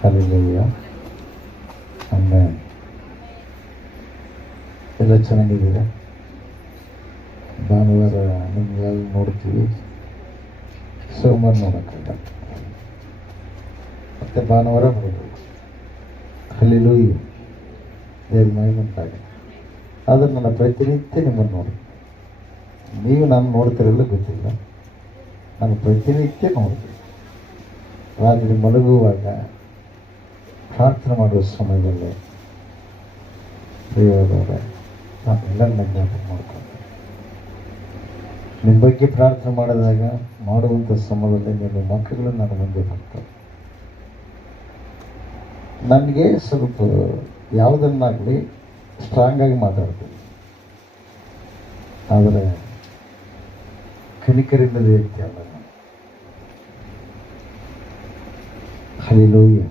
Hallelujah. Amen. ಎಲ್ಲ ಚೆನ್ನಾಗಿದ್ದೀರಾ? ಭಾನುವಾರ ನಿಮ್ಗೆಲ್ಲ ನೋಡ್ತೀವಿ, ಸೋಮವಾರ ನೋಡೋಕ್ಕಲ್ಲ, ಮತ್ತೆ ಭಾನುವಾರ ನೋಡಬೇಕು. ಹಲ್ಲೆಲೂಯಾ. ದೇವ್ರ ಮಹಿಮೆಂಟಾಗಲಿ. ಆದರೆ ನನ್ನ ಪ್ರತಿನಿತ್ಯ ನಿಮ್ಮನ್ನು ನೋಡಿ, ನೀವು ನಾನು ನೋಡ್ತಿರಲ್ಲ ಗೊತ್ತಿಲ್ಲ, ನಾನು ಪ್ರತಿನಿತ್ಯ ನೋಡ್ತೀನಿ. ರಾತ್ರಿ ಮಲಗುವಾಗ, ಪ್ರಾರ್ಥನೆ ಮಾಡುವ ಸಮಯದಲ್ಲಿ ಪ್ರಿಯವಾದವರೇ, ನಾನು ಎಲ್ಲರನ್ನ ಜ್ಞಾಪಕ ಮಾಡ್ಕೊಂಡೆ. ನಿಮ್ಮ ಬಗ್ಗೆ ಪ್ರಾರ್ಥನೆ ಮಾಡಿದಾಗ ಮಾಡುವಂಥ ಸಮಯದಲ್ಲಿ ನಿಮ್ಮ ಮಕ್ಕಳು ನನ್ನ ಮುಂದೆ ಬರ್ತಾರೆ. ನನಗೆ ಸ್ವಲ್ಪ ಯಾವುದನ್ನಾಗಲಿ ಸ್ಟ್ರಾಂಗಾಗಿ ಮಾತಾಡ್ತೀನಿ, ಆದರೆ ಕನಿಕರಿಲ್ಲದ ವ್ಯಕ್ತಿ ಅಲ್ಲ ನಾನು. ಹಲ್ಲೆಲೂಯಾ.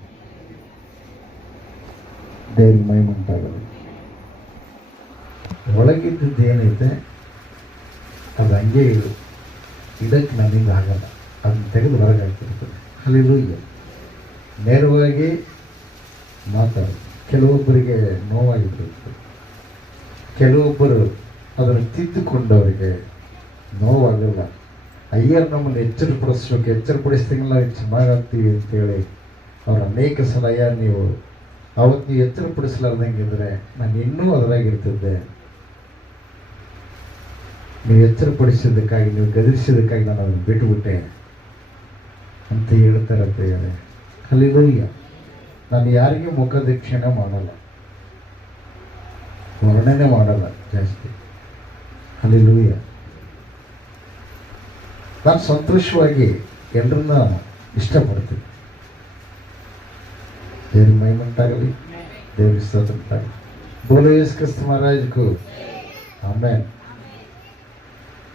ದೇವ್ರ ಮಹಿಮೆಂಟಾಗಲಿ. ಒಳಗಿದ್ದದ್ದು ಏನೈತೆ ಅದು ಹಂಗೆ ಇದಕ್ಕೆ ನನ್ನಿಂದ ಆಗಲ್ಲ, ಅದನ್ನು ತೆಗೆದು ಹೊರಗೆ ಹಾಕಿರ್ತದೆ. ಹಲ್ಲೆಲೂಯಾ. ನೇರವಾಗಿ ಮಾತಾಡಿ. ಕೆಲವೊಬ್ಬರಿಗೆ ನೋವಾಗಿರ್ತದೆ, ಕೆಲವೊಬ್ಬರು ಅದನ್ನು ತಿದ್ದುಕೊಂಡವರಿಗೆ ನೋವಾಗಲ್ಲ. ಅಯ್ಯರ್ ನಮ್ಮನ್ನು ಎಚ್ಚರಪಡಿಸ್ಬೇಕು, ಎಚ್ಚರಪಡಿಸ್ದಂಗೆಲ್ಲ ಚೆನ್ನಾಗಾಗ್ತೀವಿ ಅಂತೇಳಿ ಅವ್ರು ಅನೇಕ ಸಲ ಅಯ್ಯ ನೀವು ಅವತ್ತು ನೀವು ಎಚ್ಚರಪಡಿಸಲಾರ್ದಂಗಿದ್ರೆ ನಾನು ಇನ್ನೂ ಅದರಾಗಿರ್ತಿದ್ದೆ, ನೀವು ಎಚ್ಚರಪಡಿಸಿದ್ದಕ್ಕಾಗಿ, ನೀವು ಗದರಿಸಿದ್ದಕ್ಕಾಗಿ ನಾನು ಅದನ್ನು ಬಿಟ್ಟುಬಿಟ್ಟೆ ಅಂತ ಹೇಳ್ತಾರೆ ಪ್ರಿಯರೇ. ಹಲ್ಲೆಲೂಯಾ. ನಾನು ಯಾರಿಗೂ ಮುಖದಕ್ಷಿಣೆ ಮಾಡಲ್ಲ, ವರ್ಣನೆ ಮಾಡಲ್ಲ ಜಾಸ್ತಿ. ಹಲ್ಲೆಲೂಯಾ. ನಾನು ಸಂತೋಷವಾಗಿ ಎಲ್ಲರನ್ನ ಇಷ್ಟಪಡ್ತೀನಿ. ದೇವ್ರ ಮಹಿಮೆಂಟಾಗಲಿ, ದೇವ್ರ ಸ್ತೋತ್ರವಾಗಲಿ. ಬೋಲೋ ಯೇಸು ಕ್ರಿಸ್ತ ಮಹಾರಾಜಗೂ ಆಮೆನ್.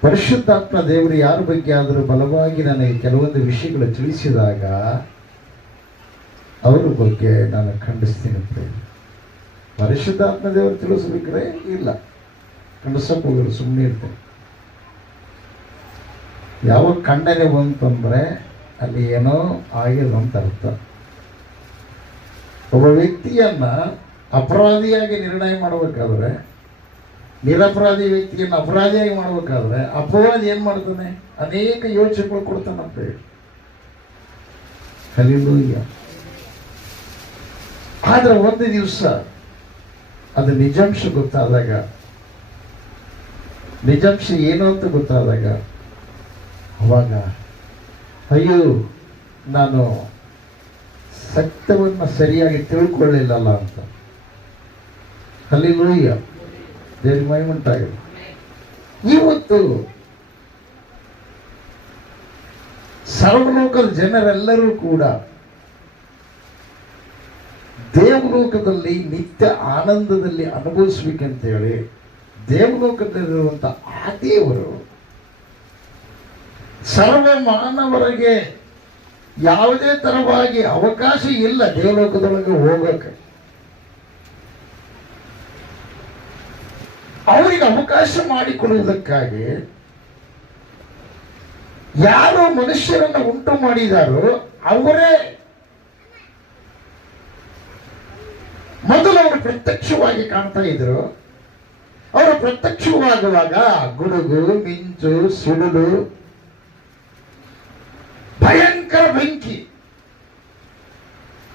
ಪರಿಶುದ್ಧಾತ್ಮ ದೇವರು ಯಾರ ಬಗ್ಗೆ ಆದರೂ ಬಲವಾಗಿ ನನಗೆ ಕೆಲವೊಂದು ವಿಷಯಗಳು ತಿಳಿಸಿದಾಗ ಅವರ ಬಗ್ಗೆ ನಾನು ಖಂಡಿಸ್ತೀನಿ. ಪರಿಶುದ್ಧಾತ್ಮ ದೇವರು ತಿಳಿಸ್ಬೇಕ್ರೆ ಇಲ್ಲ, ಖಂಡಿಸಕ್ಕೆ ಹೋಗಲು ಸುಮ್ಮನೆ ಇರ್ತೇನೆ. ಯಾವ ಖಂಡನೆ ಬಂತಂದರೆ ಅಲ್ಲಿ ಏನೋ ಆಗಿದೆ ಅಂತ ಅರ್ಥ. ಒಬ್ಬ ವ್ಯಕ್ತಿಯನ್ನ ಅಪರಾಧಿಯಾಗಿ ನಿರ್ಣಯ ಮಾಡಬೇಕಾದ್ರೆ, ನಿರಪರಾಧಿ ವ್ಯಕ್ತಿಯನ್ನು ಅಪರಾಧಿಯಾಗಿ ಮಾಡಬೇಕಾದ್ರೆ ಅಪರಾಧಿ ಏನು ಮಾಡ್ತಾನೆ? ಅನೇಕ ಯೋಚನೆಗಳು ಕೊಡ್ತಾನಂತ ಹೇಳಿ. ಹಲ್ಲೆಲೂಯಾ. ಆದರೆ ಒಂದು ದಿವಸ ಅದು ನಿಜಾಂಶ ಗೊತ್ತಾದಾಗ, ನಿಜಾಂಶ ಏನು ಅಂತ ಗೊತ್ತಾದಾಗ ಅವಾಗ ಅಯ್ಯೋ ನಾನು ಸತ್ಯವನ್ನು ಸರಿಯಾಗಿ ತಿಳ್ಕೊಳ್ಳಿಲ್ಲಲ್ಲ ಅಂತ. ಹಲ್ಲೆಲೂಯಾ. ದೇವ್ರ ಮಹಿಮೆಂಟಾಗಲಿ. ಇವತ್ತು ಸರ್ವಲೋಕದ ಜನರೆಲ್ಲರೂ ಕೂಡ ದೇವಲೋಕದಲ್ಲಿ ನಿತ್ಯ ಆನಂದದಲ್ಲಿ ಅನುಭವಿಸ್ಬೇಕಂತೇಳಿ ದೇವಲೋಕದಲ್ಲಿರುವಂಥ ಆ ದೇವರು ಸರ್ವ ಮಾನವರಿಗೆ ಯಾವುದೇ ತರವಾಗಿ ಅವಕಾಶ ಇಲ್ಲ ದೇವಲೋಕದೊಳಗೆ ಹೋಗಕ್ಕೆ. ಅವರಿಗೆ ಅವಕಾಶ ಮಾಡಿಕೊಡುವುದಕ್ಕಾಗಿ ಯಾರು ಮನುಷ್ಯರನ್ನು ಉಂಟು ಮಾಡಿದಾರೋ ಅವರೇ ಮೊದಲು ಅವರು ಪ್ರತ್ಯಕ್ಷವಾಗಿ ಕಾಣ್ತಾ ಇದ್ರು. ಅವರು ಪ್ರತ್ಯಕ್ಷವಾಗುವಾಗ ಗುಡುಗು, ಮಿಂಚು, ಸಿಡಿಲು, ಭಯಂಕರ ಬೆಂಕಿ,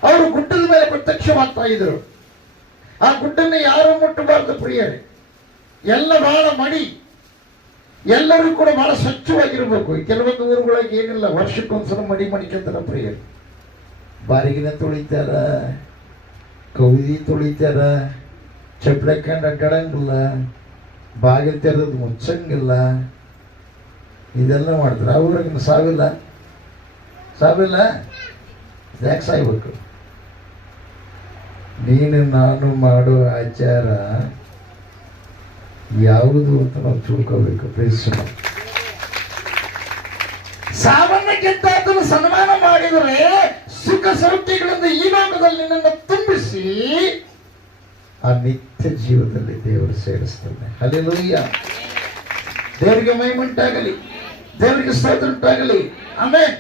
ಅವರು ಗುಡ್ಡದ ಮೇಲೆ ಪ್ರತ್ಯಕ್ಷವಾಗ್ತಾ ಇದ್ರು. ಆ ಗುಡ್ಡನ್ನು ಯಾರು ಮುಟ್ಟಬಾರದು ಪ್ರಿಯರೇ. ಎಲ್ಲ ಬಹಳ ಮಡಿ, ಎಲ್ಲರೂ ಕೂಡ ಬಹಳ ಸ್ವಚ್ಛವಾಗಿರ್ಬೇಕು. ಕೆಲವೊಂದು ಊರುಗಳಿಗೆ ಏನಿಲ್ಲ, ವರ್ಷಕ್ಕೊಂದ್ಸಲ ಮಡಿ ಮಡಿಕೊಂತಾರ ಪ್ರಿಯರೇ. ಬಾರಿಗಿನ ತೊಳಿತಾರ, ಕೌದಿ ತೊಳಿತಾರ, ಚಪ್ಪಲಿ ಹಾಕೊಂಡು ಅಡ್ಡಾಡಂಗಿಲ್ಲ, ಬಾಗಿಲು ತೆರೆದು ಮುಚ್ಚಂಗಿಲ್ಲ, ಇದೆಲ್ಲ ಮಾಡ್ತಾರೆ. ಅವ್ರಿಗೆ ಸಾವಿಲ್ಲ ಯಾಕೆ ಸಾಯ್ಬೇಕು? ನೀನು ನಾನು ಮಾಡೋ ಆಚಾರ ಯಾವುದು ಅಂತ ನಾವು ತಿಳ್ಕೋಬೇಕು. ಪ್ರೀತಿಸೋಣ. ಸಾವನ್ನಕ್ಕಿಂತ ಅದನ್ನು ಸನ್ಮಾನ ಮಾಡಿದರೆ ಸುಖ ಸೌಖ್ಯಗಳಿಂದ ಈ ಲೋಕದಲ್ಲಿ ನಿನ್ನನ್ನು ತುಂಬಿಸಿ ಆ ನಿತ್ಯ ಜೀವದಲ್ಲಿ ದೇವರು ಸೇರಿಸ್ತಾನೆ. ಹಲ್ಲೆಲೂಯಾ. ದೇವರಿಗೆ ಮಹಿಮೆ ಉಂಟಾಗಲಿ, ದೇವರಿಗೆ ಸ್ತೋತ್ರ ಉಂಟಾಗಲಿ. ಆಮೆನ್.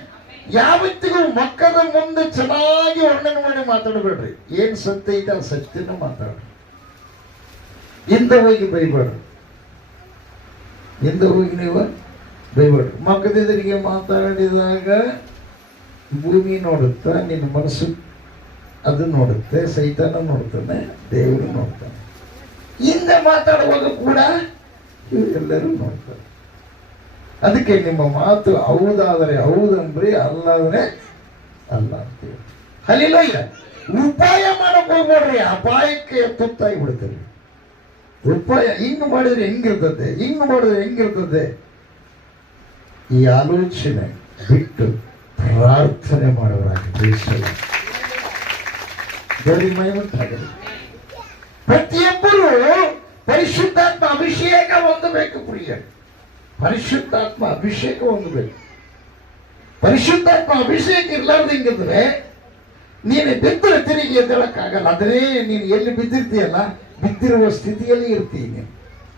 ಯಾವತ್ತಿಗೂ ಮಕ್ಕಳ ಮುಂದೆ ಚೆನ್ನಾಗಿ ವರ್ಣನೆ ಮಾಡಿ ಮಾತಾಡಬೇಡ್ರಿ. ಏನ್ ಸತ್ಯ ಇದೆ ಆ ಸತ್ಯನ ಮಾತಾಡ್ರಿ. ಹಿಂದೆ ಹೋಗಿ ಬೈಬೇಡ್ರಿ. ಹಿಂದೆ ಹೋಗಿ ನೀವು ಬೈಬೇಡ್ರಿ. ಮಕ್ಕದೆದುರಿಗೆ ಮಾತಾಡಿದಾಗ ಭೂಮಿ ನೋಡುತ್ತಾ, ನಿನ್ನ ಮನಸ್ಸು ಅದು ನೋಡುತ್ತೆ, ಸೈತಾನ ನೋಡ್ತಾನೆ, ದೇವರು ನೋಡ್ತಾನೆ. ಹಿಂದೆ ಮಾತಾಡುವಾಗ ಕೂಡ ಇವರೆಲ್ಲರೂ ನೋಡ್ತಾರೆ. ಅದಕ್ಕೆ ನಿಮ್ಮ ಮಾತು ಹೌದಾದರೆ ಹೌದಂಬ್ರಿ, ಅಲ್ಲಾದ್ರೆ ಅಲ್ಲ ಅಂತೀವಿ. ಹಲ್ಲಿಲ್ಲ ಉಪಾಯ ಮಾಡಕ್ ಹೋಗ್ಬೇಡ್ರಿ, ಅಪಾಯಕ್ಕೆ ತುತ್ತಾಗಿ ಬಿಡ್ತೀರಿ. ಉಪಾಯ ಹಿಂಗ್ ಮಾಡಿದ್ರೆ ಹೆಂಗಿರ್ತದೆ, ಹಿಂಗ್ ಮಾಡಿದ್ರೆ ಹೆಂಗಿರ್ತದೆ, ಈ ಆಲೋಚನೆ ಬಿಟ್ಟು ಪ್ರಾರ್ಥನೆ ಮಾಡೋರಾಗಿ ದೇವರಿಗೆ ಮಹಿಮಂತಾಗಲಿ. ಪ್ರತಿಯೊಬ್ಬರು ಪರಿಶುದ್ಧಾತ್ಮ ಅಭಿಷೇಕ ಹೊಂದಬೇಕು ಪ್ರಿಯ. ಪರಿಶುದ್ಧಾತ್ಮ ಅಭಿಷೇಕ ಹೊಂದಬೇಕು. ಪರಿಶುದ್ಧಾತ್ಮ ಅಭಿಷೇಕ ಇರ್ಲಾರ್ದಂಗಿದ್ರೆ ನೀನು ಬಿದ್ದರೆ ತಿರುಗಿ ಎದ್ದೇಳಕ್ಕಾಗಲ್ಲ. ಅದೇ ನೀನು ಎಲ್ಲಿ ಬಿದ್ದಿರ್ತೀಯಲ್ಲ, ಬಿದ್ದಿರುವ ಸ್ಥಿತಿಯಲ್ಲಿ ಇರ್ತೀವಿ, ನೀನು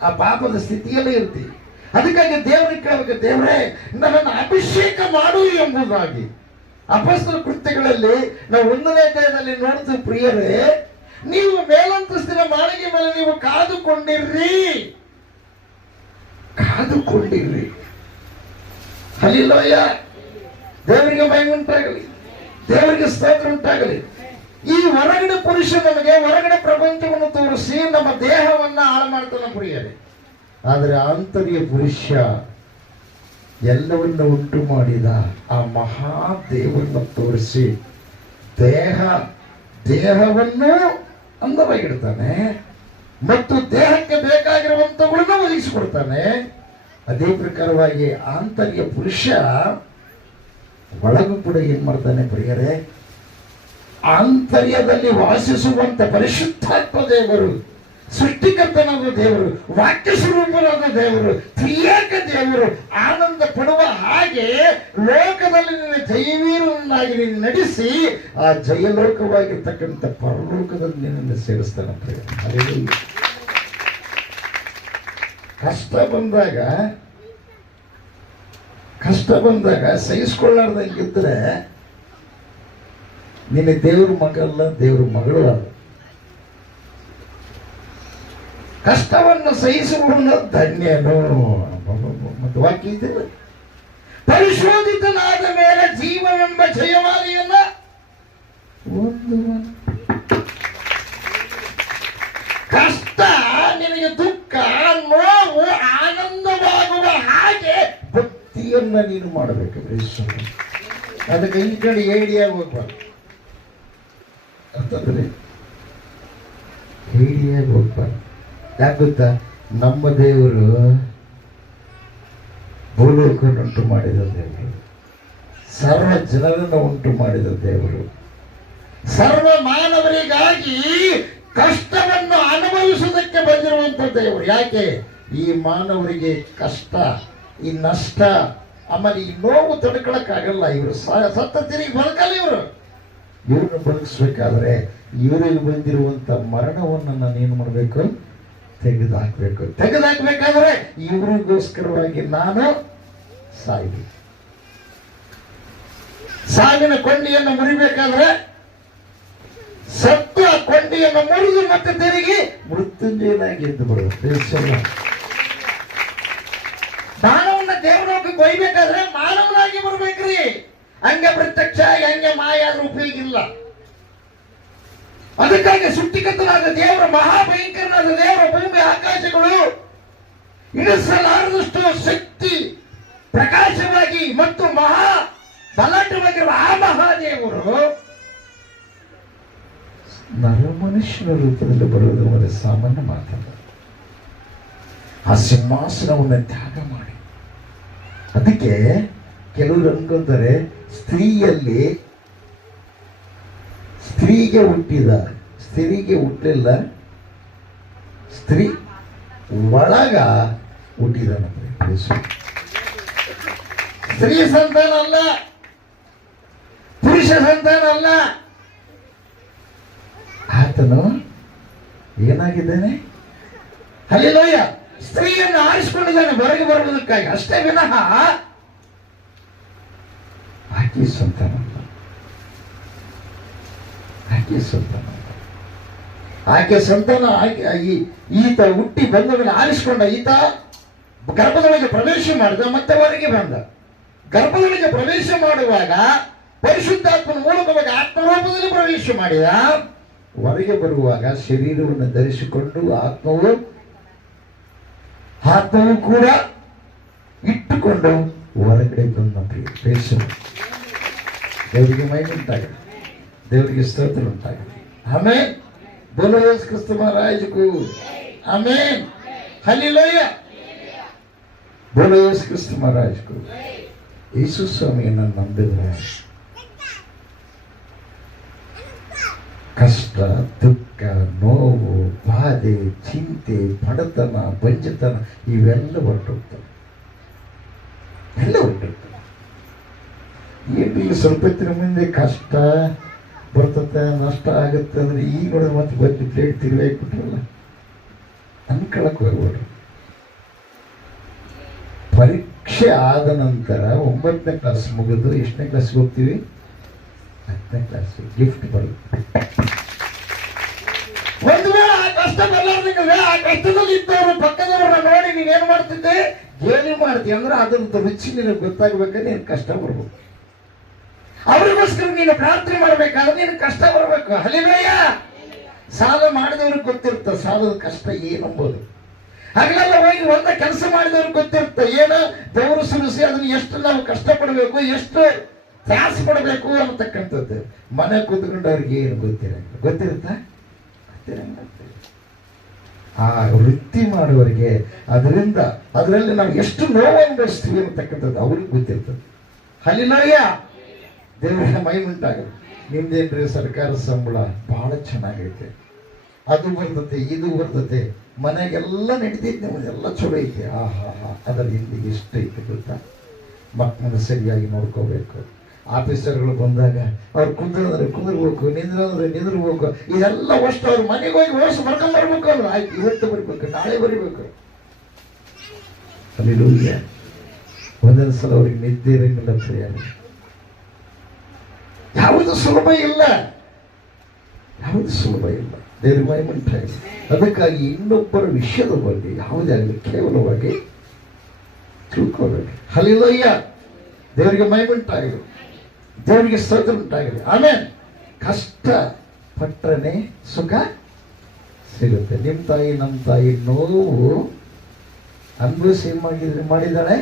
ಆ ಪಾಪದ ಸ್ಥಿತಿಯಲ್ಲೇ ಇರ್ತೀವಿ. ಅದಕ್ಕಾಗಿ ದೇವರಿಗೆ ಕೇಳಬೇಕು, ದೇವರೇ ನನ್ನನ್ನು ಅಭಿಷೇಕ ಮಾಡು ಎಂಬುದಾಗಿ. ಅಪೊಸ್ತಲರ ಕೃತ್ಯಗಳಲ್ಲಿ ನಾವು 1ನೇ ಅಧ್ಯಾಯದಲ್ಲಿ ನೋಡ್ತೀವಿ ಪ್ರಿಯರೇ, ನೀವು ಮೇಲಂತಸ್ತಿನ ಮಾಳಿಗೆ ಮೇಲೆ ನೀವು ಕಾದುಕೊಂಡಿರ್ರಿ. ಹಲ್ಲಿಲೋಯ. ದೇವರಿಗೆ ಮಹಿಮೆ ಉಂಟಾಗಲಿ, ದೇವರಿಗೆ ಸ್ತೋತ್ರ ಉಂಟಾಗಲಿ. ಈ ಹೊರಗಡೆ ಪುರುಷ ನಮಗೆ ಹೊರಗಡೆ ಪ್ರಪಂಚವನ್ನು ತೋರಿಸಿ ನಮ್ಮ ದೇಹವನ್ನ ಹಾಳು ಮಾಡ್ತಾನೆ ಪ್ರಿಯರೇ. ಆದರೆ ಆಂತರ್ಯ ಪುರುಷ ಎಲ್ಲವನ್ನು ಉಂಟು ಮಾಡಿದ ಆ ಮಹಾದೇವರನ್ನು ತೋರಿಸಿ ದೇಹವನ್ನು ಅಂದವಾಗಿಡ್ತಾನೆ ಮತ್ತು ದೇಹಕ್ಕೆ ಬೇಕಾಗಿರುವಂತವುಗಳನ್ನು ಒದಗಿಸಿಕೊಡ್ತಾನೆ. ಅದೇ ಪ್ರಕಾರವಾಗಿ ಆಂತರ್ಯ ಪುರುಷ ಒಳಗೂ ಕೂಡ ಏನ್ ಮಾಡ್ತಾನೆ ಪ್ರಿಯರೇ, ಆಂತರ್ಯದಲ್ಲಿ ವಾಸಿಸುವಂತ ಪರಿಶುದ್ಧಾತ್ಮ ದೇವರು, ಸೃಷ್ಟಿಕರ್ತನಾದ ದೇವರು, ವಾಕ್ಯ ಸ್ವರೂಪನಾದ ದೇವರು, ತ್ರಿಯೇಕ ದೇವರು ಆನಂದ ಪಡುವ ಹಾಗೆ ಲೋಕದಲ್ಲಿ ನಿನ್ನ ಜಯವೀರನಾಗಿ ನೀನು ನಡೆಸಿ ಆ ಜಯಲೋಕವಾಗಿರ್ತಕ್ಕಂಥ ಪರಲೋಕದಲ್ಲಿ ನಿನ್ನನ್ನು ಸೇರಿಸ್ತಾನೆ. ಕಷ್ಟ ಬಂದಾಗ ಸಹಿಸ್ಕೊಳ್ಳಾರ್ದಂಗಿದ್ರೆ ನಿನ್ನ ದೇವ್ರ ಮಗಲ್ಲ, ದೇವ್ರ ಮಗಳು ಅಲ್ಲ. ಕಷ್ಟವನ್ನು ಸಹಿಸುವವನು ಧನ್ಯನು. ಮತ್ತು ವಾಕ್ಯ ಇದೆ, ಪರಿಶೋಧಿತನಾದ ಮೇಲೆ ಜೀವವೆಂಬ ಜಯವಾದಿಯನ್ನ ಹೊಂದುವನು. ಕಷ್ಟ ನಿನಗೆ ದುಃಖ, ನೋವು, ಆನಂದವಾಗುವ ಹಾಗೆ ಭಕ್ತಿಯನ್ನ ನೀನು ಮಾಡಬೇಕು. ಅದಕ್ಕೆ ಈ ಕಡೆ ಏಡಿಯಾಗಿ ಹೋಗ್ಬಾರ್ದು. ಅರ್ಥಾದ್ರೆ ಹೇಡಿಯಾಗಿ ಹೋಗ್ಬಾರ್ದು. ಯಾಕೆ ಗೊತ್ತಾ, ನಮ್ಮ ದೇವರು ಭೂಲೋಕವನ್ನು ಉಂಟು ಮಾಡಿದ ದೇವರು, ಸರ್ವ ಜನರನ್ನು ಉಂಟು ಮಾಡಿದ ದೇವರು, ಸರ್ವ ಮಾನವರಿಗಾಗಿ ಕಷ್ಟವನ್ನು ಅನುಭವಿಸುವುದಕ್ಕೆ ಬಂದಿರುವಂತ ದೇವರು. ಯಾಕೆ ಈ ಮಾನವರಿಗೆ ಕಷ್ಟ, ಈ ನಷ್ಟ, ಆಮೇಲೆ ಈ ನೋವು ತಡ್ಕೊಳಕ್ಕಾಗಲ್ಲ. ಇವರು ಸತ್ತ ತಿರುಗಿ ಬದುಕಲ್ಲ. ಇವ್ರನ್ನ ಬದುಕಿಸ್ಬೇಕಾದ್ರೆ ಇವರಿಗೆ ಬಂದಿರುವಂತ ಮರಣವನ್ನು ನಾನೇನು ಮಾಡಬೇಕು, ತೆಗೆದುಹಾಕಬೇಕು. ತೆಗೆದುಹಾಕಬೇಕಾದ್ರೆ ಇವರಿಗೋಸ್ಕರವಾಗಿ ನಾನು ಸಾಯ್ಬೇಕು. ಸಾವಿನ ಕೊಂಡಿಯನ್ನು ಮುರಿಬೇಕಾದ್ರೆ ಸತ್ತು ಆ ಕೊಂಡಿಯನ್ನು ಮುರಿದು ಮತ್ತೆ ತಿರುಗಿ ಮೃತ್ಯುಂಜಯನಾಗಿ ಎದ್ದು ಬರುತ್ತೆ. ಮಾನವನ ದೇವರೊಳಗೆ ಒಯ್ಬೇಕಾದ್ರೆ ಮಾನವನಾಗಿ ಬರ್ಬೇಕ್ರಿ. ಹಂಗೆ ಪ್ರತ್ಯಕ್ಷ ಹಂಗೆ ಮಾಯ ಉಪಯೋಗ ಇಲ್ಲ. ಅದಕ್ಕಾಗಿ ಸೃಷ್ಟಿಕರ್ತನಾದ ದೇವರ, ಮಹಾಭಯಂಕರನಾದ ದೇವರ, ಭೂಮಿ ಆಕಾಶಗಳು ಇಳಿಸಲಾರದಷ್ಟು ಶಕ್ತಿ ಪ್ರಕಾಶವಾಗಿ ಮತ್ತು ಮಹಾ ಬಲಾಢ್ಯವಾಗಿರುವ ಆ ಮಹಾದೇವರು ನರಮನುಷ್ಯನ ರೂಪದಲ್ಲಿ ಬರುವುದು ಒಂದು ಸಾಮಾನ್ಯ ಮಾತಲ್ಲ. ಆ ಸಿಂಹಾಸನವನ್ನು ತ್ಯಾಗ ಮಾಡಿ. ಅದಕ್ಕೆ ಕೆಲವರು ಅನ್ಕೊಂತಾರೆ, ಸ್ತ್ರೀಗೆ ಹುಟ್ಟಿದ, ಸ್ತ್ರೀಗೆ ಹುಟ್ಟಿಲ್ಲ, ಸ್ತ್ರೀ ಒಳಗ ಹುಟ್ಟಿದ. ಸ್ತ್ರೀ ಸಂತಾನ ಅಲ್ಲ, ಪುರುಷ ಸಂತಾನ ಅಲ್ಲ. ಆತನು ಏನಾಗಿದ್ದಾನೆ? ಹಲ್ಲೆಲೂಯ. ಸ್ತ್ರೀಯನ್ನು ಆರಿಸಿಕೊಂಡಿದ್ದಾನೆ ಹೊರಗೆ ಬರುವುದಕ್ಕಾಗಿ ಅಷ್ಟೇ ವಿನಃ ಆಕೆ ಸಂತಾನ ಅಲ್ಲ, ಆಕೆ ಸಂತಾನ ಅಲ್ಲ. ಆಕೆ ಸಂತಾನ ಈತ ಹುಟ್ಟಿ ಬಂದ ಮೇಲೆ ಆರಿಸಿಕೊಂಡ ಈತ ಗರ್ಭದೊಳಗೆ ಪ್ರವೇಶ ಮಾಡಿದ, ಮತ್ತೆ ಹೊರಗೆ ಬಂದ. ಗರ್ಭದೊಳಗೆ ಪ್ರವೇಶ ಮಾಡುವಾಗ ಪರಿಶುದ್ಧಾತ್ಮನ ಮೂಲಕವಾಗಿ ಆತ್ಮರೂಪದಲ್ಲಿ ಪ್ರವೇಶ ಮಾಡಿದ. ಹೊರಗೆ ಬರುವಾಗ ಶರೀರವನ್ನು ಧರಿಸಿಕೊಂಡು ಆತ್ಮವು ಕೂಡ ಇಟ್ಟುಕೊಂಡು ಹೊರಗಡೆ ಬಂದ. ದೇವರಿಗೆ ಮಹಿಮೆ ಉಂಟಾಗಲಿ, ದೇವರಿಗೆ ಸ್ತೋತ್ರ ಉಂಟಾಗಲಿ. ಆಮೇಲೆ बोलो यीशु क्रिस्त महाराज को आमीन, हालेलुया. बोलो यीशु क्रिस्त महाराज को. ಯೇಸು ಸ್ವಾಮಿಯನ್ನು ನಂಬಿದ್ರೆ ಕಷ್ಟ, ದುಃಖ, ನೋವು, ಬಾಧೆ, ಚಿಂತೆ, ಬಡತನ, ಬಂಜತನ ಇವೆಲ್ಲ ಹೊರಟೋಗ್ತವೆ, ಎಲ್ಲ ಹೊರಟೋಗ್ತವೆ. ಏನಿಲ್ಲ, ಸ್ವಲ್ಪ ಹೊತ್ತಿನ ಮುಂದೆ ಕಷ್ಟ ಬರ್ತತೆ, ನಷ್ಟ ಆಗುತ್ತೆ ಅಂದ್ರೆ ಈಗ ನೋಡಿದ್ರೆ ಮತ್ತೆ ಬಂದು ಪ್ಲೇಟ್ ತಿರುಗಾಕ್ಬಿಟ್ರಲ್ಲ ಅನ್ಕೊಳಕ್ ಹೋಗ್ಬಿಡ್ರಿ. ಪರೀಕ್ಷೆ ಆದ ನಂತರ 9ನೇ ಕ್ಲಾಸ್ ಮುಗಿದು ಎಷ್ಟನೇ ಕ್ಲಾಸ್ಗೆ ಹೋಗ್ತೀವಿ? 10ನೇ ಕ್ಲಾಸ್. ಗಿಫ್ಟ್ ಬರುತ್ತೆ. ಒಂದು ವೇಳೆ ಆ ಕಷ್ಟ ಬರಲಾರ್ದಂಗೆ ಆ ಕಷ್ಟದಲ್ಲಿ ಇದ್ದವರು ಪಕ್ಕದವ್ರನ್ನ ನೋಡಿ ನೀನೇನು ಮಾಡ್ತಿದ್ದೆ, ಗೇಲಿ ಮಾಡ್ತೀವಿ ಅಂದ್ರೆ ಅದ್ರದ್ದು ರುಚಿ ನಿನಗೆ ಗೊತ್ತಾಗ್ಬೇಕಾದ್ರೆ ನೀನು ಕಷ್ಟ ಬರ್ಬೇಕು. ಅವರಿಗೋಸ್ಕರ ನೀನು ಪ್ರಾರ್ಥನೆ ಮಾಡ್ಬೇಕಾದ್ರೆ ನೀನು ಕಷ್ಟ ಬರಬೇಕು. ಹಲ್ಲೆಲೂಯಾ. ಸಾಲ ಮಾಡಿದವ್ರಿಗೆ ಗೊತ್ತಿರುತ್ತೆ ಸಾಲದ ಕಷ್ಟ ಏನಂಬೋದು. ಹಗಲೆಲ್ಲ ಹೋಗಿ ಒಂದ ಕೆಲಸ ಮಾಡಿದವ್ರಿಗೆ ಗೊತ್ತಿರುತ್ತೆ ಏನು ಬೆವರು ಸುರಿಸಿ ಅದನ್ನ ಎಷ್ಟು ನಾವು ಕಷ್ಟಪಡಬೇಕು, ಎಷ್ಟು ತ್ಯಾಸ ಪಡಬೇಕು ಅನ್ನತಕ್ಕಂಥದ್ದು. ಮನೆ ಕೂತ್ಕೊಂಡು ಅವ್ರಿಗೆ ಏನು ಗೊತ್ತಿರುತ್ತಾ? ಆ ವೃತ್ತಿ ಮಾಡುವವರಿಗೆ ಅದರಲ್ಲಿ ನಾವು ಎಷ್ಟು ನೋವು ಅನುಭವಿಸ್ತೀವಿ ಅನ್ನತಕ್ಕಂಥದ್ದು ಅವ್ರಿಗೆ ಗೊತ್ತಿರ್ತದೆ. ಹಲ್ಲೆಲೂಯಾ. ದೇವರ ಮಹಿಮೆ ಉಂಟಾಗಲಿ. ನಿಮ್ದೇನ್ರಿ ಸರ್ಕಾರ ಸಂಬಳ ಬಹಳ ಚೆನ್ನಾಗೈತೆ, ಅದು ಬರ್ತತೆ ಇದು ಬರ್ತತೆ, ಮನೆಗೆಲ್ಲ ನಡೀತೈತೆ, ನಿಮ್ಮದೆಲ್ಲ ಚಲೋ ಐತೆ. ಅದರ ಹಿಂದೆ ಎಷ್ಟು ಐತೆ ಗೊತ್ತಾ? ಮಕ್ಕಳನ್ನ ಸರಿಯಾಗಿ ನೋಡ್ಕೋಬೇಕು. ಆಫೀಸರ್ಗಳು ಬಂದಾಗ ಅವ್ರು ಕುಂದಿರ್ಬೇಕು, ನಿಂದಿರ್ಬೇಕು. ಇದೆಲ್ಲ ಅಷ್ಟು ಅವ್ರ ಮನೆಗೆ ಹೋಗಿ ವರ್ಷ ಬರ್ಕೊಂಡು ಬರ್ಬೇಕು. ಅವ್ರು ಆಯ್ತು ಇವತ್ತು ಬರಿಬೇಕು, ನಾಳೆ ಬರಿಬೇಕು. ಹಲ್ಲೆಲೂಯಾ. ಒಂದೊಂದು ಸಲ ಅವ್ರಿಗೆ ನಿದ್ದೆ ಇರಂಗಿಲ್ಲ, ಸರಿಯಾಗಿ ಯಾವುದು ಸುಲಭ ಇಲ್ಲ, ಯಾವುದು ಸುಲಭ ಇಲ್ಲ. ದೇವರ ಮಹಿಮೆ ಉಂಟಾಗಲಿ. ಅದಕ್ಕಾಗಿ ಇನ್ನೊಬ್ಬರ ವಿಷಯದ ಬಗ್ಗೆ ಯಾವುದೇ ಆಗಲಿ ಕೇವಲವಾಗಿ ತಿಳ್ಕೋಬೇಕು. ಹಲ್ಲೆಲೂಯಾ. ದೇವರಿಗೆ ಮಹಿಮೆ ಉಂಟಾಗಲಿ, ದೇವರಿಗೆ ಸ್ತೋತ್ರ ಉಂಟಾಗಲಿ. ಆಮೇಲೆ ಕಷ್ಟ ಪಟ್ಟರೆ ಸುಖ ಸಿಗುತ್ತೆ. ನಿಮ್ಮ ತಾಯಿ ನಮ್ಮ ತಾಯಿ ನೋವು ಅನುಭವಿಸಿ ಮಾಡಿದ್ದಾಳೆ,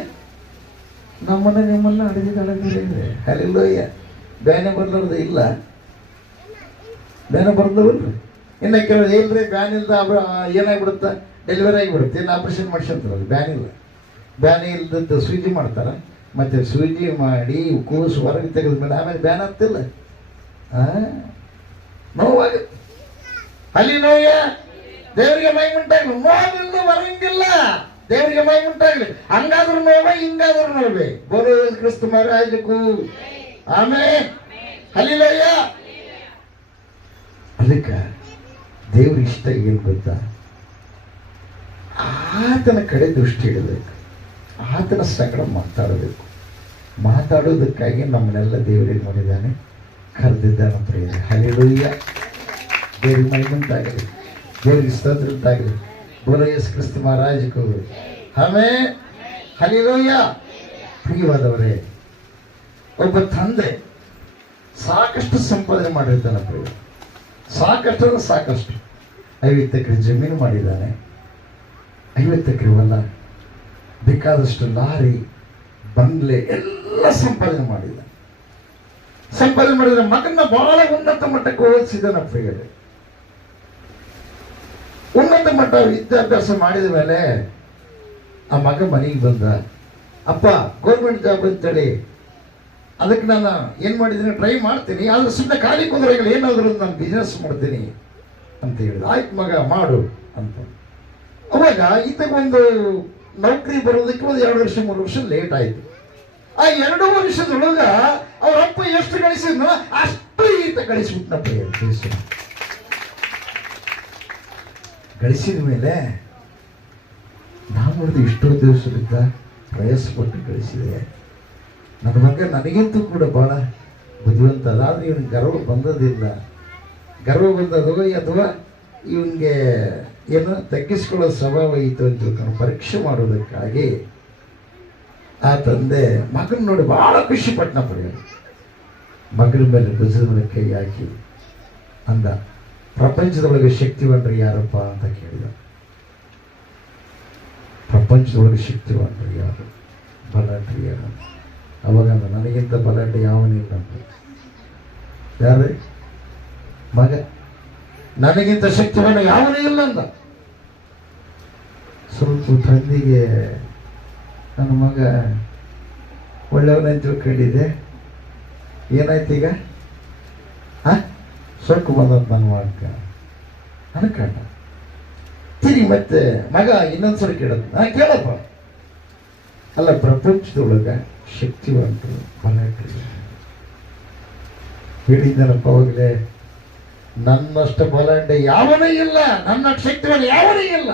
ನಮ್ಮನ್ನ ನಿಮ್ಮನ್ನ ಅಡಗಿದಾಳೆ. ಹಲ್ಲೆಲೂಯಾ. ಬ್ಯಾನೆ ಬರ್ಲಾರ್ದು ಇಲ್ಲ, ಬ್ಯಾನೆ ಬರ್ದವಲ್ರಿ. ಇನ್ನು ಕೆಲವು ಇಲ್ರಿ ಬ್ಯಾನ್ ಇಲ್ದ ಏನಾಗ್ಬಿಡುತ್ತೆ, ಡೆಲಿವರಿ ಆಗಿಬಿಡುತ್ತೆ. ಇನ್ನು ಆಪರೇಷನ್ ಮಾಡಿಸ್ಕೊಂತಾರಲ್ಲ, ಬ್ಯಾನ್ ಇಲ್ಲ. ಬ್ಯಾನೆ ಇಲ್ದದ್ದು ಸೂಜಿ ಮಾಡ್ತಾರೆ, ಮತ್ತೆ ಸೂಜಿ ಮಾಡಿ ಕೂಸು ಹೊರಗೆ ತೆಗೆದ್ಮೇಲೆ ಆಮೇಲೆ ಬ್ಯಾನ್ ಆಗ್ತಿಲ್ಲ, ನೋವಾಗುತ್ತೆ. ಅಲ್ಲಿ ನೋಯ ದೇವರಿಗೆ ಮೈ ಉಂಟಾಗಲಿ. ನೋವಿಲ್ಲ ಬರಂಗಿಲ್ಲ, ದೇವರಿಗೆ ಮೈ ಉಂಟಾಗಲಿ. ಹಂಗಾದ್ರೂ ನೋವೆ, ಹಿಂಗಾದ್ರೂ ನೋವೆ. ಬೋಲೋ ಯೇಸು ಕ್ರಿಸ್ತ ಮಹಾರಾಜಕ್ಕೂ ಆಮೇಲೆ. ಹಲ್ಲೆಲೂಯಾ. ಅದಕ್ಕೆ ದೇವ್ರ ಇಷ್ಟ ಏನು ಗೊತ್ತಾ? ಆತನ ಕಡೆ ದೃಷ್ಟಿ ಇಡಬೇಕು, ಆತನ ಸಂಗಡ ಮಾತಾಡಬೇಕು. ಮಾತಾಡೋದಕ್ಕಾಗಿ ನಮ್ಮನ್ನೆಲ್ಲ ದೇವರಿಗೆ ಮಾಡಿದ್ದಾನೆ, ಕರೆದಿದ್ದಾನೆ. ಪ್ರಿಯರೇ, ಹಲ್ಲೆಲೂಯಾ. ದೇವರಿಗೆ ಮಹಿಮೆ ಉಂಟಾಗಲಿ, ದೇವರಿಗೆ ಸ್ತೋತ್ರ ಉಂಟಾಗಲಿ. ಬೋಲೋ ಯೇಸು ಕ್ರಿಸ್ತ ಮಹಾರಾಜಕ್ಕೂ ಆಮೇಲೆ. ಹಲ್ಲೆಲೂಯಾ. ಪ್ರಿಯವಾದವರೇ, ಒಬ್ಬ ತಂದೆ ಸಾಕಷ್ಟು ಸಂಪಾದನೆ ಮಾಡಿರ್ತಾನೆ. ಪ್ರಿಯ, ಸಾಕಷ್ಟು ಅಂದ್ರೆ ಸಾಕಷ್ಟು. 50 ಎಕರೆ ಜಮೀನು ಮಾಡಿದ್ದಾನೆ, 50 ಎಕರೆ ಹೊಲ, ಬೇಕಾದಷ್ಟು ಲಾರಿ, ಬಂಗ್ಲೆ ಎಲ್ಲ ಸಂಪಾದನೆ ಮಾಡಿದ್ದಾನೆ. ಸಂಪಾದನೆ ಮಾಡಿದ್ರೆ ಮಗನ ಬಹಳ ಉನ್ನತ ಮಟ್ಟಕ್ಕೆ ಓದಿಸಿದ್ದಾನೆ. ಪ್ರಿಯರೇ, ಉನ್ನತ ಮಟ್ಟ ವಿದ್ಯಾಭ್ಯಾಸ ಮಾಡಿದ ಮೇಲೆ ಆ ಮಗ ಮನೆಗೆ ಬಂದ. ಅಪ್ಪ ಗೌರ್ಮೆಂಟ್ ಜಾಬ್ ಅಂತೇಳಿ ಅದಕ್ಕೆ ನಾನು ಏನು ಮಾಡಿದ್ದೀನಿ, ಟ್ರೈ ಮಾಡ್ತೀನಿ, ಆದ್ರೆ ಸುಮ್ಮನೆ ಖಾಲಿ ಕುಂದ್ರಾಗಲ್ಲ, ಏನಾದರೂ ನಾನು ಬಿಸ್ನೆಸ್ ಮಾಡ್ತೀನಿ ಅಂತ ಹೇಳಿದ. ಆಯ್ತು ಮಗ ಮಾಡು ಅಂತ. ಅವಾಗ ಈತಗೊಂದು ನೌಕರಿ ಬರೋದಕ್ಕೆ ಒಂದು 2 ವರ್ಷ 3 ವರ್ಷ ಲೇಟ್ ಆಯಿತು. ಆ 2 ವರ್ಷದೊಳಗ ಅವ್ರ ಅಪ್ಪ ಎಷ್ಟು ಗಳಿಸಿದ್ನೋ ಅಷ್ಟು ಈತ ಗಳಿಸ್ಬಿಟ್ನಪ್ಪ. ಗಳಿಸಿದ ಮೇಲೆ ನಾವು ನೋಡಿದ ಇಷ್ಟೋ ದಿವಸದಿಂದ ಪ್ರಯಾಸಪಟ್ಟು ಗಳಿಸಿದೆ, ನನ್ನ ಮಗ ನನಗಿಂತೂ ಕೂಡ ಬಹಳ ಬುದ್ಧಿವಂತ, ಅದಾದ್ರೆ ಇವನಿಗೆ ಗರ್ವ ಬಂದದಿಲ್ಲ. ಗರ್ವ ಬಂದದು ಅಥವಾ ಇವನಿಗೆ ಏನು ತಗ್ಗಿಸ್ಕೊಳ್ಳೋ ಸ್ವಭಾವ ಇತ್ತು ಅಂತ ತಿಳ್ಕೊಂಡು ಪರೀಕ್ಷೆ ಮಾಡೋದಕ್ಕಾಗಿ ಆ ತಂದೆ ಮಗನ ನೋಡಿ ಬಹಳ ಖುಷಿ ಪಟ್ಟಣ ಪಡೆಯೋದು. ಮಗನ ಮೇಲೆ ಭುಜದ ಮೇಲೆ ಕೈ ಹಾಕಿ ಅಂದ, ಪ್ರಪಂಚದೊಳಗೆ ಶಕ್ತಿವಂತರು ಯಾರಪ್ಪ ಅಂತ ಕೇಳಿದ. ಪ್ರಪಂಚದೊಳಗೆ ಶಕ್ತಿವಂತರು ಯಾರು? ಬಲಾಢ್ಯರು ಯಾರು? ಅವಾಗ ನನಗಿಂತ ಬಲಾಢ್ಯ ಯಾವನಿಲ್ಲ ಅಂತ. ಯಾರು? ಮಗ. ನನಗಿಂತ ಶಕ್ತಿವಾನ ಯಾವನೇ ಇಲ್ಲ ಅಂದ. ಸ್ವಲ್ಪ ತಂದೆಗೆ ನನ್ನ ಮಗ ಒಳ್ಳೆಯವನಂತ ತಿಳ್ಕೊಂಡಿದ್ದೆ, ಏನಾಯ್ತು ಈಗ? ಸೊಕ್ಕು ಬಂದಂತ ನನ್ನ ಮಾಡ್ಕ ಅನ್ಕಂಡ. ತಿರುಗಿ ಮತ್ತೆ ಮಗ ಇನ್ನೊಂದ್ಸರಿ ಕೇಳೋದು, ಕೇಳಪ್ಪ, ಅಲ್ಲ ಪ್ರಪಂಚದೊಳಗ ಶಕ್ತಿವಂತರು ಬಲಾಢ್ಯರು ಹೇಳಿದ್ದನಪ್ಪ ಅವಾಗಲೇ, ನನ್ನಷ್ಟು ಬಲಾಢ್ಯ ಯಾವನೇ ಇಲ್ಲ, ನನ್ನ ಶಕ್ತಿವಾನ ಯಾವನೇ ಇಲ್ಲ,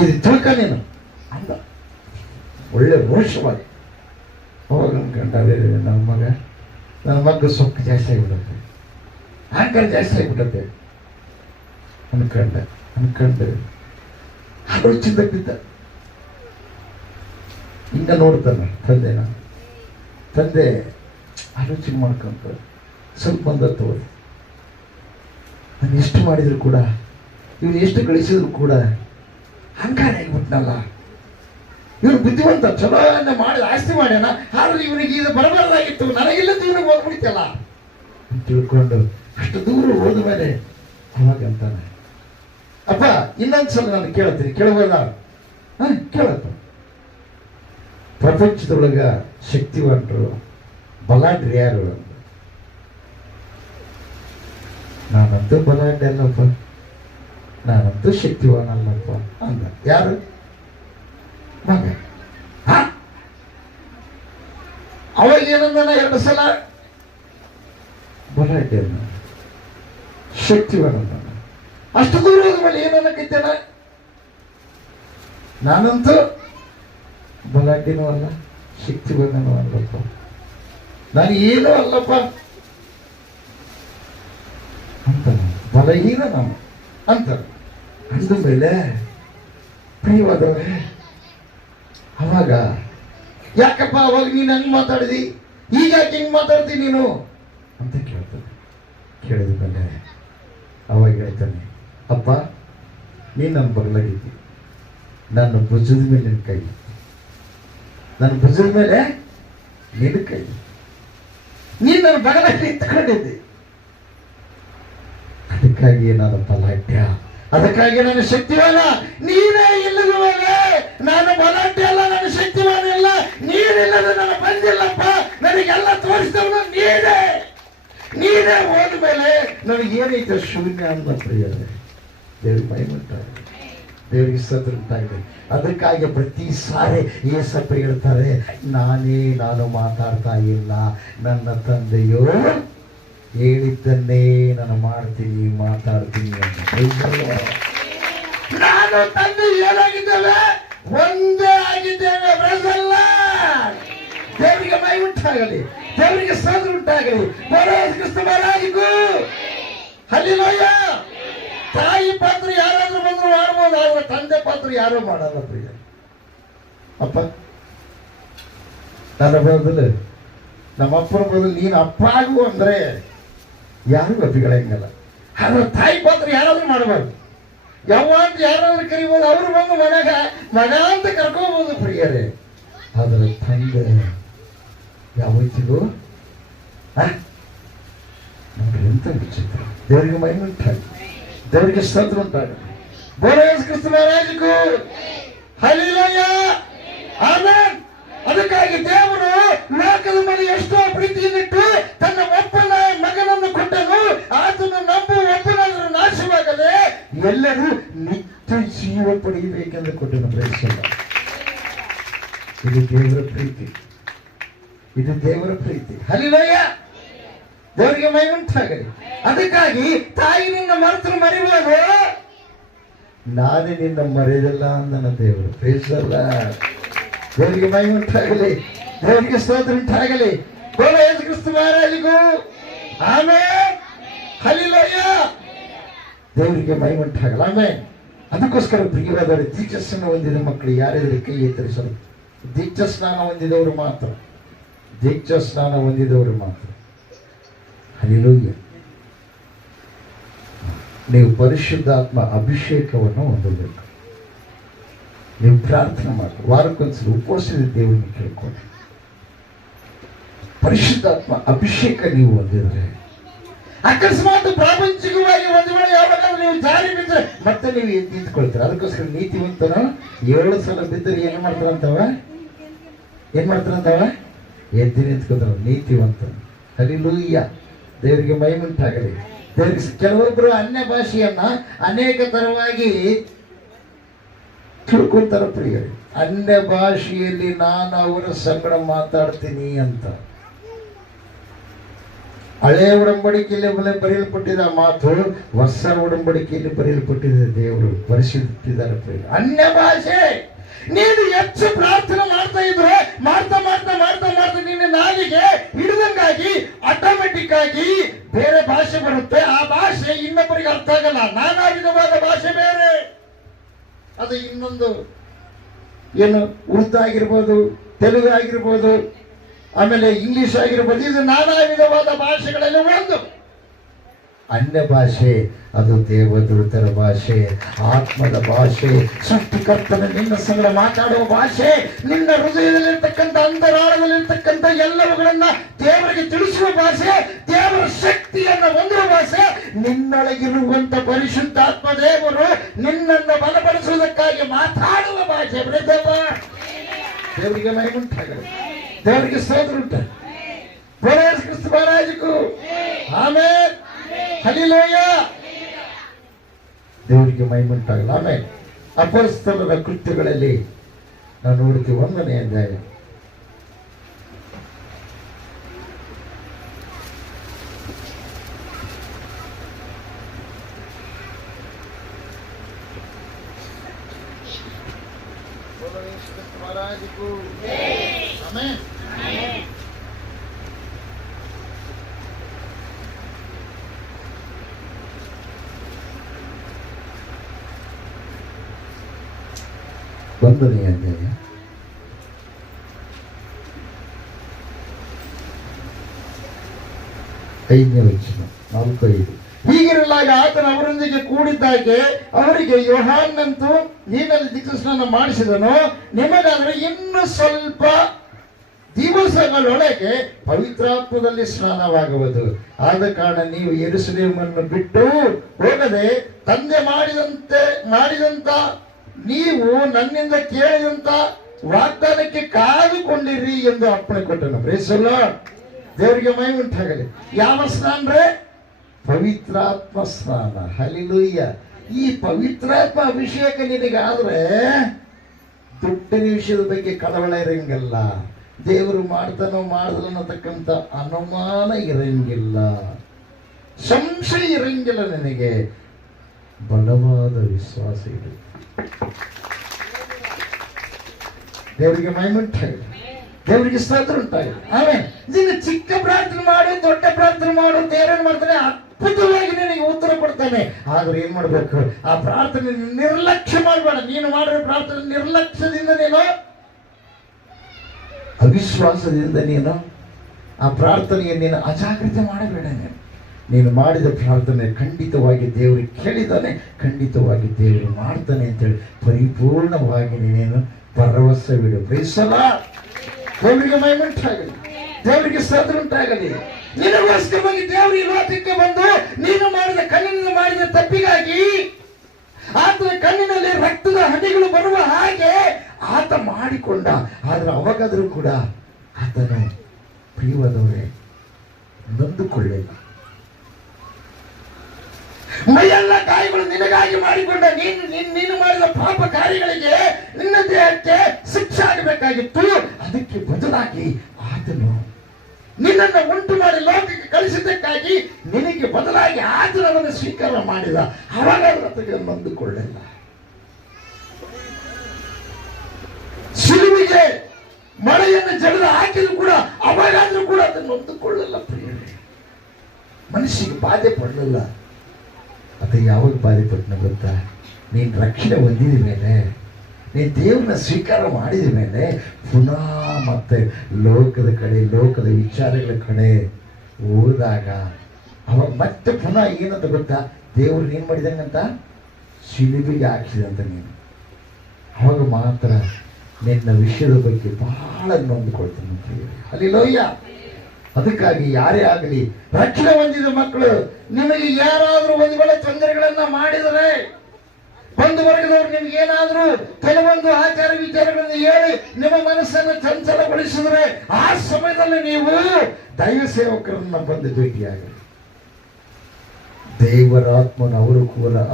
ಇದು ತಿಳ್ಕ ನೀನು ಅಂದ. ಒಳ್ಳೆ ರೋಷವಾಗಿ ಅವಾಗ ಅನ್ಕಂಡ, ನನ್ನ ಮಗ ಸೊಕ್ಕು ಜಾಸ್ತಿ ಆಗಿಬಿಡುತ್ತೆ, ಅಹಂಕಾರ ಜಾಸ್ತಿ ಆಗಿಬಿಟ್ಟತೆ ಅನ್ಕಂಡು ಆಲೋಚಿತ ಬಿದ್ದ. ಹಿಂಗ ನೋಡ್ತಾನೆ ತಂದೆ ಆಲೋಚನೆ ಮಾಡ್ಕೊಂತ ಸ್ವಲ್ಪ ಬಂದ ತೋರಿ, ನಾನು ಎಷ್ಟು ಮಾಡಿದ್ರು ಕೂಡ, ಇವನು ಎಷ್ಟು ಗಳಿಸಿದ್ರು ಕೂಡ ಅಹಂಕಾರ ಆಗಿಬಿಟ್ನಲ್ಲ. ಇವನು ಬುದ್ಧಿವಂತ, ಚಲೋ ಮಾಡಿ ಆಸ್ತಿ ಮಾಡ್ಯಾನ, ಆದ್ರೆ ಇವನಿಗೆ ಇದು ಬರಬಾರ್ದಾಗಿತ್ತು, ನನಗಿಲ್ಲದ ಇವನಿಗೆ ಓದ್ಬಿಡ್ತಲ್ಲ ಅಂತ ತಿಳ್ಕೊಂಡು ಅಷ್ಟು ದೂರ ಹೋದ ಮೇಲೆ ಅವಾಗ ಅಂತಾನೆ, ಅಪ್ಪ ಇನ್ನೊಂದ್ಸಲ ನಾನು ಕೇಳ್ತೀನಿ, ಕೇಳಬಹುದಾ? ಕೇಳಪ್ಪ. ಪ್ರಪಂಚದೊಳಗ ಶಕ್ತಿವಂತರು ಬಲಾಢ್ಯರು ಯಾರು? ನಾನಂತೂ ಬಲಾಢ್ಯ ಅಲ್ಲಪ್ಪ, ನಾನಂತೂ ಶಕ್ತಿವಾನ ಅಲ್ಲಪ್ಪ ಅಂದ. ಯಾರು? ಮಗ. ಅವಾಗ ಏನಂದಾನ? 2 ಸಲ ಬಲಾಢ್ಯ ಶಕ್ತಿವಾನ. ಅಷ್ಟು ದೂರ ಹೋದ್ಮೇಲೆ ಏನನ್ನಕ್ಕಿದ್ದೇನ? ನಾನಂತೂ ಬಲಾಢ್ಯನೂ ಅಲ್ಲ, ಶಕ್ತಿವಾನೂ ಅಲ್ಲಪ್ಪ, ನಾನು ಏನೂ ಅಲ್ಲಪ್ಪ ಅಂತ, ಬಲಹೀನ ನಾನು ಅಂತ ಅಂದ ಮೇಲೆ ಪ್ರಿಯವಾದವರೇ, ಅವಾಗ ಯಾಕಪ್ಪ ಅವಾಗ ನೀನು ಹಂಗೆ ಮಾತಾಡಿದಿ, ಈಗ ಯಾಕೆ ಹಿಂಗೆ ಮಾತಾಡ್ತೀನಿ ನೀನು ಅಂತ ಕೇಳ್ತಾನೆ. ಕೇಳಿದ ಮೇಲೆ ಅವಾಗ ಹೇಳ್ತಾನೆ, ಅಪ್ಪ ನೀನು ನನ್ನ ಬಗಲಾಗಿದ್ದಿ, ನನ್ನ ಭುಜದ ಮೇಲೆ ನಿನ್ನ ಕೈ, ನನ್ನ ಭುಜದ ಮೇಲೆ ನಿನ್ನ ಕೈ, ನೀನು ನನ್ನ ಬಗಲಾಗಿ ನಿಂತ್ಕೊಂಡಿದ್ದೆ, ಅದಕ್ಕಾಗಿ ನಾನು ಬಲಾಢ್ಯ, ಅದಕ್ಕಾಗಿ ನಾನು ಶಕ್ತಿವಾನ. ನೀನೇ ಇಲ್ಲದ ಮೇಲೆ ನಾನು ಬಲಾಢ್ಯ ಅಲ್ಲ, ನಾನು ಶಕ್ತಿವಾನ ಇಲ್ಲ. ನೀನಿಲ್ಲದ ನಾನು ಬಂದಿಲ್ಲಪ್ಪ, ನನಗೆಲ್ಲ ತೋರಿಸಿದವನು ನೀನೇ. ನೀನೇ ಹೋದ ಮೇಲೆ ನನಗೇನೈತೆ ಶೂನ್ಯ ಅಂತ ಪ್ರಿಯರೇ. ದೇವ್ರಿಗೆ ಮಹಿಮುಂಟಾಗಲಿ, ದೇವರಿಗೆ ಸ್ತೋತ್ರ ಉಂಟಾಗಲಿ. ಅದಕ್ಕಾಗಿ ಪ್ರತಿ ಸಾರಿ ಏಸಪ್ಪ ಹೇಳ್ತಾರೆ, ನಾನು ಮಾತಾಡ್ತಾ ಇಲ್ಲ, ನನ್ನ ತಂದೆಯೋ ಹೇಳಿದ್ದನ್ನೇ ನಾನು ಮಾಡ್ತೀನಿ, ಮಾತಾಡ್ತೀನಿ ಅಂತ. ನಾನು ತಂದೆ ಏನಾಗಿದ್ದೇವೆ? ಒಂದೇ ಆಗಿದ್ದೇವೆ. ದೇವರಿಗೆ ಮೈ ಉಂಟಾಗಲಿ, ದೇವರಿಗೆ ಸ್ತೋತ್ರ ಉಂಟಾಗಲಿ. ಕ್ರಿಸ್ತ ಮಹಾರಾಜಗೂ ಹಲ್ಲೆಲೂಯಾ. ತಾಯಿ ಪಾತ್ರ ಯಾರಾದ್ರೂ ಬಂದ್ರು ಮಾಡ್ಬೋದು, ಆದ್ರೆ ತಂದೆ ಪಾತ್ರ ಯಾರು ಮಾಡಲ್ಲ ಪ್ರಿಯ. ಅಪ್ಪ ನನ್ನ ಬದಲು, ನಮ್ಮ ಅಪ್ಪನ ಬದಲು ನೀನು ಅಪ್ಪ ಆಗು ಅಂದ್ರೆ ಯಾರು ಒಪ್ಪಿಗಳಂಗಲ್ಲ. ಆದ್ರೆ ತಾಯಿ ಪಾತ್ರ ಯಾರಾದ್ರೂ ಮಾಡಬಾರ್ದು. ಯಾವ ಅಂತ ಯಾರಾದ್ರೂ ಕರಿಬೋದು, ಅವರು ಬಂದು ಮಗ ಅಂತ ಕರ್ಕೋಬಹುದು ಪ್ರಿಯರೇ. ಆದರೆ ತಂದೆ ಯಾವತ್ತಿಗೂ ನಮ್ಗೆ ಎಂತ ವಿಚಿತ್ರ. ದೇವರಿಗೆ ಮಹಿಮೆ ಉಂಟಾಗಲಿ, ದೇವರಿಗೆ ಸ್ತೋತ್ರ ಉಂಟಾಗಲಿ. ಕ್ರಿಸ್ತ ಮಹಾರಾಜಗೂ ಹಲ್ಲೆಲೂಯಾ, ಆಮೆನ್. ಅದಕ್ಕಾಗಿ ದೇವರು ಲೋಕದ ಮೇಲೆ ಎಷ್ಟೋ ಪ್ರೀತಿಯನ್ನಿಟ್ಟು ತನ್ನ ಒಬ್ಬನ ಮಗನನ್ನು ಕೊಟ್ಟನು. ಆತನು ನಂಬುವ ಒಬ್ಬನಾದರೂ ನಾಶವಾಗದೆ ಎಲ್ಲರೂ ನಿತ್ಯ ಜೀವ ಪಡೆಯಬೇಕೆಂದು ಕೊಟ್ಟನು. ಪ್ರಯತ್ನ ಇದು ದೇವರ ಪ್ರೀತಿ, ಇದು ದೇವರ ಪ್ರೀತಿ. ಹಲ್ಲೆಲೂಯಾ, ದೇವರಿಗೆ ಮಹಿಮೆ ಉಂಟಾಗಲಿ. ಅದಕ್ಕಾಗಿ ತಾಯಿ ನಿನ್ನ ಮರೆತರು ಮರೆಯುವುದು, ನಾನೇ ನಿನ್ನ ಮರೆಯದಲ್ಲ ನನ್ನ ದೇವರು. ಪ್ರೀಸಲ್ಲ, ದೇವರಿಗೆ ಮಹಿಮೆ ಉಂಟಾಗಲಿ. ದೇವರಿಗೆ ಸ್ತೋತ್ರ ಉಂಟಾಗಲಿ. ಬೋಲ ಯೇಸು ಕ್ರಿಸ್ತ ಮಹಾರಾಜಗೂ ಆಮೆನ್. ಹಲ್ಲೆಲೂಯ. ದೇವರಿಗೆ ಮಹಿಮೆ ಉಂಟಾಗಲಿ. ಆಮೆನ್. ಅದಕ್ಕೋಸ್ಕರ ಪ್ರಿಯವಾದವರು, ದೀಕ್ಷಾಸ್ನಾನ ಹೊಂದಿದ ಮಕ್ಕಳು ಯಾರಿದ್ರೆ ಕೈ ಎತ್ತರಿಸಲು. ದೀಕ್ಷಾಸ್ನಾನ ಹೊಂದಿದವರು ಮಾತ್ರ, ದೀಕ್ಷಾಸ್ನಾನ ಹೊಂದಿದವರು ಮಾತ್ರ. ಹಲ್ಲೆಲೂಯ. ನೀವು ಪರಿಶುದ್ಧಾತ್ಮ ಅಭಿಷೇಕವನ್ನು ಹೊಂದಬೇಕು. ನೀವು ಪ್ರಾರ್ಥನೆ ಮಾಡಿ, ವಾರಕ್ಕೊಂದ್ಸಲ ಉಪವಾಸದ ದೇವರನ್ನು ಕೇಳ್ಕೊಂಡು ಪರಿಶುದ್ಧಾತ್ಮ ಅಭಿಷೇಕ ನೀವು ಹೊಂದಿದ್ರೆ, ಅಕಸ್ಮಾತ್ ಪ್ರಾಪಂಚಿಕವಾಗಿ ಒಂದು ವೇಳೆ ಯಾವಾಗಾದ್ರೂ ನೀವು ಜಾರಿ ಬಿದ್ದರೆ ಮತ್ತೆ ನೀವು ಎದ್ದು ನಿಂತ್ಕೊಳ್ತೀರ. ಅದಕ್ಕೋಸ್ಕರ ನೀತಿವಂತನು 7 ಸಲ ಬಿದ್ದರೆ ಏನ್ ಮಾಡ್ತಾರಂತವ ಎದ್ದು ನಿಂತ್ಕೊತಾರ ನೀತಿವಂತನು. ಹಲ್ಲೆಲೂಯ. ದೇವರಿಗೆ ಮಹಿಮೆ ಉಂಟಾಗಲಿ. ದೇವರಿಗೆ ಕೆಲವೊಬ್ಬರು ಅನ್ಯ ಭಾಷೆಯನ್ನ ಅನೇಕ ತರವಾಗಿ ತಿಳ್ಕೊಳ್ತಾರ ಪ್ರಿಯರೇ. ಅನ್ಯ ಭಾಷೆಯಲ್ಲಿ ನಾನು ಅವರ ಸಂಗಡ ಮಾತಾಡ್ತೀನಿ ಅಂತ. ಹಳೆಯ ಒಡಂಬಡಿಕೆಯಲ್ಲಿ ಬರೆಯಲ್ಪಟ್ಟಿದ ಮಾತು ಹೊಸ ಒಡಂಬಡಿಕೆಯಲ್ಲಿ ಬರೆಯಲ್ಪಟ್ಟಿದೆ. ದೇವರು ಬರೆಸಿಟ್ಟಿದ್ದಾರೆ ಪ್ರಿಯರೇ. ಅನ್ಯ ಭಾಷೆ ನೀನು ಹೆಚ್ಚು ಪ್ರಾರ್ಥನೆ ಮಾಡ್ತಾ ಇದ್ರೆ ಮಾಡ್ತಾ ನಿನ್ನ ನಾಲಿಗೆ ಹಿಡಿದಂಗಾಗಿ ಆಟೋಮೆಟಿಕ್ ಆಗಿ ಬೇರೆ ಭಾಷೆ ಬರುತ್ತೆ. ಆ ಭಾಷೆ ಇನ್ನೊಬ್ಬರಿಗೆ ಅರ್ಥ ಆಗಲ್ಲ. ನಾನಾ ವಿಧವಾದ ಭಾಷೆ ಬೇರೆ, ಅದು ಇನ್ನೊಂದು ಏನು ಉರ್ದು ಆಗಿರ್ಬೋದು, ತೆಲುಗು ಆಗಿರ್ಬೋದು, ಆಮೇಲೆ ಇಂಗ್ಲಿಷ್ ಆಗಿರ್ಬೋದು. ಇದು ನಾನಾ ವಿಧವಾದ ಭಾಷೆಗಳಲ್ಲಿ ಒಂದು. ಅನ್ಯ ಭಾಷೆ ಅದು ದೇವದೂತರ ಭಾಷೆ, ಆತ್ಮದ ಭಾಷೆ, ಸೃಷ್ಟಿಕರ್ತನ ನಿನ್ನ ಸಂಗಡ ಮಾತಾಡುವ ಭಾಷೆ, ನಿನ್ನ ಹೃದಯದಲ್ಲಿರ್ತಕ್ಕಂಥ ಅಂತರಾಳದಲ್ಲಿರ್ತಕ್ಕಂಥ ಎಲ್ಲವುಗಳನ್ನ ದೇವರಿಗೆ ತಿಳಿಸುವ ಭಾಷೆ, ದೇವರ ಶಕ್ತಿಯನ್ನು ಹೊಂದುವ ಭಾಷೆ. ನಿನ್ನೊಳಗಿರುವಂತ ಪರಿಶುದ್ಧಾತ್ಮ ದೇವರು ನಿನ್ನನ್ನು ಬಲಪಡಿಸುವುದಕ್ಕಾಗಿ ಮಾತಾಡುವ ಭಾಷೆ. ದೇವರಿಗೆ ಮಹಿಮೆ ಉಂಟಾಗಲಿ. ದೇವರಿಗೆ ಸ್ತೋತ್ರ ಉಂಟಾಗಲಿ. ಯೇಸು ಕ್ರಿಸ್ತ ಮಹಾರಾಜಗೂ ಆಮೆನ್. ಹಲ್ಲೆಲೂಯ. ದೇವರಿಗೆ ಮಹಿಮೆ ಉಂಟಾಗಲಿ. ಆಮೇಲೆ ಅಪೊಸ್ತಲರ ಕೃತ್ಯಗಳಲ್ಲಿ ನಾವು ನೋಡ್ತೀವಿ 1ನೇ ಅಧ್ಯಾಯ. ಒಂದನೇ ಅಧ್ಯಾಯ 5ನೇ ವಚನ 4-5. ಹೀಗಿರಲಾಗ ಆತನು ಅವರೊಂದಿಗೆ ಕೂಡಿದ್ದಾಗೆ ಅವರಿಗೆ ಯೋಹಾನಂತೂ ನೀನಲ್ಲಿ ದೀಕ್ಷಾಸ್ನಾನ ಮಾಡಿಸಿದನು, ನಿಮಗಾದರೆ ಇನ್ನು ಸ್ವಲ್ಪ ದಿವಸಗಳೊಳಗೆ ಪವಿತ್ರಾತ್ಮದಲ್ಲಿ ಸ್ನಾನವಾಗುವುದು. ಆದ ಕಾರಣ ನೀವು ಯೆರೂಸಲೇಮನ್ನು ಬಿಟ್ಟು ಹೋಗದೆ ತಂದೆ ಮಾಡಿದಂತ ನೀವು ನನ್ನಿಂದ ಕೇಳಿದಂತ ವಾಗ್ದಾನಕ್ಕೆ ಕಾದುಕೊಂಡಿರಿ ಎಂದು ಅಪ್ಪಣೆ ಕೊಟ್ಟನು. Praise the lord. ದೇವರಿಗೆ ಮಹಿಮೆ ಉಂಟಾಗಲಿ. ಯಾವ ಸ್ನಾನ ರೇ? ಪವಿತ್ರಾತ್ಮ ಸ್ನಾನ. ಹಲ್ಲೆಲೂಯ. ಈ ಪವಿತ್ರಾತ್ಮ ಅಭಿಷೇಕ ನಿನಗಾದ್ರೆ ದುಡ್ಡಿನ ವಿಷಯದ ಬಗ್ಗೆ ಕಳವಳ ಇರಂಗಿಲ್ಲ, ದೇವರು ಮಾಡ್ತಾನೋ ಮಾಡಿದ್ರು ಅನ್ನತಕ್ಕಂಥ ಅನುಮಾನ ಇರಂಗಿಲ್ಲ, ಸಂಶಯ ಇರಂಗಿಲ್ಲ. ನಿನಗೆ ಬಲವಾದ ವಿಶ್ವಾಸ ಇದೆ. ದೇವರಿಗೆ ಮಹಿಮೆ ಉಂಟಾಗಲಿ. ದೇವರಿಗೆ ಸ್ತೋತ್ರ ಉಂಟಾಗಲಿ. ಆಮೇಲೆ ನೀನು ಚಿಕ್ಕ ಪ್ರಾರ್ಥನೆ ಮಾಡು, ದೊಡ್ಡ ಪ್ರಾರ್ಥನೆ ಮಾಡು, ದೇವರನ್ನು ಮಾಡ್ತಾನೆ, ಅದ್ಭುತವಾಗಿ ನಿನಗೆ ಉತ್ತರ ಕೊಡ್ತಾನೆ. ಆದ್ರೆ ಏನ್ ಮಾಡ್ಬೇಕು? ಆ ಪ್ರಾರ್ಥನೆ ನಿರ್ಲಕ್ಷ್ಯ ಮಾಡಬೇಡ. ನೀನು ಮಾಡಿರೋ ಪ್ರಾರ್ಥನೆ ನಿರ್ಲಕ್ಷ್ಯದಿಂದ, ನೀನು ಅವಿಶ್ವಾಸದಿಂದ ನೀನು ಆ ಪ್ರಾರ್ಥನೆಗೆ ನೀನು ಅಜಾಗ್ರತೆ ಮಾಡಬೇಡ. ನೀನು ಮಾಡಿದ ಪ್ರಾರ್ಥನೆ ಖಂಡಿತವಾಗಿ ದೇವರು ಕೇಳಿದ್ದಾನೆ, ಖಂಡಿತವಾಗಿ ದೇವರು ಮಾಡ್ತಾನೆ ಅಂತೇಳಿ ಪರಿಪೂರ್ಣವಾಗಿ ನೀನೇನು ಭರವಸೆ ಬಿಡು. Praise the lord. ದೇವರಿಗೆ ಮಹಿಮೆ ಉಂಟಾಗಲಿ. ದೇವರಿಗೆ ಸ್ತೋತ್ರ ಉಂಟಾಗಲಿ. ನಿನಗೋಸ್ಕರವಾಗಿ ದೇವರು ಈ ಲೋಕಕ್ಕೆ ಬಂದು ನೀನು ಮಾಡಿದ ಕಣ್ಣಿನಿಂದ ಮಾಡಿದ ತಪ್ಪಿಗಾಗಿ ಆತನ ಕಣ್ಣಿನಲ್ಲಿ ರಕ್ತದ ಹನಿಗಳು ಬರುವ ಹಾಗೆ ಆತ ಮಾಡಿಕೊಂಡ. ಆದ್ರೆ ಅವಾಗಾದ್ರೂ ಕೂಡ ಆತನು ಪ್ರಿಯವಾದವರೇ ನೊಂದುಕೊಳ್ಳಿಲ್ಲ. ಮೈಯೆಲ್ಲ ಗಾಯಗಳು ನಿನಗಾಗಿ ಮಾಡಿಕೊಂಡ. ನೀನು ಮಾಡಿದ ಪಾಪ ಕಾರ್ಯಗಳಿಗೆ ನಿನ್ನ ದೇಹಕ್ಕೆ ಶಿಕ್ಷೆ ಆಗಬೇಕಾಗಿತ್ತು. ಅದಕ್ಕೆ ಬದಲಾಗಿ ಆತನು ನಿನ್ನನ್ನು ಉಂಟು ಮಾಡಿ ಲೋಕಕ್ಕೆ ಕಳಿಸಿದ್ದಕ್ಕಾಗಿ ನಿನಗೆ ಬದಲಾಗಿ ಆತನು ಅದನ್ನು ಸ್ವೀಕಾರ ಮಾಡಿದ. ಅವಾಗ ಅದಕ್ಕೆ ನೊಂದುಕೊಳ್ಳಿಲ್ಲ. ಶಿಲುಬೆಗೆ ಮಳೆಯನ್ನು ಜಗದ ಹಾಕಿದ್ರು ಕೂಡ ಅವಾಗಾದ್ರೂ ಕೂಡ ಅದನ್ನು ನೊಂದುಕೊಳ್ಳಲ್ಲ ಪ್ರಿಯರೇ. ಮನುಷ್ಯಗೆ ಬಾಧೆ ಪಡಲಿಲ್ಲ. ಅದು ಯಾವಾಗ ಬಾಧೆ ಪಟ್ಟನ ಗೊತ್ತಾ? ನೀನು ರಕ್ಷಣೆ ಹೊಂದಿದ ಮೇಲೆ, ನೀನು ದೇವ್ರನ್ನ ಸ್ವೀಕಾರ ಮಾಡಿದ ಮೇಲೆ ಪುನಃ ಮತ್ತೆ ಲೋಕದ ಕಡೆ, ಲೋಕದ ವಿಚಾರಗಳ ಕಡೆ ಹೋದಾಗ ಅವಾಗ ಮತ್ತೆ ಪುನಃ ಏನಂತ ಗೊತ್ತಾ? ದೇವ್ರು ಏನು ಮಾಡಿದಂಗಂತ ಶಿಲುಬೆಗೆ ಹಾಕಿದಂತ ನೀನು. ಅವಾಗ ಮಾತ್ರ ನಿನ್ನ ವಿಷಯದ ಬಗ್ಗೆ ಬಹಳ ನೊಂದುಕೊಳ್ತೀನಿ. ಹಲ್ಲೆಲೂಯ. ಅದಕ್ಕಾಗಿ ಯಾರೇ ಆಗಲಿ, ರಕ್ಷಣೆ ಹೊಂದಿದ ಮಕ್ಕಳು, ನಿಮಗೆ ಯಾರಾದರೂ ಒಂದು ವೇಳೆ ತೊಂದರೆಗಳನ್ನ ಮಾಡಿದರೆ, ಒಂದು ವರ್ಗದವರು ನಿಮ್ಗೆ ಏನಾದರೂ ಕೆಲವೊಂದು ಆಚಾರ ವಿಚಾರಗಳನ್ನು ಹೇಳಿ ನಿಮ್ಮ ಮನಸ್ಸನ್ನು ಚಂಚಲಗೊಳಿಸಿದ್ರೆ, ಆ ಸಮಯದಲ್ಲಿ ನೀವು ದೈವ ಸೇವಕರನ್ನ ಬಂದು ಭೇಟಿಯಾಗಲಿ. ದೇವರ ಆತ್ಮನ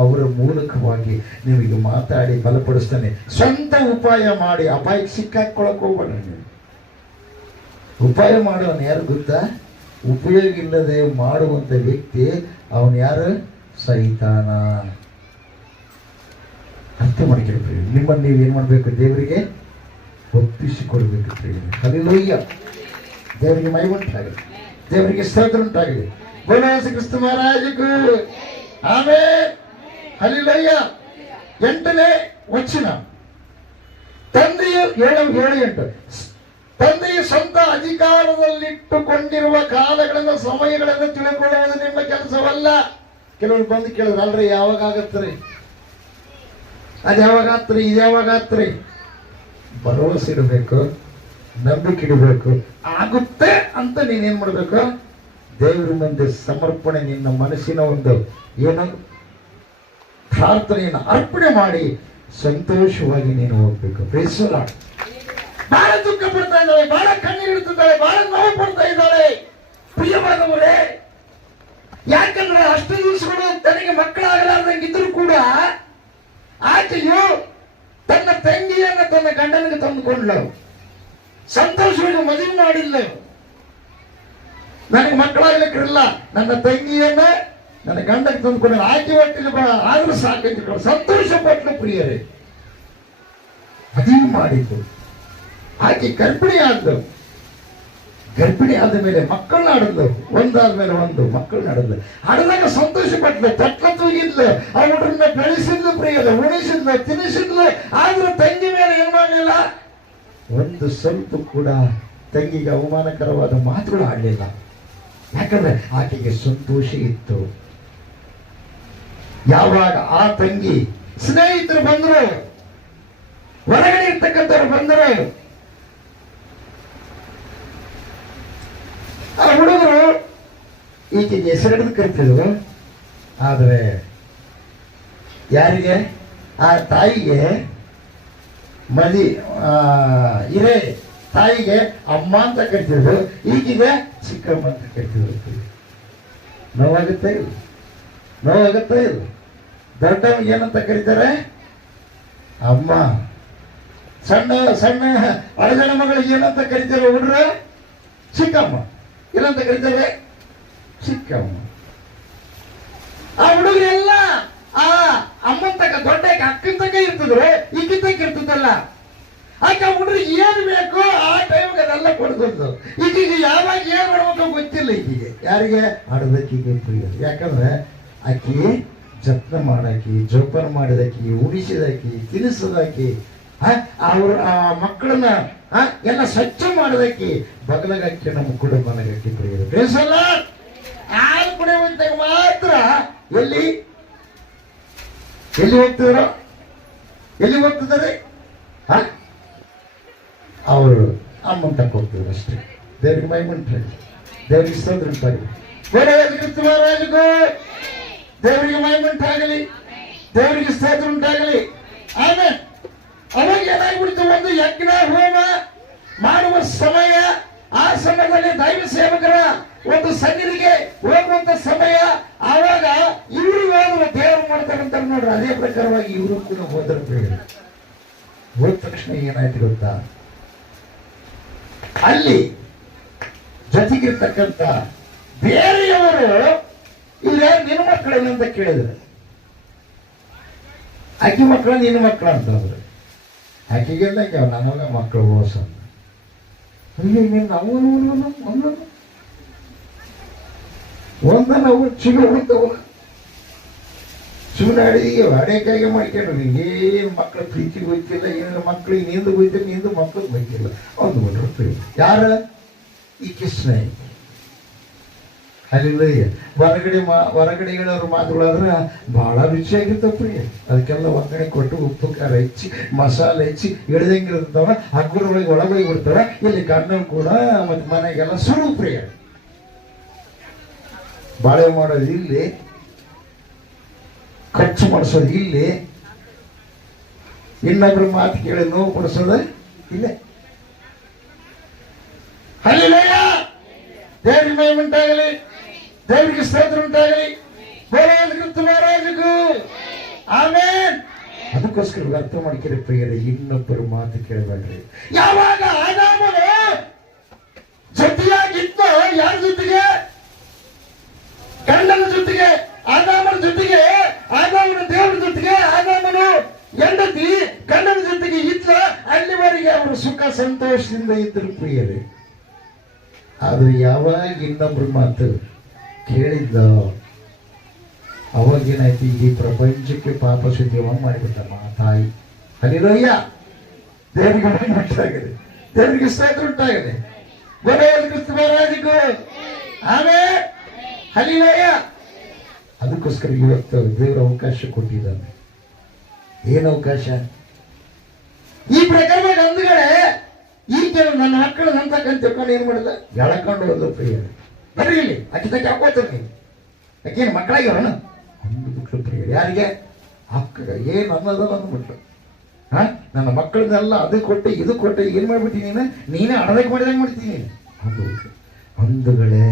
ಅವರ ಮೂಲಕವಾಗಿ ನಿಮಗೆ ಮಾತಾಡಿ ಬಲಪಡಿಸ್ತಾನೆ. ಸ್ವಂತ ಉಪಾಯ ಮಾಡಿ ಅಪಾಯಕ್ಕೆ ಸಿಕ್ಕಾಕೊಳ್ಳಕ್ ಹೋಗ್ಬೇಡ. ನೀವು ಉಪಾಯ ಮಾಡೋನು ಯಾರು ಗೊತ್ತಾ? ಉಪಯೋಗ ಇಲ್ಲದೆ ಮಾಡುವಂತ ವ್ಯಕ್ತಿ ಅವನು ಯಾರು? ಸೈತಾನ. ಅರ್ಥ ಮಾಡ್ಕೊಳ್ತೀವಿ. ನಿಮ್ಮನ್ನು ನೀವು ಏನ್ ಮಾಡ್ಬೇಕು? ದೇವರಿಗೆ ಒಪ್ಪಿಸಿಕೊಡ್ಬೇಕು. ಹಲ್ಲೆಲೂಯ. ದೇವರಿಗೆ ಮಹಿಮೆ ಉಂಟಾಗಲಿ, ದೇವರಿಗೆ ಸ್ತೋತ್ರ ಉಂಟಾಗಲಿ. ಬೋಲೋಸು ಕ್ರಿಸ್ತ ಮಹಾರಾಜಗೂ ಆಮೆನ್. ಹಲ್ಲೆಲೂಯ. 8ನೇ ವಚನ, ತಂದೆಯು 7:8 ತಂದೆಯು ಸ್ವಂತ ಅಧಿಕಾರದಲ್ಲಿಟ್ಟುಕೊಂಡಿರುವ ಕಾಲಗಳನ್ನು, ಸಮಯಗಳನ್ನು ತಿಳ್ಕೊಳ್ಳುವುದು ನಿಮ್ಮ ಕೆಲಸವಲ್ಲ. ಕೆಲವರು ಬಂದು ಕೇಳಿದ್ರು, ಅಲ್ರಿ ಯಾವಾಗ ಆಗತ್ರಿ, ಅದು ಯಾವಾಗಾತ್ರಿ, ಇದು ಯಾವಾಗಾತ್ರಿ? ಭರವಸೆ ಇಡಬೇಕು, ನಂಬಿಕೆ ಇಡಬೇಕು. ಆಗುತ್ತೆ ಅಂತ ನೀನೇನ್ ಮಾಡ್ಬೇಕು? ದೇವರ ಮುಂದೆ ಸಮರ್ಪಣೆ, ನಿನ್ನ ಮನಸ್ಸಿನ ಒಂದು ಏನು ಪ್ರಾರ್ಥನೆಯನ್ನು ಅರ್ಪಣೆ ಮಾಡಿ ಸಂತೋಷವಾಗಿ ನೀನು ಹೋಗ್ಬೇಕು. ಪ್ರೇಸಲ ಬಹಳ ದುಃಖ ಪಡ್ತಾ ಇದ್ದಾಳೆ, ಬಹಳ ಕಣ್ಣೀರಿಡ್ತಿದ್ದಾಳೆ, ಬಹಳ ನೋವು ಪಡ್ತಾ ಇದ್ದಾಳೆ ಪ್ರಿಯವಾದವರೇ. ಯಾಕಂದ್ರೆ ಅಷ್ಟು ದಿವಸಗಳು ತನಗೆ ಮಕ್ಕಳಾಗಲಾರ್ದಂಗಿದ್ರು ಕೂಡ ಆಕೆಯು ತನ್ನ ತಂಗಿಯನ್ನ ತನ್ನ ಗಂಡನಿಗೆ ತಂದುಕೊಂಡ್ಳು. ಸಂತೋಷವಾಗಿ ಮದುವೆ ಮಾಡಿಲ್ಲ. ನನಗೆ ಮಕ್ಕಳಾಗ್ಲಿಕ್ಕಿರಲ್ಲ, ನನ್ನ ತಂಗಿಯನ್ನ ನನ್ನ ಗಂಡಕ್ಕೆ ತಂದುಕೊಂಡ. ಆಕೆ ಒಟ್ಟಿಗೆ ಆದ್ರೂ ಸಾಕಂತ ಸಂತೋಷ ಪಟ್ಲು ಪ್ರಿಯರೇ. ಮದುವೆ ಮಾಡಿದ್ದು. ಆಕೆ ಗರ್ಭಿಣಿ ಆದ್ಲು. ಗರ್ಭಿಣಿ ಆದ ಮೇಲೆ ಮಕ್ಕಳನ್ನ ಆಡಿದ್ಲು. ಒಂದಾದ್ಮೇಲೆ ಒಂದು ಮಕ್ಕಳನ್ನ ಆಡಿದ್ಲು. ಆಡಿದಾಗ ಸಂತೋಷ ಪಟ್ಲು, ತಟ್ಲ ತೂಗಿದ್ಲು, ಅವ್ರನ್ನ ಬೆಳೆಸಿದ್ಲು ಪ್ರಿಯದ, ಉಣಿಸಿದ್ಲು, ತಿನ್ನಿಸಿದ್ಲು. ಆದ್ರೂ ತಂಗಿ ಮೇಲೆ ಏನ್ ಮಾಡಲಿಲ್ಲ? ಒಂದು ಸ್ವಲ್ಪ ಕೂಡ ತಂಗಿಗೆ ಅವಮಾನಕರವಾದ ಮಾತುಗಳು ಆಡಲಿಲ್ಲ. ಯಾಕಂದ್ರೆ ಆಕೆಗೆ ಸಂತೋಷ ಇತ್ತು. ಯಾವಾಗ ಆ ತಂಗಿ ಸ್ನೇಹಿತರು ಬಂದರು, ಹೊರಗಡೆ ಇರ್ತಕ್ಕಂಥವ್ರು ಬಂದರು, ಆ ಹುಡುಗರು ಈಕೆಗೆ ಹೆಸರಿಡಿದು ಕರಿತಿದ್ರು. ಆದರೆ ಯಾರಿಗೆ? ಆ ತಾಯಿಗೆ ಹಿರೇ ತಾಯಿಗೆ ಅಮ್ಮ ಅಂತ ಕರಿತಿದ್ರು, ಈಗಿಗೆ ಚಿಕ್ಕಮ್ಮ ಅಂತ ಕರಿತಿದ್ರು. ನೋವಾಗುತ್ತೆ ಇಲ್ಲ? ನೋವಾಗುತ್ತೆ ಇಲ್ಲ? ದೊಡ್ಡವ್ರಿಗೆ ಏನಂತ ಕರೀತಾರೆ? ಅಮ್ಮ. ಸಣ್ಣ ಸಣ್ಣ ಹಳಗಣ ಮಗಳಿಗೆ ಏನಂತ ಕರೀತಾರೆ ಹುಡ್ರ? ಚಿಕ್ಕಮ್ಮ. ಏನಂತ ಕರೀತಾರೆ? ಚಿಕ್ಕಮ್ಮ. ಆ ಹುಡುಗರೆಲ್ಲ ಆ ಅಮ್ಮನ ತಕ್ಕ, ದೊಡ್ಡ ಅಕ್ಕನ ತಕ್ಕ ಇರ್ತಿದ್ರು, ಈಗಿನ ತಕ್ಕ ಇರ್ತದಲ್ಲ. ಆಕೆ ಹುಡುಗರಿಗೆ ಏನು ಬೇಕೋ ಆ ಟೈಮ್ಗೆ ಅದೆಲ್ಲ ಕೊಡ್ತಿದ್ದು. ಈಗೀಗ ಯಾವಾಗ ಏನ್ ಮಾಡ್ಬೇಕು ಗೊತ್ತಿಲ್ಲ ಈಗಿಗೆ. ಯಾರಿಗೆ? ಆಡೋದಕ್ಕೀಗೆ ಪ್ರಿಯ. ಯಾಕಂದ್ರೆ ಆಕಿ ಜತ್ನ ಮಾಡಾಕಿ, ಜೋಪಾನ ಮಾಡಿದಾಕಿ, ಉಳಿಸಿದಾಕಿ, ತಿನ್ನಿಸದಾಕಿ, ಅವ್ರ ಮಕ್ಕಳನ್ನ ಎಲ್ಲ ಸ್ವಚ್ಛ ಮಾಡೋದಕ್ಕೆ ಬಗಲಗಕ್ಕೆ ನಮ್ಮ ಕುಟುಂಬನಗಕ್ಕೆ ಪ್ರಿಯರು. ಬೇಸಲ್ಲ ಹಾಲು ಕುಡಿಯುವಂತಾಗ ಮಾತ್ರ ಎಲ್ಲಿ ಹೋಗ್ತಿದಾರೋ, ಎಲ್ಲಿ ಹೋಗ್ತಿದ್ದಾರೆ? ಅವರು ಅಮ್ಮನ ತಕ್ಕ ಹೋಗ್ತಿದ್ರು ಅಷ್ಟೇ. ದೇವರಿಗೆ ಮಹಿಮೆ, ದೇವರಿಗೆ ಸ್ತೋತ್ರ ಉಂಟಾಗಲಿ. ಕ್ರಿಸ್ತ ಮಹಾರಾಜಗೂ ದೇವರಿಗೆ ಮಹಿಮೆ ಉಂಟಾಗಲಿ, ದೇವರಿಗೆ ಸ್ತೋತ್ರ ಉಂಟಾಗಲಿ. ಆಮೇಲೆ ಅವಾಗ ಏನಾಗ್ಬಿಡ್ತು? ಒಂದು ಯಜ್ಞ ಹೋಮ ಮಾಡುವ ಸಮಯ, ಆ ಸಮಯದಲ್ಲಿ ದೈವ ಸೇವಕರ ಒಂದು ಸನ್ನಿಧಿಗೆ ಹೋಗುವಂತ ಸಮಯ. ಆವಾಗ ಇವರು ಹೋದ್ರು, ದೇವರು ಮಾಡ್ತಾರಂತ ನೋಡ್ರಿ. ಅದೇ ಪ್ರಕಾರವಾಗಿ ಇವರು ಕೂಡ ಹೋದ್ರು. ಹೋದ ತಕ್ಷಣ ಏನಾಯ್ತು ಗೊತ್ತಾ? ಅಲ್ಲಿ ಜೊತೆಗಿರ್ತಕ್ಕಂಥ ಬೇರೆಯವರು ಇಲ್ಲ ನಿನ್ನ ಮಕ್ಕಳೇನಂತ ಕೇಳಿದ್ರು. ಆಕೆ ಮಕ್ಕಳ, ನಿನ್ನ ಮಕ್ಕಳ ಅಂತಂದ್ರು. ಆಕೆಗೆಲ್ಲ ನನಗ ಮಕ್ಕಳು ಓಸ. ಒಂದ ನಾವು ಚಿಗ ಉಳಿತವ ಸುಮ್ಮನೆ ಅಡೆಕಾಯಿಗೆ ಮಾಡ್ಕೊಂಡ್ರಿ ಏನು ಮಕ್ಕಳ ಪ್ರೀತಿ ಗೊತ್ತಿಲ್ಲ, ಏನಿಲ್ಲ ಮಕ್ಕಳಿಗೆ ನಿಂದು ಗೊತ್ತಿಲ್ಲ, ನಿಂದು ಮಕ್ಕಳು ಗೊತ್ತಿಲ್ಲ. ಒಂದು ಬಿಟ್ರೆ ಯಾರ ಈ ಕೃಷ್ಣ ಅಲ್ಲಿ ಹೊರಗಡೆ ಹೇಳೋರು ಮಾತುಗಳಾದ್ರೆ ಬಹಳ ರುಚಿಯಾಗಿರ್ತಾವ ಪ್ರಿಯ. ಅದಕ್ಕೆಲ್ಲ ಒಗ್ಗರಣೆ ಕೊಟ್ಟು ಉಪ್ಪು ಖಾರ ಹೆಚ್ಚಿ ಮಸಾಲೆ ಹೆಚ್ಚಿ ಇಳ್ದಂಗಿರ್ತಾವ, ಹಗ್ಗರೊಳಗೆ ಒಳಗೋಗಿ ಬಿಡ್ತಾವ. ಇಲ್ಲಿ ಗಂಡನ ಕೂಡ ಮತ್ತೆ ಮನೆಗೆಲ್ಲ ಸುಳು ಪ್ರಿಯ. ಬಾಳೆ ಮಾಡೋದು ಇಲ್ಲಿ, ಖರ್ಚು ಮಾಡಿಸೋದು ಇಲ್ಲಿ, ಇನ್ನೊಬ್ರ ಮಾತು ಕೇಳಿ ನೋವು ಪಡಿಸೋದು ಇಲ್ಲೇ. ಹಲ್ಲೆಲೂಯ, ದೇವರಿಗೆ ಮಹಿಮೆ ಉಂಟಾಗಲಿ, ದೇವರಿಗೆ ಸ್ತೋತ್ರ ಉಂಟಾಗಲಿ, ಕ್ರಿಸ್ತ ಮಹಾರಾಜಗೂ ಆಮೆನ್. ಅದಕ್ಕೋಸ್ಕರ ಅರ್ಥ ಮಾಡ್ತೀರಿ ಪ್ರಿಯರೇ, ಇನ್ನೊಬ್ಬರ ಮಾತು ಕೇಳಬೇಡ್ರಿ. ಯಾವಾಗ ಆದಾಮನು ಜೊತೆಯಾಗಿದ್ದ ಯಾರ ಜೊತೆಗೆ? ಗಂಡನ ಜೊತೆಗೆ, ಆದಾಮನ ಜೊತೆಗೆ, ಆದಾಮನ ದೇವರ ಜೊತೆಗೆ, ಆದಾಮನು ಹೆಂಡತಿ ಗಂಡನ ಜೊತೆಗೆ ಇದ್ದ ಅಲ್ಲಿವರೆಗೆ ಅವರು ಸುಖ ಸಂತೋಷದಿಂದ ಇದ್ದರು ಪ್ರಿಯರೇ. ಆದ್ರೆ ಯಾವಾಗ ಇನ್ನೊಬ್ರ ಮಾತು ಕೇಳಿದ್ದ ಅವಾಗೇನಾಯ್ತು, ಈ ಪ್ರಪಂಚಕ್ಕೆ ಪಾಪ ಸುದ್ದಿಯವ ಮಾಡಿಬಿಟ್ಟಮ್ಮ ತಾಯಿ. ಹಲ್ಲೆಲೂಯ, ದೇವರಿಗೆ ಉಂಟಾಗಲಿ, ದೇವರಿಗೆ ಸ್ತೋತ್ರ ಉಂಟಾಗಲಿ, ಕ್ರಿಸ್ತ ಮಹಾರಾಜಗೂ ಆಮೆನ್. ಹಲ್ಲೆಲೂಯ. ಅದಕ್ಕೋಸ್ಕರ ಇವತ್ತು ದೇವರ ಅವಕಾಶ ಕೊಟ್ಟಿದ್ದಾನೆ. ಏನು ಅವಕಾಶ? ಈ ಪ್ರಕರಣದಾಗ ಅಂದ್ಗಡೆ ಈ ಕೆಲವು ನನ್ನ ಮಕ್ಕಳು ಅಂತಕ್ಕಂತ ತಿಳ್ಕೊಂಡು ಏನ್ ಮಾಡಿದ, ಎಳಕೊಂಡು ಹೋದ ಪ್ರಿಯ. ಬರ್ರಿ ಇಲ್ಲಿ ಅಕ್ಕಿ ತಕ್ಕ ಹಾಕೋತೀನಿ, ಯಾಕೇನು ಮಕ್ಕಳಾಗ್ಯವನ ಒಂದು ಬಿಟ್ಲು ಪ್ರಿಯ. ಯಾರಿಗೆ? ಅಕ್ಕಗ ಏನು ಅನ್ನೋದಲ್ಲ ಅಂದ್ಬಿಟ್ಲು. ನನ್ನ ಮಕ್ಕಳನ್ನೆಲ್ಲ ಅದು ಕೊಟ್ಟು ಇದು ಕೊಟ್ಟು ಏನ್ ಮಾಡ್ಬಿಟ್ಟಿ ನೀನೇ ಅಡದಕ್ಕೆ ಮಾಡಿದಂಗೆ ಮಾಡ್ತೀನಿ ಅದು. ಅಂದುಗಳೇ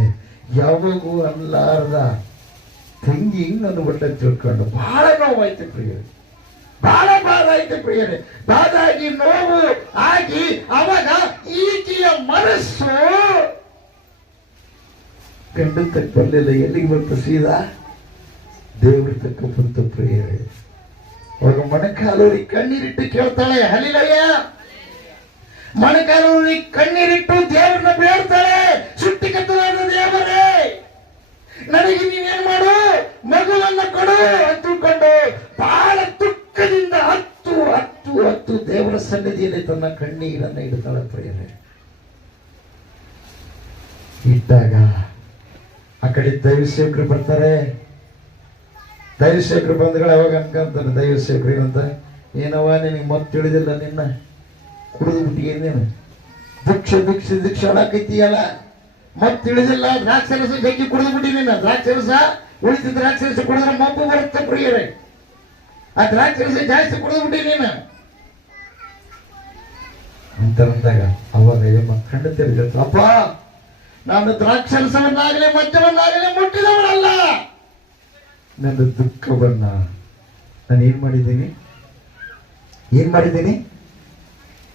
ಯಾವಾಗೂ ಅಲ್ಲಾರ್ದ ತಂಗಿ ನನ್ನ ಬಟ್ಟೆ ತಿಳ್ಕೊಂಡು ಬಹಳ ನೋವಾಯ್ತು ಪ್ರಿಯರೇ, ಬಹಳ ಬಾಧ ಆಯ್ತು ಪ್ರಿಯರೇ. ಬಾದಾಗಿ ನೋವು ಆಗಿ ಅವಾಗ ಈಕೆಯ ಮನಸ್ಸು ಗಂಡ ತಕ್ಕ ಬರಲಿಲ್ಲ. ಎಲ್ಲಿಗೆ ಬರ್ತ? ಸೀದಾ ದೇವ್ರ ತಕ್ಕ ಬಂತು ಪ್ರಿಯರೇ. ಅವಾಗ ಮೊಣಕಾಲೂರಿ ಕಣ್ಣೀರಿಟ್ಟು ಕೇಳ್ತಾಳೆ. ಹಲ್ಲೆಲೂಯ. ಮೊಣಕಾಲೂರಿ ಕಣ್ಣೀರಿಟ್ಟು ದೇವ್ರನ್ನ ಬೇಡ್ತಾಳೆ. ಸೃಷ್ಟಿಕರ್ತನಾದ ದೇವರೇ, ನನಗೆ ನೀನೇನ್ ಮಾಡು, ಮಗುವನ್ನ ಕೊಡು ಅಂತ ತಿಳ್ಕೊಂಡು ಬಹಳ ದುಃಖದಿಂದ ಹತ್ತು ಹತ್ತು ಹತ್ತು ದೇವರ ಸನ್ನಿಧಿಯಲ್ಲಿ ತನ್ನ ಕಣ್ಣೀರನ್ನ ಇಡ್ತಾಳೆ ಪ್ರಿಯರೇ. ಇಟ್ಟಾಗ ಆ ಕಡೆ ದೈವ ಸೇವಕರು ಬರ್ತಾರೆ. ದೈವ ಸೇವಕರು ಬಂದ್ಗಳು ಅವಾಗ ಅನ್ಕೊಂತಾನೆ ದೈವ ಸೇವಕರು ಏನಂತ, ಏನವ ನಿನಗೆ ಮತ್ತೆ ತಿಳಿದಿಲ್ಲ, ನಿನ್ನ ಕುಡಿದು ಬಿಟ್ಟಿಗೆ ನೀನು ಭಿಕ್ಷೆ ಭಿಕ್ಷೆ ಭಿಕ್ಷೆ ಅಡಾಕೈತಿಯಲ್ಲ, ಮತ್ತೆ ತಿಳಿದಿಲ್ಲ. ದ್ರಾಕ್ಷರಸ ಜಗ್ಗಿ ಕುಡಿದು ಬಿಟ್ಟಿ ನೀನು. ದ್ರಾಕ್ಷರಸ ಉಳಿದ ದ್ರಾಕ್ಷರಸ ಕುಡಿದ್ರೆ ಮಬ್ಬು ಬರುತ್ತೆ ಪ್ರಿಯರೇ. ಆ ದ್ರಾಕ್ಷರಸ ಜಾಸ್ತಿ ಕುಡಿದು ಬಿಟ್ಟಿ ನೀನು ಅಂತಂದಾಗ ಅವಾಗ ಎಮ್ಮ ಕಣ್ಣು ತೆರೆದಿರ್ತ, ಅಪ್ಪ ನಾನು ದ್ರಾಕ್ಷರಸವನ್ನಾಗಲಿ ಮದ್ಯವನ್ನಾಗಲಿ ಮುಟ್ಟಿದವನಲ್ಲ. ನನ್ನ ದುಃಖವನ್ನ ನಾನು ಏನ್ ಮಾಡಿದ್ದೀನಿ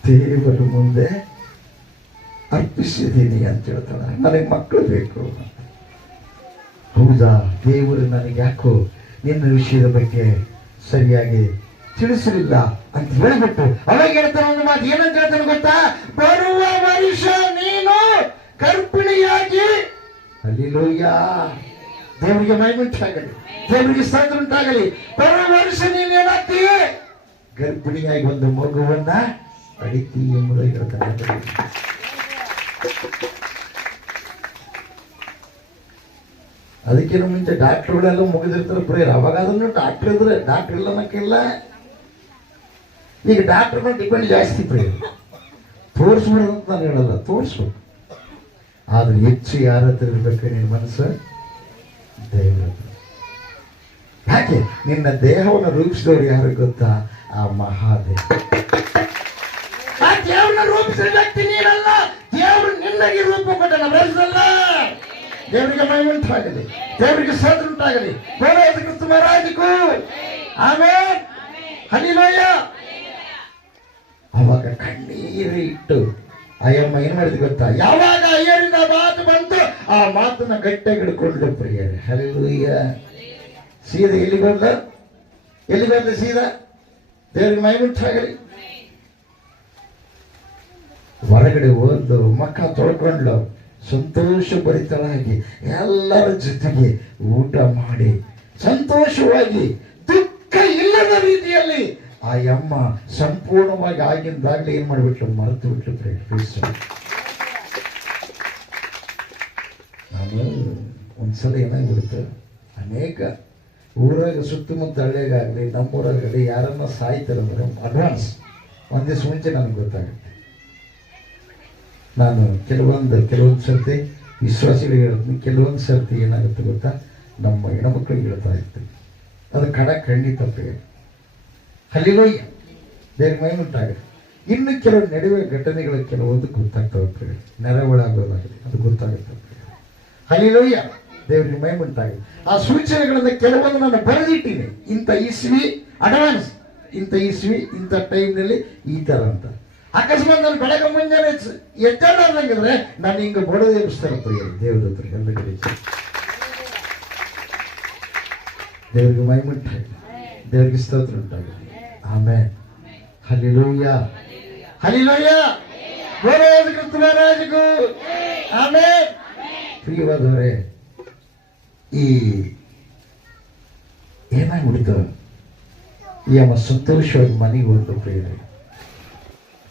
ದೇವರ ಮುಂದೆ ಅರ್ಪಿಸಿದ್ದೀನಿ ಅಂತ ಹೇಳ್ತಾಳೆ. ನನಗೆ ಮಕ್ಕಳು ಬೇಕು. ಹೌದಾ, ದೇವರು ನನಗೆ ಯಾಕೋ ನಿನ್ನ ವಿಷಯದ ಬಗ್ಗೆ ಸರಿಯಾಗಿ ತಿಳಿಸಲಿಲ್ಲ ಅಂತ ಹೇಳ್ಬಿಟ್ಟು ಅವಾಗ ಹೇಳ್ತಾನೆ ಒಂದು ಮಾತು. ಏನಂತ ಹೇಳ್ತಾನೆ ಗೊತ್ತಾ? ಬರುವ ವರ್ಷ ನೀನು ಗರ್ಭಿಣಿಯಾಗಿ. ಹಲ್ಲೆಲೂಯ, ದೇವರಿಗೆ ಮಹಿಮೆ ಉಂಟಾಗಲಿ, ದೇವರಿಗೆ ಸ್ತೋತ್ರ ಉಂಟಾಗಲಿ. ಬರುವ ವರ್ಷ ನೀನು ಏನಾಗ್ತೀಯ? ಗರ್ಭಿಣಿಯಾಗಿ ಒಂದು ಮಗುವನ್ನ ಪಡಿತಿ ಎಂಬುದು ಹೇಳ್ತಾನೆ. ಅದಕ್ಕಿಂತ ಮುಂಚೆ ಡಾಕ್ಟರ್ಗಳೆಲ್ಲ ಮುಗಿದಿರ್ತಾರೆ ಪ್ರೇಯರ್. ಅವಾಗ ಅದನ್ನು ಡಾಕ್ಟರ್ ಇದ್ರೆ ಡಾಕ್ಟರ್ ಇಲ್ಲ ಅನ್ನಕ್ಕಿಲ್ಲ. ಈಗ ಡಾಕ್ಟರ್ನ ಡಿಪೆಂಡ್ ಜಾಸ್ತಿ ಪ್ರೇಯರ್. ತೋರಿಸ್ಬಿಡೋದು ಅಂತ ನಾನು ಹೇಳಲ್ಲ, ತೋರಿಸ್ಬೇಕು. ಆದ್ರೆ ಹೆಚ್ಚು ಯಾರ ಹತ್ರ ಇರ್ಬೇಕು ನಿನ್ನ ಮನಸ್ಸು? ದೇವರ ಹತ್ರ. ಯಾಕೆ? ನಿನ್ನ ದೇಹವನ್ನು ರೂಪಿಸಿದವರು ಯಾರು ಗೊತ್ತಾ? ಆ ಮಹಾದೇವ. ಆ ದೇವರನ್ನ ರೂಪಿಸಿದ ವ್ಯಕ್ತಿ ನೀನಲ್ಲ, ದೇವರು ನಿನ್ನಗೆ ರೂಪ ಕೊಟ್ಟನ. ಬರೆಸಲ್ಲ. ದೇವರಿಗೆ ಮಹಿಮೆ ಉಂಟಾಗಲಿ, ದೇವರಿಗೆ ಸ್ತೋತ್ರ ಉಂಟಾಗಲಿ. ಕ್ರಿಸ್ತ ಮಹಾರಾಜಗೂ ಆಮೆನ್. ಹಲ್ಲೆಲೂಯ. ಅವಾಗ ಕಣ್ಣೀರು ಇಟ್ಟು ಅಯ್ಯಮ್ಮ ಏನ್ ಮಾಡಿದ್ ಗೊತ್ತಾ? ಯಾವಾಗ ಅಯ್ಯರಿಂದ ಮಾತು ಬಂತು ಆ ಮಾತನ್ನ ಗಟ್ಟಿಯಾಗಿ ಹಿಡ್ಕೊಂಡು ಪ್ರಿಯರೇ. ಹಲ್ಲೆಲೂಯ. ಸೀದಾ ಎಲ್ಲಿ ಬಂದ ಸೀದಾ ದೇವರಿಗೆ ಮಹಿಮೆ ಉಂಟಾಗಲಿ. ಹೊರಗಡೆ ಹೋದ್ದು ಮಕ್ಕ ತೊಳ್ಕೊಂಡು ಸಂತೋಷಭರಿತರಾಗಿ ಎಲ್ಲರ ಜೊತೆಗೆ ಊಟ ಮಾಡಿ ಸಂತೋಷವಾಗಿ ದುಃಖ ಇಲ್ಲದ ರೀತಿಯಲ್ಲಿ ಆ ಅಮ್ಮ ಸಂಪೂರ್ಣವಾಗಿ ಆಗಿಂದಾಗಲೇ ಏನ್ ಮಾಡಿಬಿಟ್ಲು, ಮರೆತು ಬಿಟ್ಲು. ನಾನು ಒಂದ್ಸಲ ಏನಾಗ್ಬಿಡುತ್ತೆ, ಅನೇಕ ಊರಾಗ ಸುತ್ತಮುತ್ತ ಹಳ್ಳಿಗಾಗಲಿ ನಮ್ಮೂರಾಗಲಿ ಯಾರನ್ನ ಸಾಯ್ತಾರಂದ್ರೆ ಅಡ್ವಾನ್ಸ್ ಒಂದು ದಿವಸ ಮುಂಚೆ ನನಗೆ ಗೊತ್ತಾಗುತ್ತೆ. ನಾನು ಕೆಲವೊಂದು ಸರ್ತಿ ವಿಶ್ವಾಸಿಗಳಿಗೆ ಹೇಳ್ತೀನಿ, ಕೆಲವೊಂದು ಸರ್ತಿ ಏನಾಗುತ್ತೆ ಗೊತ್ತಾ, ನಮ್ಮ ಹೆಣ್ಮಕ್ಳಿಗೆ ಹೇಳ್ತಾ ಇರ್ತೀವಿ. ಅದು ಖಂಡಿತ ತಪ್ಪಿಗೆ ಹಲಿಲೋಯ್ಯ ಬೇರೆ ಮೈನುಂಟಾಗುತ್ತೆ. ಇನ್ನು ಕೆಲವು ನಡುವೆ ಘಟನೆಗಳು ಕೆಲವೊಂದು ಗೊತ್ತಾಗ್ತವೆ, ನೆರವಳಾಗೋದಾಗಲಿ ಅದು ಗೊತ್ತಾಗುತ್ತೆ. ಹಲಿಲೋಯ್ಯ ದೇವರಿಗೆ ಮೈಮುಂಟಾಗಿದೆ. ಆ ಸೂಚನೆಗಳನ್ನ ಕೆಲವೊಂದು ನಾನು ಬರೆದಿಟ್ಟಿನಿ. ಇಂಥ ಇಸ್ವಿ ಅಡ್ವಾನ್ಸ್, ಇಂಥ ಇಸ್ವಿ ಇಂಥ ಟೈಮ್ನಲ್ಲಿ ಈ ಥರ ಅಂತ. ಅಕಸ್ಮಾತ್ ನಾನು ಬೆಳಗ್ಗೆ ಮುಂಜಾನೆ ಎದ್ದಾಡಂಗಿದ್ರೆ ನಾನು ಹಿಂಗೆ ಬಡದು ಎಬ್ಬಿಸ್ತಾ ಇರ್ತೀವಿ ದೇವದತ್ರ ಎಲ್ಲ ಕಡೆ. ದೇವರಿಗೆ ಮೈಮುಂಟಾಗಿದೆ, ದೇವರಿಗೆ ಸ್ತೋತ್ರ ಉಂಟಾಗಿದೆ. ಆಮೇಲೆ ಹಲಿಲೂಯ್ಯ ಹಲಿಲೂಯ್ಯ ಕ್ರಿಸ್ತ ಮಹಾರಾಜಗೂ ಆಮೇಲೆ. ಪ್ರಿಯವಾದವರೇ, ಈ ಏನಾಗ್ಬಿಡ್ತು, ಈ ಅಮ್ಮ ಸಂತೋಷವಾಗಿ ಮನೆಗೆ ಹೋದ್ರು ಪ್ರಿಯರೇ,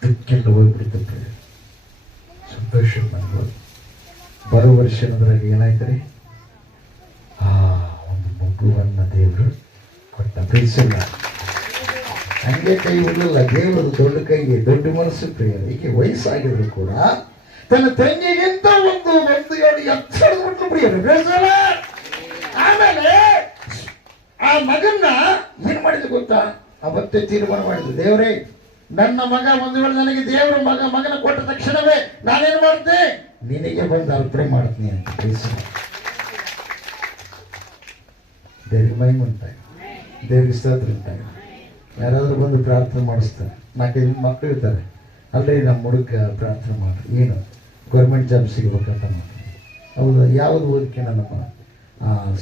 ದುಃಖೆಲ್ಲ ಹೋಗ್ಬಿಡ್ತು ಪ್ರಿಯರೇ, ಸಂತೋಷ ಮನೆಗೆ ಹೋಗಿ ಬರೋ ವರ್ಷನದ್ರಾಗ ಏನಾಯ್ತಾರೆ, ಆ ಒಂದು ಮಗುವನ್ನ ದೇವರು ಕೊಟ್ಟ. ಪ್ರೀತಿಸಿಲ್ಲ, ಹಂಗೆ ಕೈ ಬಿಡಲಿಲ್ಲ. ದೇವರದು ದೊಡ್ಡ ಕೈಗೆ ದೊಡ್ಡ ಮನಸ್ಸು ಪ್ರಿಯರೇ. ಈಕೆ ವಯಸ್ಸಾಗಿದ್ರು ಕೂಡ ತನ್ನ ತಂಗಿಗಿಂತ ಒಂದು ಏಳು ಎಚ್ಚರಿದ್ರು ಪ್ರಿಯರೇ. ಆಮೇಲೆ ಆ ಮಗನ್ನ ಏನ್ ಮಾಡಿದ್ರು ಗೊತ್ತಾ, ಅವತ್ತೇ ತೀರ್ಮಾನ ಮಾಡಿದ್ರು, ದೇವರೇ ನನ್ನ ಮಗ ಒಂದು ವೇಳೆ ನನಗೆ ದೇವರ ಮಗನ ಕೊಟ್ಟ ತಕ್ಷಣವೇ ನಾನೇನು ಮಾಡ್ತೆ, ನಿನಗೆ ಬಂದು ಅರ್ಪಣೆ ಮಾಡ್ತೀನಿ ಅಂತ. ದೇವ್ರಿಗೆ ಮಹಿಮೆ, ದೇವ್ರಿಗೆ ಸ್ತೋತ್ರ ಉಂಟಾಗ. ಯಾರಾದ್ರೂ ಬಂದು ಪ್ರಾರ್ಥನೆ ಮಾಡಿಸ್ತಾರೆ, 4-5 ಮಕ್ಕಳು ಇರ್ತಾರೆ, ಅಲ್ಲೇ ನಮ್ಮ ಹುಡುಗ ಪ್ರಾರ್ಥನೆ ಮಾಡ್ರಿ, ಏನು ಗೌರ್ಮೆಂಟ್ ಜಾಬ್ ಸಿಗ್ಬೇಕಂತ ಮಾಡ್ತೀನಿ. ಹೌದಾ, ಯಾವುದು ಓದಿಕೆ ನಮ್ಮ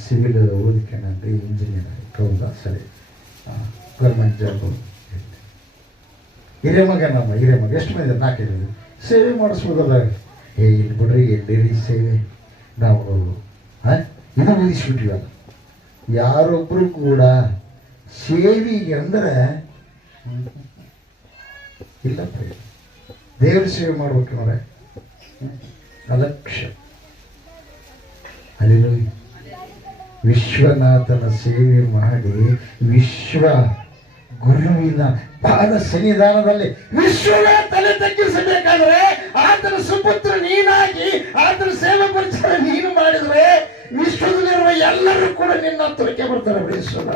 ಸಿವಿಲ್ ಓದಿಕೆನಲ್ಲಿ ಇಂಜಿನಿಯರ್. ಹೌದಾ, ಸರಿ, ಗೌರ್ಮೆಂಟ್ ಜಾಬ್. ಹಿರೇಮಗ ಎಷ್ಟು ಮಂದಿ 4 ಸೇವೆ ಮಾಡಿಸ್ಬೋದಲ್ಲ. ಇಲ್ಲಿ ಬಿಡ್ರಿ, ಎಲ್ಲಿರಿ ಸೇವೆ, ನಾವು ಇದು ಓದಿಸ್ಬಿಟ್ಟಿವಲ್ಲ. ಯಾರೊಬ್ಬರು ಕೂಡ ಸೇವೆಗೆ ಅಂದ್ರೆ ಇಲ್ಲ, ದೇವ್ರ ಸೇವೆ ಮಾಡ್ಬೇಕು ನೋಡ್ರೆ ಅಲಕ್ಷ್ಯ. ಅಲ್ಲಿ ವಿಶ್ವನಾಥನ ಸೇವೆ ಮಾಡಿ ವಿಶ್ವ ಗುರುವಿನ ಪಾದ ಸನ್ನಿಧಾನದಲ್ಲಿ ವಿಶ್ವವೇ ತಲೆ ತಗ್ಗಿಸಬೇಕಾದ್ರೆ ಆತನ ಸುಪುತ್ರ ನೀನಾಗಿ ಆತನ ಸೇವೆ ಪರಿಚಯ ನೀನು ಮಾಡಿದ್ರೆ ವಿಶ್ವದಲ್ಲಿರುವ ಎಲ್ಲರೂ ಕೂಡ ನಿನ್ನ ಹತ್ರಕ್ಕೆ ಬರ್ತಾರೆ. ವಿಶ್ವದ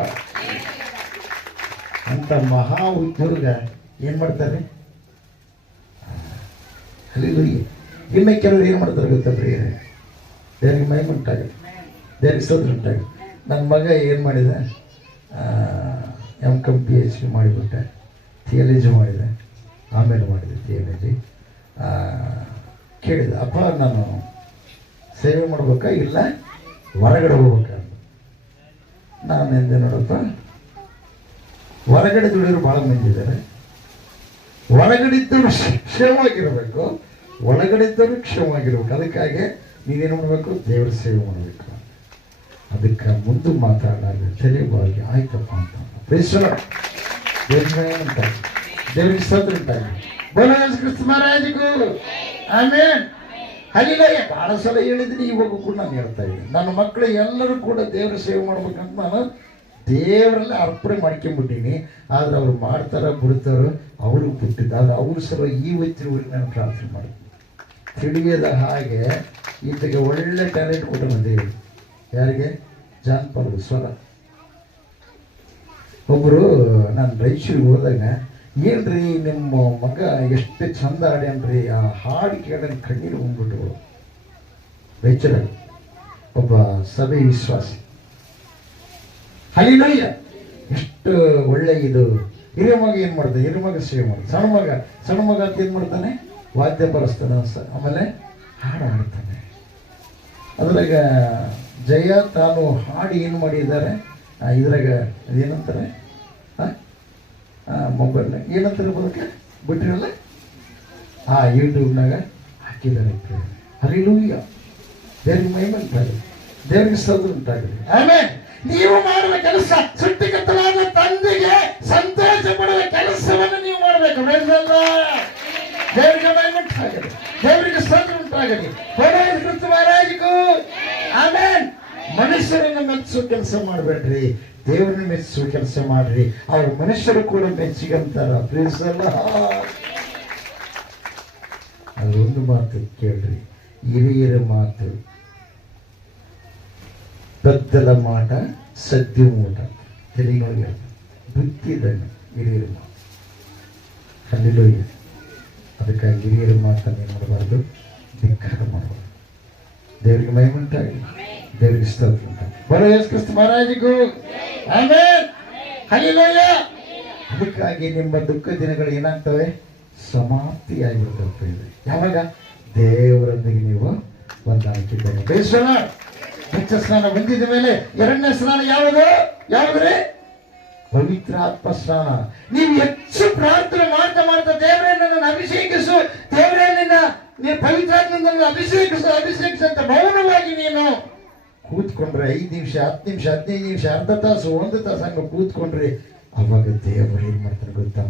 ಅಂತ ಮಹಾ ಉದ್ಯೋಗ ಏನ್ ಮಾಡ್ತಾರೆ. ಅಲ್ಲಿ ಇನ್ನು ಕೆಲವರು ಏನ್ ಮಾಡ್ತಾರೆ ಗೊತ್ತಾ ಪ್ರಿಯರೇ, ದೇವರಿಗೆ ಮಹಿಮೆ ಉಂಟಾಗುತ್ತೆ, ದೇವರಿಗೆ ಸ್ತೋತ್ರ ಉಂಟಾಗುತ್ತೆ. ನನ್ನ ಮಗ ಏನು ಮಾಡಿದ, M.Com PhD ಮಾಡಿಬಿಟ್ಟೆ, ಥಿಯಾಲಜಿ ಮಾಡಿದೆ, ಆಮೇಲೆ ಮಾಡಿದೆ ಥಿಯಾಲಜಿ. ಕೇಳಿದೆ, ಅಪ್ಪ ನಾನು ಸೇವೆ ಮಾಡ್ಬೇಕಾ ಇಲ್ಲ ಹೊರಗಡೆ ಹೋಗ್ಬೇಕಾ? ನಾನು ಎಂದೆ, ನೋಡಪ್ಪ, ಹೊರಗಡೆ ದುಡಿಯೋರು ಭಾಳ ಮಂದಿ ಇದ್ದಾರೆ. ಹೊರಗಡೆ ಇದ್ದವರು ಕ್ಷೇಮವಾಗಿರಬೇಕು, ಒಳಗಡೆ ಇದ್ದವರು ಕ್ಷೇಮವಾಗಿರ್ಬೇಕು. ಅದಕ್ಕಾಗಿ ನೀವೇನು ಮಾಡಬೇಕು, ದೇವರ ಸೇವೆ ಮಾಡಬೇಕು. ಅದಕ್ಕೆ ಮುಂದೆ ಮಾತಾಡಲಾಗ ತಲೆಬಾಗಿ ಆಯ್ತಪ್ಪ ಅಂತ ದೇವರಿಗೆ ಸ್ತೋತ್ರ ಉಂಟಾಗಿ. ಕ್ರಿಸ್ತ ಮಹಾರಾಜಗೂ ಆಮೇನ್. ಹಲಿಲಯ್ಯ ಬಹಳ ಸಲ ಹೇಳಿದ್ದೀನಿ, ಇವಾಗ ಕೂಡ ನಾನು ಹೇಳ್ತಾ ಇದ್ದೀನಿ. ನನ್ನ ಮಕ್ಕಳು ಎಲ್ಲರೂ ಕೂಡ ದೇವರ ಸೇವೆ ಮಾಡ್ಬೇಕಂತ ನಾನು ದೇವರಲ್ಲಿ ಅರ್ಪಣೆ ಮಾಡ್ಕೊಂಡ್ಬಿಟ್ಟೀನಿ. ಆದ್ರೆ ಅವ್ರು ಮಾಡ್ತಾರ ಬಿಡ್ತಾರೋ ಅವ್ರಿಗೆ ಬಿಟ್ಟಿದ್ದ. ಆದ್ರೆ ಅವ್ರ ಸಲ ಇವತ್ತಿನವರೆಗೆ ನಾನು ಪ್ರಾರ್ಥನೆ ಮಾಡ್ತೀನಿ. ತಿಳಿಯದ ಹಾಗೆ ಈತಗೆ ಒಳ್ಳೆ ಟ್ಯಾಲೆಂಟ್ ಕೊಟ್ಟನು ದೇವರು. ಯಾರಿಗೆ? ಜಾನ್ ಪಾಲ್ ಸ್ವರ. ಒಬ್ಬರು ನಾನು ರಾಯಚೂರಿಗೆ ಹೋದಾಗ, ಏನ್ರಿ ನಿಮ್ಮ ಮಗ ಎಷ್ಟು ಚಂದ ಹಾಡ್ಯಾನ್ರಿ, ಆ ಹಾಡು ಕೇಳ ಕಣ್ಣೀರು ಬಂದ್ಬಿಟ್ಟು. ರಾಯಚೂರಾಗ ಒಬ್ಬ ಸಭೆ ವಿಶ್ವಾಸಿ, ಹಲಿಲಯ್ಯ ಎಷ್ಟು ಒಳ್ಳೆ ಇದು. ಹಿರಿಯ ಮಗ ಏನು ಮಾಡ್ತಾನೆ, ಹಿರಿಯ ಮಗ ಸೇವೆ ಮಾಡ್ತಾನೆ. ಸಣ್ಣ ಮಗ ಅಂತ ಏನು ಮಾಡ್ತಾನೆ, ವಾದ್ಯ ಬರೆಸ್ತಾನೆ, ಆಮೇಲೆ ಹಾಡು ಹಾಡ್ತಾನೆ. ಅದ್ರಾಗ ಜಯ ತಾನು ಹಾಡು ಏನು ಮಾಡಿದ್ದಾರೆ, ಇದ್ರಾಗ ಅದೇನಂತಾರೆ, ಮೊಬೈಲ್ ಏನಂತಾರೆ ಬರೋಕ್ಕೆ ಬಿಟ್ಟಿರಲ್ಲ, ಆ ಯೂಟ್ಯೂಬ್ನಾಗ ಹಾಕಿದ್ದಾರೆ. ಹಲ್ಲೆಲೂಯಾ. ದೇವರಿಗೆ ಮಹಿಮೆ ಉಂಟಾಗಲಿ, ದೇವರಿಗೆ ಸ್ತೋತ್ರ ಉಂಟಾಗಲಿ. ಆಮೇಲೆ ನೀವು ಮಾಡುವ ಕೆಲಸ ಸೃಷ್ಟಿಕರ್ತನಾದ ತಂದೆಗೆ ಸಂತೋಷ ಪಡುವ ಕೆಲಸವನ್ನು ನೀವು ಮಾಡಬೇಕು. ದೇವರಿಗೆ ಮಹಿಮೆ ಉಂಟಾಗಲಿ, ದೇವರಿಗೆ ಸ್ತೋತ್ರ ಉಂಟಾಗಲಿ. ಕ್ರಿಸ್ತ ಮಹಾರಾಜಗೂ ಆಮೇನ್. ಮನುಷ್ಯರನ್ನು ಮೆಚ್ಚಿಸುವ ಕೆಲಸ ಮಾಡಬೇಡ್ರಿ, ದೇವರನ್ನು ಮೆಚ್ಚಿಸುವ ಕೆಲಸ ಮಾಡ್ರಿ. ಅವ್ರ ಮನುಷ್ಯರು ಕೂಡ ಮೆಚ್ಚಿಗಂತಾರ. ಅದೊಂದು ಮಾತು ಕೇಳ್ರಿ, ಹಿರಿಯರ ಮಾತು ಬದ್ದಲ ಮಾಟ ಸದ್ಯ ಮೂಟ. ತೆಲಿನೊಳಗೆ ಬುದ್ಧಿದನ್ನು ಹಿರಿಯರ ಮಾತು. ಹಲ್ಲೆಲೂಯಾ. ಅದಕ್ಕಾಗಿ ಹಿರಿಯರ ಮಾತನ್ನು ಏನು ಮಾಡಬಾರ್ದು, ಧಿಕ್ಕಾರ ಮಾಡಬಾರ್ದು. ದೇವರಿಗೆ ಮಹಿಮೆ ಉಂಟಾಗಲಿ, ದೇವರಿಗೆ ಸ್ತೋತ್ರ ಉಂಟಾಗಲಿ. ಬರೋ ಯೇಸು ಕ್ರಿಸ್ತ ಮಹಾರಾಜಗೂ ಆಮೆನ್. ಹಲ್ಲೆಲೂಯಾ. ಅದಕ್ಕಾಗಿ ನಿಮ್ಮ ದುಃಖ ದಿನಗಳು ಏನಾಗ್ತವೆ, ಸಮಾಪ್ತಿಯಾಗಿರ್ತವೆ. ಯಾವಾಗ ದೇವರೊಂದಿಗೆ ನೀವು ಹೊಂದಾಣಿಕೆ ಬೇಸರ. ಹೆಚ್ಚು ಸ್ನಾನ ಹೊಂದಿದ ಮೇಲೆ ಎರಡನೇ ಸ್ನಾನ ಯಾವುದ್ರಿ? ಪವಿತ್ರ ಆತ್ಮ ಸ್ನಾನ. ನೀವು ಹೆಚ್ಚು ಪ್ರಾರ್ಥನೆ ಮಾಡ್ತಾ ಮಾಡ್ತಾ ದೇವರೇ ನನ್ನನ್ನು ಅಭಿಷೇಕಿಸು, ದೇವರೇ ನೀನು ಪವಿತ್ರಾತ್ಮದಿಂದ ಅಭಿಷೇಕಿಸು ಅಂತ ಮೌನವಾಗಿ ನೀನು ಕೂತ್ಕೊಂಡ್ರೆ 5 ನಿಮಿಷ 10 ನಿಮಿಷ 15 ನಿಮಿಷ ಅರ್ಧ ತಾಸು 1 ತಾಸು ಹಂಗ ಕೂತ್ಕೊಂಡ್ರೆ ಅವಾಗ ದೇವರು ಏನ್ ಮಾಡ್ತಾನೆ ಗೊತ್ತಾ?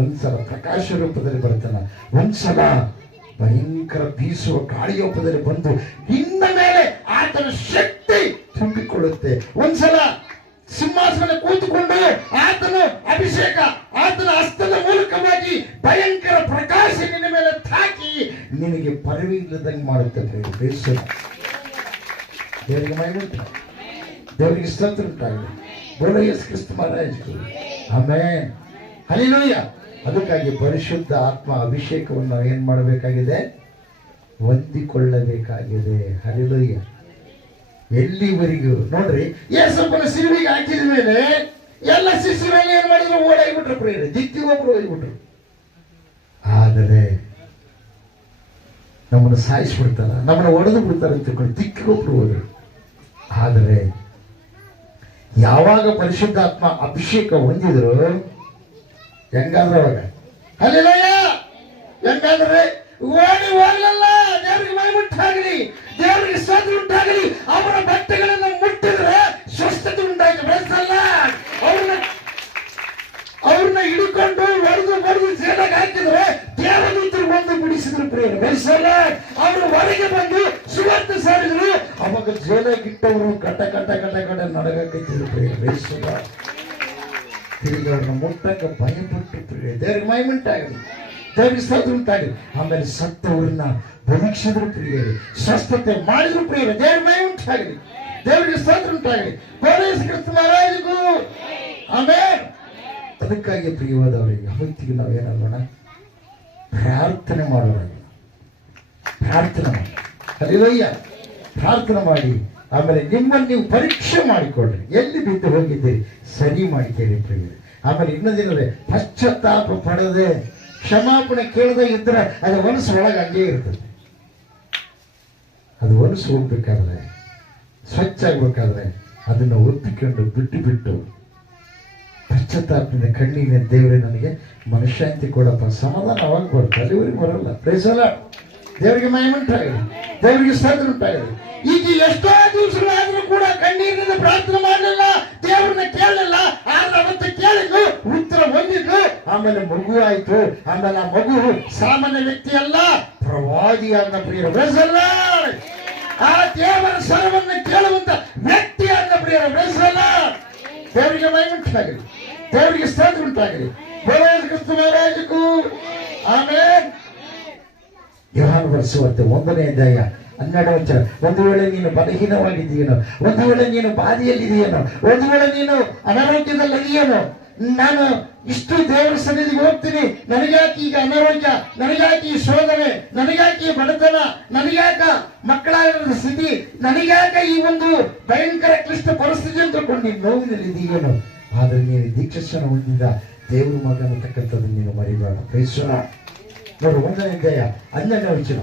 ಒಂದ್ಸಲ ಪ್ರಕಾಶ ರೂಪದಲ್ಲಿ ಬರ್ತಾನ, ಒಂದ್ಸಲ ಭಯಂಕರ ಬೀಸುವ ಗಾಳಿಯ ರೂಪದಲ್ಲಿ ಬಂದು ಇನ್ನ ಮೇಲೆ ಆತನ ಶಕ್ತಿ ತುಂಬಿಕೊಳ್ಳುತ್ತೆ. ಒಂದ್ಸಲ ಸಿಂಹಾಸನ ಕೂತುಕೊಂಡು ಆತನ ಅಭಿಷೇಕ, ಆತನ ಹಸ್ತದ ಮೂಲಕವಾಗಿ ಭಯಂಕರ ಪ್ರಕಾಶ ನಿನ್ನ ಮೇಲೆ ತಾಕಿ ನಿನಗೆ ಪರವಿ ಇಲ್ಲದಂಗೆ ಮಾಡುತ್ತದೆ. ಬೇಸರ. ದೇವರಿಗೆ ಮಹಿಮೆ ಉಂಟಾಗಲಿ, ದೇವರಿಗೆ ಸ್ತೋತ್ರ ಉಂಟಾಗಲಿ. ಬೋಲೋ ಯೇಸು ಕ್ರಿಸ್ತ ಮಹಾರಾಜರು ಆಮೆನ್. ಹಲ್ಲೆಲೂಯಾ. ಅದಕ್ಕಾಗಿ ಪರಿಶುದ್ಧ ಆತ್ಮ ಅಭಿಷೇಕವನ್ನು ಏನ್ ಮಾಡಬೇಕಾಗಿದೆ? ಹೊಂದಿಕೊಳ್ಳಬೇಕಾಗಿದೆ. ಹಲ್ಲೆಲೂಯಾ. ಎಲ್ಲಿವರೆಗೂ ನೋಡ್ರಿ, ಯೇಸಪ್ಪನ ಸಿಲುಬೆಗೆ ಹಾಕಿದ ಮೇಲೆ ಎಲ್ಲ ಶಿಷ್ಯರಲ್ಲಿ ಏನ್ ಮಾಡಿದ್ರು? ಓಡಾಗ್ಬಿಟ್ರು, ಪ್ರಿಯರೇ, ದಿಕ್ಕಿಗೊಬ್ರು ಹೋಗ್ಬಿಟ್ರು. ಆದರೆ ನಮ್ಮನ್ನು ಸಾಯಿಸ್ಬಿಡ್ತಾರ, ನಮ್ಮನ್ನು ಒಡೆದು ಬಿಡ್ತಾರೆ ಅಂತ ತಿಳ್ಕೊಂಡು ದಿಕ್ಕಿಗೊಬ್ರು ಹೋದ್ರು. ಆದರೆ ಯಾವಾಗ ಪರಿಶುದ್ಧಾತ್ಮ ಅಭಿಷೇಕ ಹೊಂದಿದ್ರು ಹೆಂಗಾದ್ರೆ ಅವಾಗ ಹಲ್ಲೆಲೂಯಾ, ಹೆಂಗಾದ್ರೆ ಓಡಿ ಹೋಗ್ಲಲ್ಲ. ದೇವರಿಗೆ ಮಹಿಮೆ ಉಂಟಾಗಲಿ, ದೇವರಿಗೆ ಸ್ತೋತ್ರ ಉಂಟಾಗಲಿ. ಅವರ ಬಟ್ಟೆಗಳನ್ನು ಮುಟ್ಟಿದ್ರೆ ಸ್ವಸ್ಥತೆ ಉಂಟಾಗಿ ಬೆಳೆಸಲ್ಲ. ಅವ್ರನ್ನ ಹಿಡ್ಕೊಂಡು ಹೊಡೆದು ಜೇಲಾಗ ಹಾಕಿದ್ರೆ ದೇವದೂತರು ಬಂದು ಬಿಡಿಸಿದ್ರು. ಪ್ರಿಯರೇ, ಬೆಳೆಸಲ್ಲ. ಅವರು ಹೊರಗೆ ಬಂದು ಸುವಾರ್ತೆ ಸಾರಿದ್ರು. ಅವಾಗ ಜೇಲಾಗಿಟ್ಟವರು ಕಟ ಕಟ ಕಟ ಕಟ ನಡಗಕ್ಕಿದ್ರು. ಪ್ರಿಯರೇ, ಬೆಳೆಸಲ್ಲ. ತಿರುಗಿ ಅವ್ರನ್ನ ಮುಟ್ಟಕ್ಕೆ ಭಯಪಟ್ಟು. ಪ್ರಿಯರೇ, ದೇವರಿಗೆ ಮಹಿಮೆ ಉಂಟಾಗಲಿ, ದೇವರಿಗೆ ಸ್ತೋತ್ರ ಉಂಟಾಗಲಿ. ಆಮೇಲೆ ಸತ್ತವರನ್ನ ಬದುಕಿಸಿದ್ರು. ಪ್ರಿಯರೇ, ಸ್ವಸ್ಥತೆ ಮಾಡಿದ್ರು. ಪ್ರಿಯರೇ, ದೇವರ ಮಹಿಮೆ ಉಂಟಾಗಲಿ, ದೇವರಿಗೆ ಸ್ತೋತ್ರ ಉಂಟಾಗಲಿ. ಯೇಸು ಕ್ರಿಸ್ತ ಮಹಾರಾಜಗೂ ಆಮೆನ್. ಅದಕ್ಕಾಗಿ ಪ್ರಿಯವಾದವರಿಗೆ ಅವತ್ತಿಗೆ ನಾವು ಏನಾಗೋಣ? ಪ್ರಾರ್ಥನೆ ಮಾಡೋಣ. ಪ್ರಾರ್ಥನೆ ಮಾಡಿ, ಹಲ್ಲೆಲೂಯಾ, ಪ್ರಾರ್ಥನೆ ಮಾಡಿ. ಆಮೇಲೆ ನಿಮ್ಮನ್ನು ನೀವು ಪರೀಕ್ಷೆ ಮಾಡಿಕೊಳ್ಳ್ರಿ. ಎಲ್ಲಿ ಬಿದ್ದು ಹೋಗಿದ್ದೀರಿ ಸರಿ ಮಾಡಿದ್ದೀರಿ ಪ್ರಿಯರೇ. ಆಮೇಲೆ ಇನ್ನೊಂದಿನವೇ ಪಶ್ಚಾತ್ತಾಪ ಪಡದೆ ಕ್ಷಮಾಪಣೆ ಕೇಳದೆ ಇದ್ರೆ ಅದು ಮನಸ್ಸು ಒಳಗೆ ಹಂಗೇ ಇರ್ತದೆ. ಅದು ಮನಸ್ಸು ಹೋಗ್ಬೇಕಾದ್ರೆ, ಸ್ವಚ್ಛ ಆಗ್ಬೇಕಾದ್ರೆ ಅದನ್ನು ಒಪ್ಪಿಕೊಂಡು ಬಿಟ್ಟು ಪಶ್ಚಾತ್ತಾಪದಿಂದ ಕಣ್ಣಿನ ದೇವರೇ ನನಗೆ ಮನಃಶಾಂತಿ ಕೊಡಪ್ಪ, ಸಮಾಧಾನ ಅವಾಗ ಬರುತ್ತೆ, ಅಲ್ಲಿವರೆಗೆ ಬರಲ್ಲ. ಪ್ರೈಸಲ್ಲ. ದೇವರಿಗೆ ಮಹಿಮೆ ಉಂಟಾಗಲಿ, ದೇವರಿಗೆ ಸ್ತೋತ್ರ ಉಂಟಾಗಲಿ. ಈಗ ಎಷ್ಟೋ ದಿವಸಗಳಾದ್ರೂ ಕೂಡ ಕಣ್ಣೀರಿನಿಂದ ಪ್ರಾರ್ಥನೆ ಮಾಡಲಿಲ್ಲ, ದೇವರನ್ನ ಕೇಳಲಿಲ್ಲ. ಆದ್ರೆ ಅವತ್ತು ಕೇಳಿದ್ದು, ಉತ್ತರ ಹೊಂದಿದ್ದು. ಆಮೇಲೆ ಮಗು ಆಯ್ತು. ಆಮೇಲೆ ಆ ಮಗು ಸಾಮಾನ್ಯ ವ್ಯಕ್ತಿ ಅಲ್ಲ, ಪ್ರವಾದಿ ಅನ್ನ ಪ್ರಿಯರ. ಬೆಳೆಸಲ್ಲ. ಆ ದೇವರ ಸ್ವರವನ್ನು ಕೇಳುವಂತ ವ್ಯಕ್ತಿ ಅನ್ನ ಪ್ರಿಯರ. ಬೆಳೆಸಲ್ಲ. ದೇವರಿಗೆ ಮಹಿಮೆ ಉಂಟಾಗಲಿ, ದೇವರಿಗೆ ಸ್ತೋತ್ರ ಉಂಟಾಗಲಿ. ಬೋಲೋ ಯೇಸು ಕ್ರಿಸ್ತ ಮಹಾರಾಜಗೂ ಆಮೆನ್. ಯೋಹಾನ ಬರೆಸುವಂತೆ 1ನೇ ಅಧ್ಯಾಯ 12ನೇ ವಚನ. ಒಂದು ವೇಳೆ ನೀನು ಬಲಹೀನವಾಗಿದ್ದೀಯೇನೋ, ಒಂದು ವೇಳೆ ನೀನು ಬಾಧೆಯಲ್ಲಿದೆಯೇನೋ, ಒಂದು ವೇಳೆ ನೀನು ಅನಾರೋಗ್ಯದಲ್ಲಿದೆಯೇನೋ, ನಾನು ಇಷ್ಟು ದೇವರ ಸನ್ನಿಧಿಗೆ ಹೋಗ್ತೀನಿ, ನನಗ್ಯಾಕೆ ಈಗ ಅನಾರೋಗ್ಯ, ನನಗ್ಯಾಕೆ ಈ ಶೋಧನೆ, ನನಗ್ಯಾಕೆ ಈ ಬಡತನ, ನನಗ್ಯಾಕ ಮಕ್ಕಳಾಗಿರೋ ಸ್ಥಿತಿ, ನನಗ್ಯಾಕೆ ಈ ಒಂದು ಭಯಂಕರ ಕ್ಲಿಷ್ಟ ಪರಿಸ್ಥಿತಿ ಅಂತ ತಿಳ್ಕೊಂಡು ನೀನು ನೋವಿನಲ್ಲಿ ಇದೆಯೇನೋ. ಆದ್ರೆ ನೀನು ದೀಕ್ಷಾಸ್ನಾನ ಹೊಂದಿದ ದೇವ್ರ ಮಗ ಅನ್ನತಕ್ಕಂಥದ್ದು ನೀನು ಮರಿಬೇಡ. ಕ್ರೈಸ್ತರ ನೋಡು, 1ನೇ ಅಧ್ಯಾಯ 12ನೇ ವಚನ.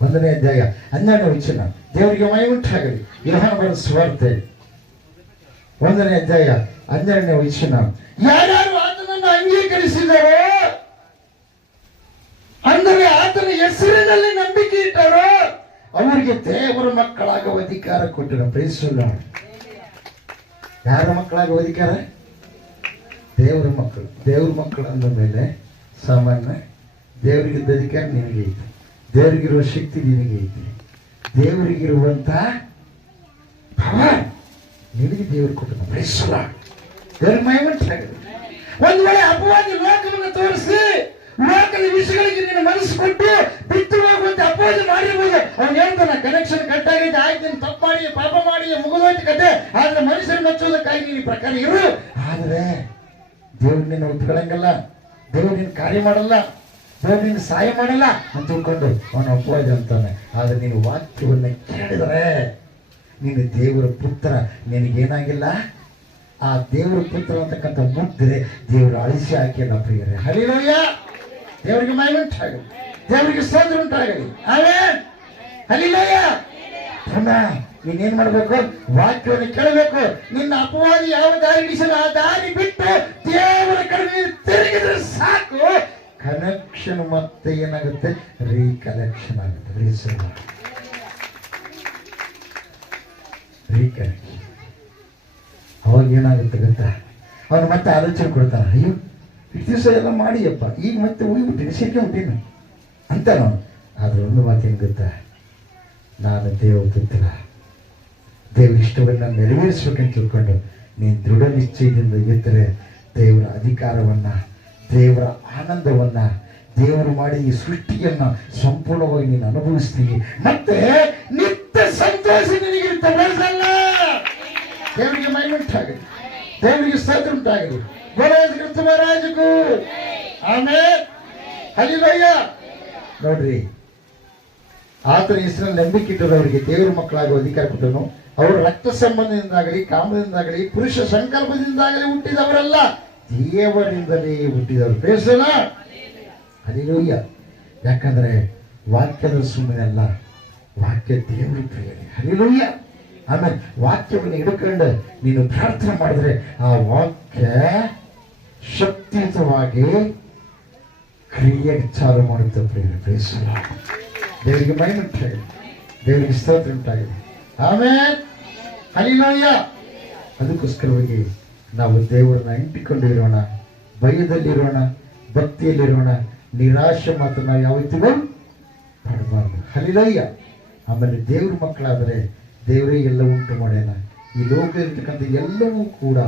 1ನೇ ಅಧ್ಯಾಯ 12ನೇ ವಚನ. ದೇವರಿಗೆ ಮಹಿಮೆ ಉಂಟಾಗಲಿ. ಯೋಹಾನ ಬರೆದ ಸುವಾರ್ತೆ 1ನೇ ಅಧ್ಯಾಯ 12ನೇ ವಚನ. ಯಾರ್ಯಾರು ಆತನನ್ನು ಅಂಗೀಕರಿಸಿದರೋ ಅಂದರೆ ಆತನ ಹೆಸರಿನಲ್ಲಿ ನಂಬಿಕೆ ಇಟ್ಟರೋ ಅವರಿಗೆ ದೇವರ ಮಕ್ಕಳಾಗುವ ಅಧಿಕಾರ ಕೊಟ್ಟರು. ಪ್ರೈಸಲ್ಲ. ಯಾರ ಮಕ್ಕಳಾಗುವ ಅಧಿಕಾರ? ದೇವರ ಮಕ್ಕಳು. ದೇವ್ರ ಮಕ್ಕಳು ಅಂದ ಮೇಲೆ ಸಾಮಾನ್ಯ ದೇವರಿಗಿದ್ದ ಅಧಿಕಾರ ನಿನಗೆ ಐತಿ, ದೇವರಿಗಿರುವ ಶಕ್ತಿ ನಿನಗೆ ಐತಿ, ದೇವರಿಗಿರುವಂತ ಪವರ್ ನಿನಗೆ ದೇವರು ಕೊಟ್ಟರು. ಪ್ರೈಸಲ್ಲ. ದೇವರ ಮಹಿಮೆಯಾಗಲಿ. ಒಂದು ವೇಳೆ ಅಪವಾದಿ ಲೋಕವನ್ನು ತೋರಿಸಿ ಲೋಕದ ವಿಷಯಗಳಿಗೆ ನೀನು ಮನಸ್ಸು ಕೊಟ್ಟು ಬಿಟ್ಟು ಹೋಗುವಂತೆ ಅಪವಾದ ಮಾಡಿರ್ಬೋದು. ಅವ್ನು ಹೇಳ್ತಾನ ಕನೆಕ್ಷನ್ ಕಟ್ ಆಗಿದೆ, ಆಯ್ತು ನೀನು ತಪ್ಪು ಮಾಡಿ ಪಾಪ ಮಾಡಿ ಮುಗಿದೋಯ್ತು ಕತೆ. ಆದ್ರೆ ಮನುಷ್ಯರು ಮೆಚ್ಚೋದಕ್ಕಾಗಿ ನೀನು ಪ್ರಕಾರ ಇರು. ಆದ್ರೆ ದೇವ್ರು ನಿನ್ನ ಉತ್ಕೊಳ್ಳಂಗಲ್ಲ, ದೇವ್ರು ನಿನ್ನ ಕಾರ್ಯ ಮಾಡಲ್ಲ, ದೇವ್ರು ನಿನ್ನ ಸಹಾಯ ಮಾಡಲ್ಲ ಅಂತ ತಿಳ್ಕೊಂಡು ಅವನ ಅಪವಾದ ಅಂತಾನೆ. ಆದ್ರೆ ನೀನು ವಾಕ್ಯವನ್ನು ಕೇಳಿದರೆ ನೀನು ದೇವರ ಪುತ್ರ. ನಿನಗೇನಾಗಿಲ್ಲ, ಆ ದೇವರ ಪುತ್ರ ಅಂತಕ್ಕಂಥ ಮುದ್ರೆ ದೇವರು ಅಳಿಸಿ ಹಾಕಿಲ್ಲ ಪ್ರಿಯರೇ. ಹಲ್ಲೆಲೂಯಾ. ದೇವರಿಗೆ ಮಹಿಮೆ ಉಂಟಾಗಲಿ, ದೇವರಿಗೆ ಸ್ತೋತ್ರ ಉಂಟಾಗಲಿ. ಆಮೆನ್. ಹಲ್ಲೆಲೂಯಾ. ಪುನಃ ನೀನೇನ್ ಮಾಡ್ಬೇಕು? ವಾಕ್ಯವನ್ನು ಕೇಳಬೇಕು. ನಿನ್ನ ಅಪವಾದಿ ಯಾವ ದಾರಿ ಹಿಡಿಸಲು ಆ ದಾರಿ ಬಿಟ್ಟು ದೇವರ ಕಡೆ ತಿರುಗಿದ್ರೆ ಸಾಕು. ಕನೆಕ್ಷನ್ ಮತ್ತೆ ಏನಾಗುತ್ತೆ? ರೀಕನೆಕ್ಷನ್ ಆಗುತ್ತೆ. ರೀಕನೆಕ್ಷನ್. ಅವಾಗ ಏನಾಗುತ್ತೆ ಗೊತ್ತಾ? ಅವನು ಮತ್ತೆ ಆಲೋಚನೆ ಕೊಡ್ತಾನೆ, ಅಯ್ಯೋ ಇಷ್ಟು ದಿವಸ ಎಲ್ಲ ಮಾಡಿಯಪ್ಪ, ಈಗ ಮತ್ತೆ ಹೋಗಿಬಿಟ್ಟಿನಿ, ಸಿಕ್ಕಿಬಿಟ್ಟಿನಿ ಅಂತ ನಾನು. ಆದ್ರೆ ಒಂದು ಮಾತೇನು ಗೊತ್ತಾ? ನಾನು ದೇವ ಪುತ್ರ, ದೇವ್ರ ಇಷ್ಟವನ್ನು ನೆರವೇರಿಸ್ಬೇಕಂತ ತಿಳ್ಕೊಂಡು ನೀನು ದೃಢ ನಿಶ್ಚಯದಿಂದ ಇದ್ದರೆ ದೇವರ ಅಧಿಕಾರವನ್ನ, ದೇವರ ಆನಂದವನ್ನ, ದೇವರು ಮಾಡಿ ಈ ಸೃಷ್ಟಿಯನ್ನ ಸಂಪೂರ್ಣವಾಗಿ ನೀನು ಅನುಭವಿಸ್ತೀವಿ. ಮತ್ತೆ ನಿತ್ಯ ಸಂತೋಷ ನಿನಗಿರುತ್ತೆ. ದೇವರಿಗೆ ಮಹಿಮೆ ಉಂಟಾಗಲಿ, ದೇವರಿಗೆ ಸ್ತೋತ್ರ ಉಂಟಾಗಲಿ. ಕ್ರಿಸ್ತ ಮಹಾರಾಜಗೂ ಆಮೆನ್. ಹಲ್ಲೆಲೂಯಾ. ನೋಡ್ರಿ, ಆತನ ಹೆಸರಲ್ಲಿ ನಂಬಿಕೆ ಇಟ್ಟವರಿಗೆ ದೇವರ ಮಕ್ಕಳಾಗುವ ಅಧಿಕಾರ ಕೊಟ್ಟನು. ಅವರು ರಕ್ತ ಸಂಬಂಧದಿಂದಾಗಲಿ, ಕಾಮದಿಂದಾಗಲಿ, ಪುರುಷ ಸಂಕಲ್ಪದಿಂದಾಗಲಿ ಹುಟ್ಟಿದವರಲ್ಲ, ದೇವರಿಂದಲೇ ಹುಟ್ಟಿದವರು. ಬೇಸಲ್ಲ. ಹಲ್ಲೆಲೂಯಾ. ಯಾಕಂದ್ರೆ ವಾಕ್ಯದ ಸುಮ್ಮನೆ ಅಲ್ಲ, ವಾಕ್ಯ ದೇವರು ಪ್ರಿಯರೇ. ಹಲ್ಲೆಲೂಯಾ. ಆಮೇಲೆ ವಾಕ್ಯವನ್ನು ಹಿಡ್ಕೊಂಡು ನೀನು ಪ್ರಾರ್ಥನೆ ಮಾಡಿದ್ರೆ ಆ ವಾಕ್ಯ ಶಕ್ತಿಯುತವಾಗಿ ಕ್ರಿಯೆ ಚಾಲು ಮಾಡುತ್ತೆ ಪ್ರಿಯರೇ. ಬೇಸಲ್ಲ. ದೇವರಿಗೆ ಮಹಿಮೆ ಉಂಟಾಗಿದೆ, ದೇವರಿಗೆ ಸ್ತೋತ್ರ ಉಂಟಾಗಿದೆ. ಆಮೇಲೆ ಹಲ್ಲೆಲೂಯಾ. ಅದಕ್ಕೋಸ್ಕರವಾಗಿ ನಾವು ದೇವರನ್ನ ಇಂಟಿಕೊಂಡಿರೋಣ, ಭಯದಲ್ಲಿರೋಣ, ಭಕ್ತಿಯಲ್ಲಿರೋಣ. ನಿರಾಶೆ ಮಾತ್ರ ನಾವು ಯಾವತ್ತಿಗೂ ಮಾಡಬಾರ್ದು. ಹಲ್ಲೆಲೂಯಾ. ಆಮೇಲೆ ದೇವ್ರ ಮಕ್ಕಳಾದರೆ ದೇವರೇ ಎಲ್ಲ ಉಂಟು ಮಾಡ್ಯಾನ. ಈ ಲೋಕ ಇರ್ತಕ್ಕಂಥ ಎಲ್ಲವೂ ಕೂಡ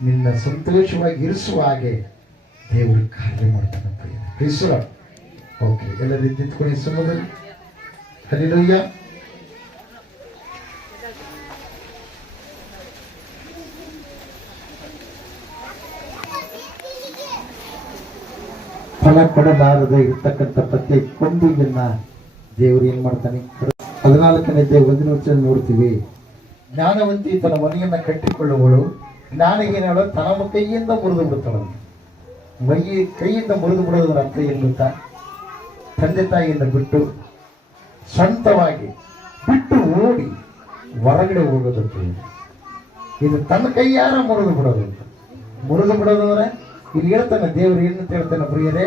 ನಿನ್ನ ಸಂತೋಷವಾಗಿ ಇರಿಸುವ ಹಾಗೆ ದೇವರು ಕಾರ್ಯ ಮಾಡ್ತಾನೆ. ಪ್ರಿಯರೇ. ಓಕೆ, ಎಲ್ಲರೂ ನಿಂತ್ಕೊಳ್ಳಿ ಸಮಯದಲ್ಲಿ. ಹಲ್ಲೆಲೂಯಾ. ಫಲ ಕೊಡಲಾರದೆ ಇರ್ತಕ್ಕಂಥ ಪ್ರತಿ ಕೊಂಬಿಗೆನ್ನ ದೇವರು ಏನ್ ಮಾಡ್ತಾನೆ? 14ನೇ ಒಂದು ನೋಡ್ತೀವಿ. ಜ್ಞಾನವಂತಿ ತನ್ನ ಮನೆಯನ್ನ ಕಟ್ಟಿಕೊಳ್ಳುವಳು, ಜ್ಞಾನಿಗೇನಳು ತನ್ನ ಕೈಯಿಂದ ಮುರಿದು ಬಿಡ್ತಾಳಂತೆ. ಕೈಯಿಂದ ಮುರಿದು ಬಿಡೋದ್ರ ಅರ್ಥ ಏನು ಗೊತ್ತಾ? ತಂದೆ ತಾಯಿಯಿಂದ ಬಿಟ್ಟು ಸ್ವಂತವಾಗಿ ಬಿಟ್ಟು ಓಡಿ ಹೊರಗಡೆ ಹೋಗೋದಂತ. ಇದು ತನ್ನ ಕೈಯಾರ ಮುರಿದು ಬಿಡೋದಂತ. ಮುರಿದು ಬಿಡೋದಂದ್ರೆ ಇಲ್ಲಿ ಹೇಳ್ತಾನೆ ದೇವರು ಏನಂತ ಹೇಳ್ತಾನೆ ಪ್ರಿಯರೇ?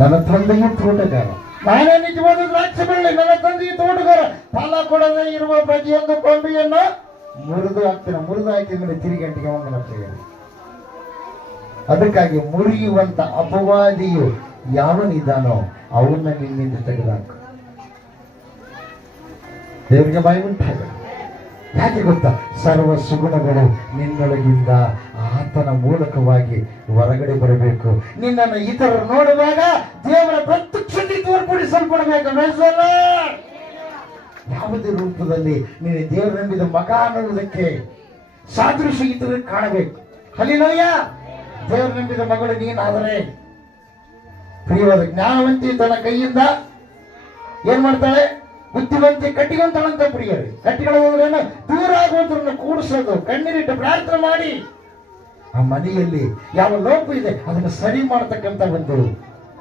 ನನ್ನ ತಂದೆಯು ತೋಟಗಾರ, ನಾನೇ ನಿಜವಾದ ದ್ರಾಕ್ಷಿ ಬಳ್ಳಿ, ನನ್ನ ತಂದೆಯು ತೋಟಗಾರ. ಫಲ ಕೊಡದೆ ಇರುವ ಪ್ರತಿಯೊಂದು ಕೊಂಬೆಯನ್ನು ಮುರಿದು ಹಾಕ್ತಾನೆ. ಮುರಿದು ಹಾಕಿದ್ರೆ ತಿರುಗಿ ಗಂಟೆಗೆ ಹೋಗಲ್ಲ ಪ್ರಿಯರೇ. ಅದಕ್ಕಾಗಿ ಮುರಿಯುವಂತ ಅಪವಾದಿಯು ಯಾವನಿದ್ದಾನೋ ಅವನ್ನ ನಿನ್ನಿಂದ ತೆಗೆದಾಕು. ದೇವರಿಗೆ ಭಯ ಉಂಟಾಗ. ಯಾಕೆ ಗೊತ್ತಾ? ಸರ್ವ ಸುಗುಣಗಳು ನಿನ್ನೊಳಗಿಂದ ಆತನ ಮೂಲಕವಾಗಿ ಹೊರಗಡೆ ಬರಬೇಕು. ನಿನ್ನನ್ನು ಇತರರು ನೋಡುವಾಗ ದೇವರ ಪ್ರತ್ಯಕ್ಷತೆ ತೋರ್ಪಡಿಸಲ್ಪಡಬೇಕು. ಯಾವುದೇ ರೂಪದಲ್ಲಿ ನೀನು ದೇವರ ನಂಬಿದ ಮಗ ಅನ್ನುವುದಕ್ಕೆ ಸಾದೃಶ್ಯ ಇತರರಿಗೆ ಕಾಣಬೇಕು. ಹಲ್ಲೆಲೂಯಾ. ದೇವರ ನಂಬಿದ ಮಗಳು ನೀನಾದರೆ ಪ್ರಿಯವಾದ ಜ್ಞಾನವಂತಿ ತನ್ನ ಕೈಯಿಂದ ಏನ್ ಮಾಡ್ತಾಳೆ? ಬುದ್ಧಿವಂತಿ ಕಟ್ಟಿಕೊಂತಾಳಂತ ಪ್ರಿಯರೇ. ಕಟ್ಟಿಕೊಳ್ಳೋದ್ರೇನು? ದೂರ ಆಗುವುದನ್ನು ಕೂಡಿಸೋದು, ಕಣ್ಣೀರಿಟ್ಟು ಪ್ರಾರ್ಥನೆ ಮಾಡಿ ಆ ಮನೆಯಲ್ಲಿ ಯಾವ ಲೋಪ ಇದೆ ಅದನ್ನು ಸರಿ ಮಾಡತಕ್ಕಂತ ಒಂದು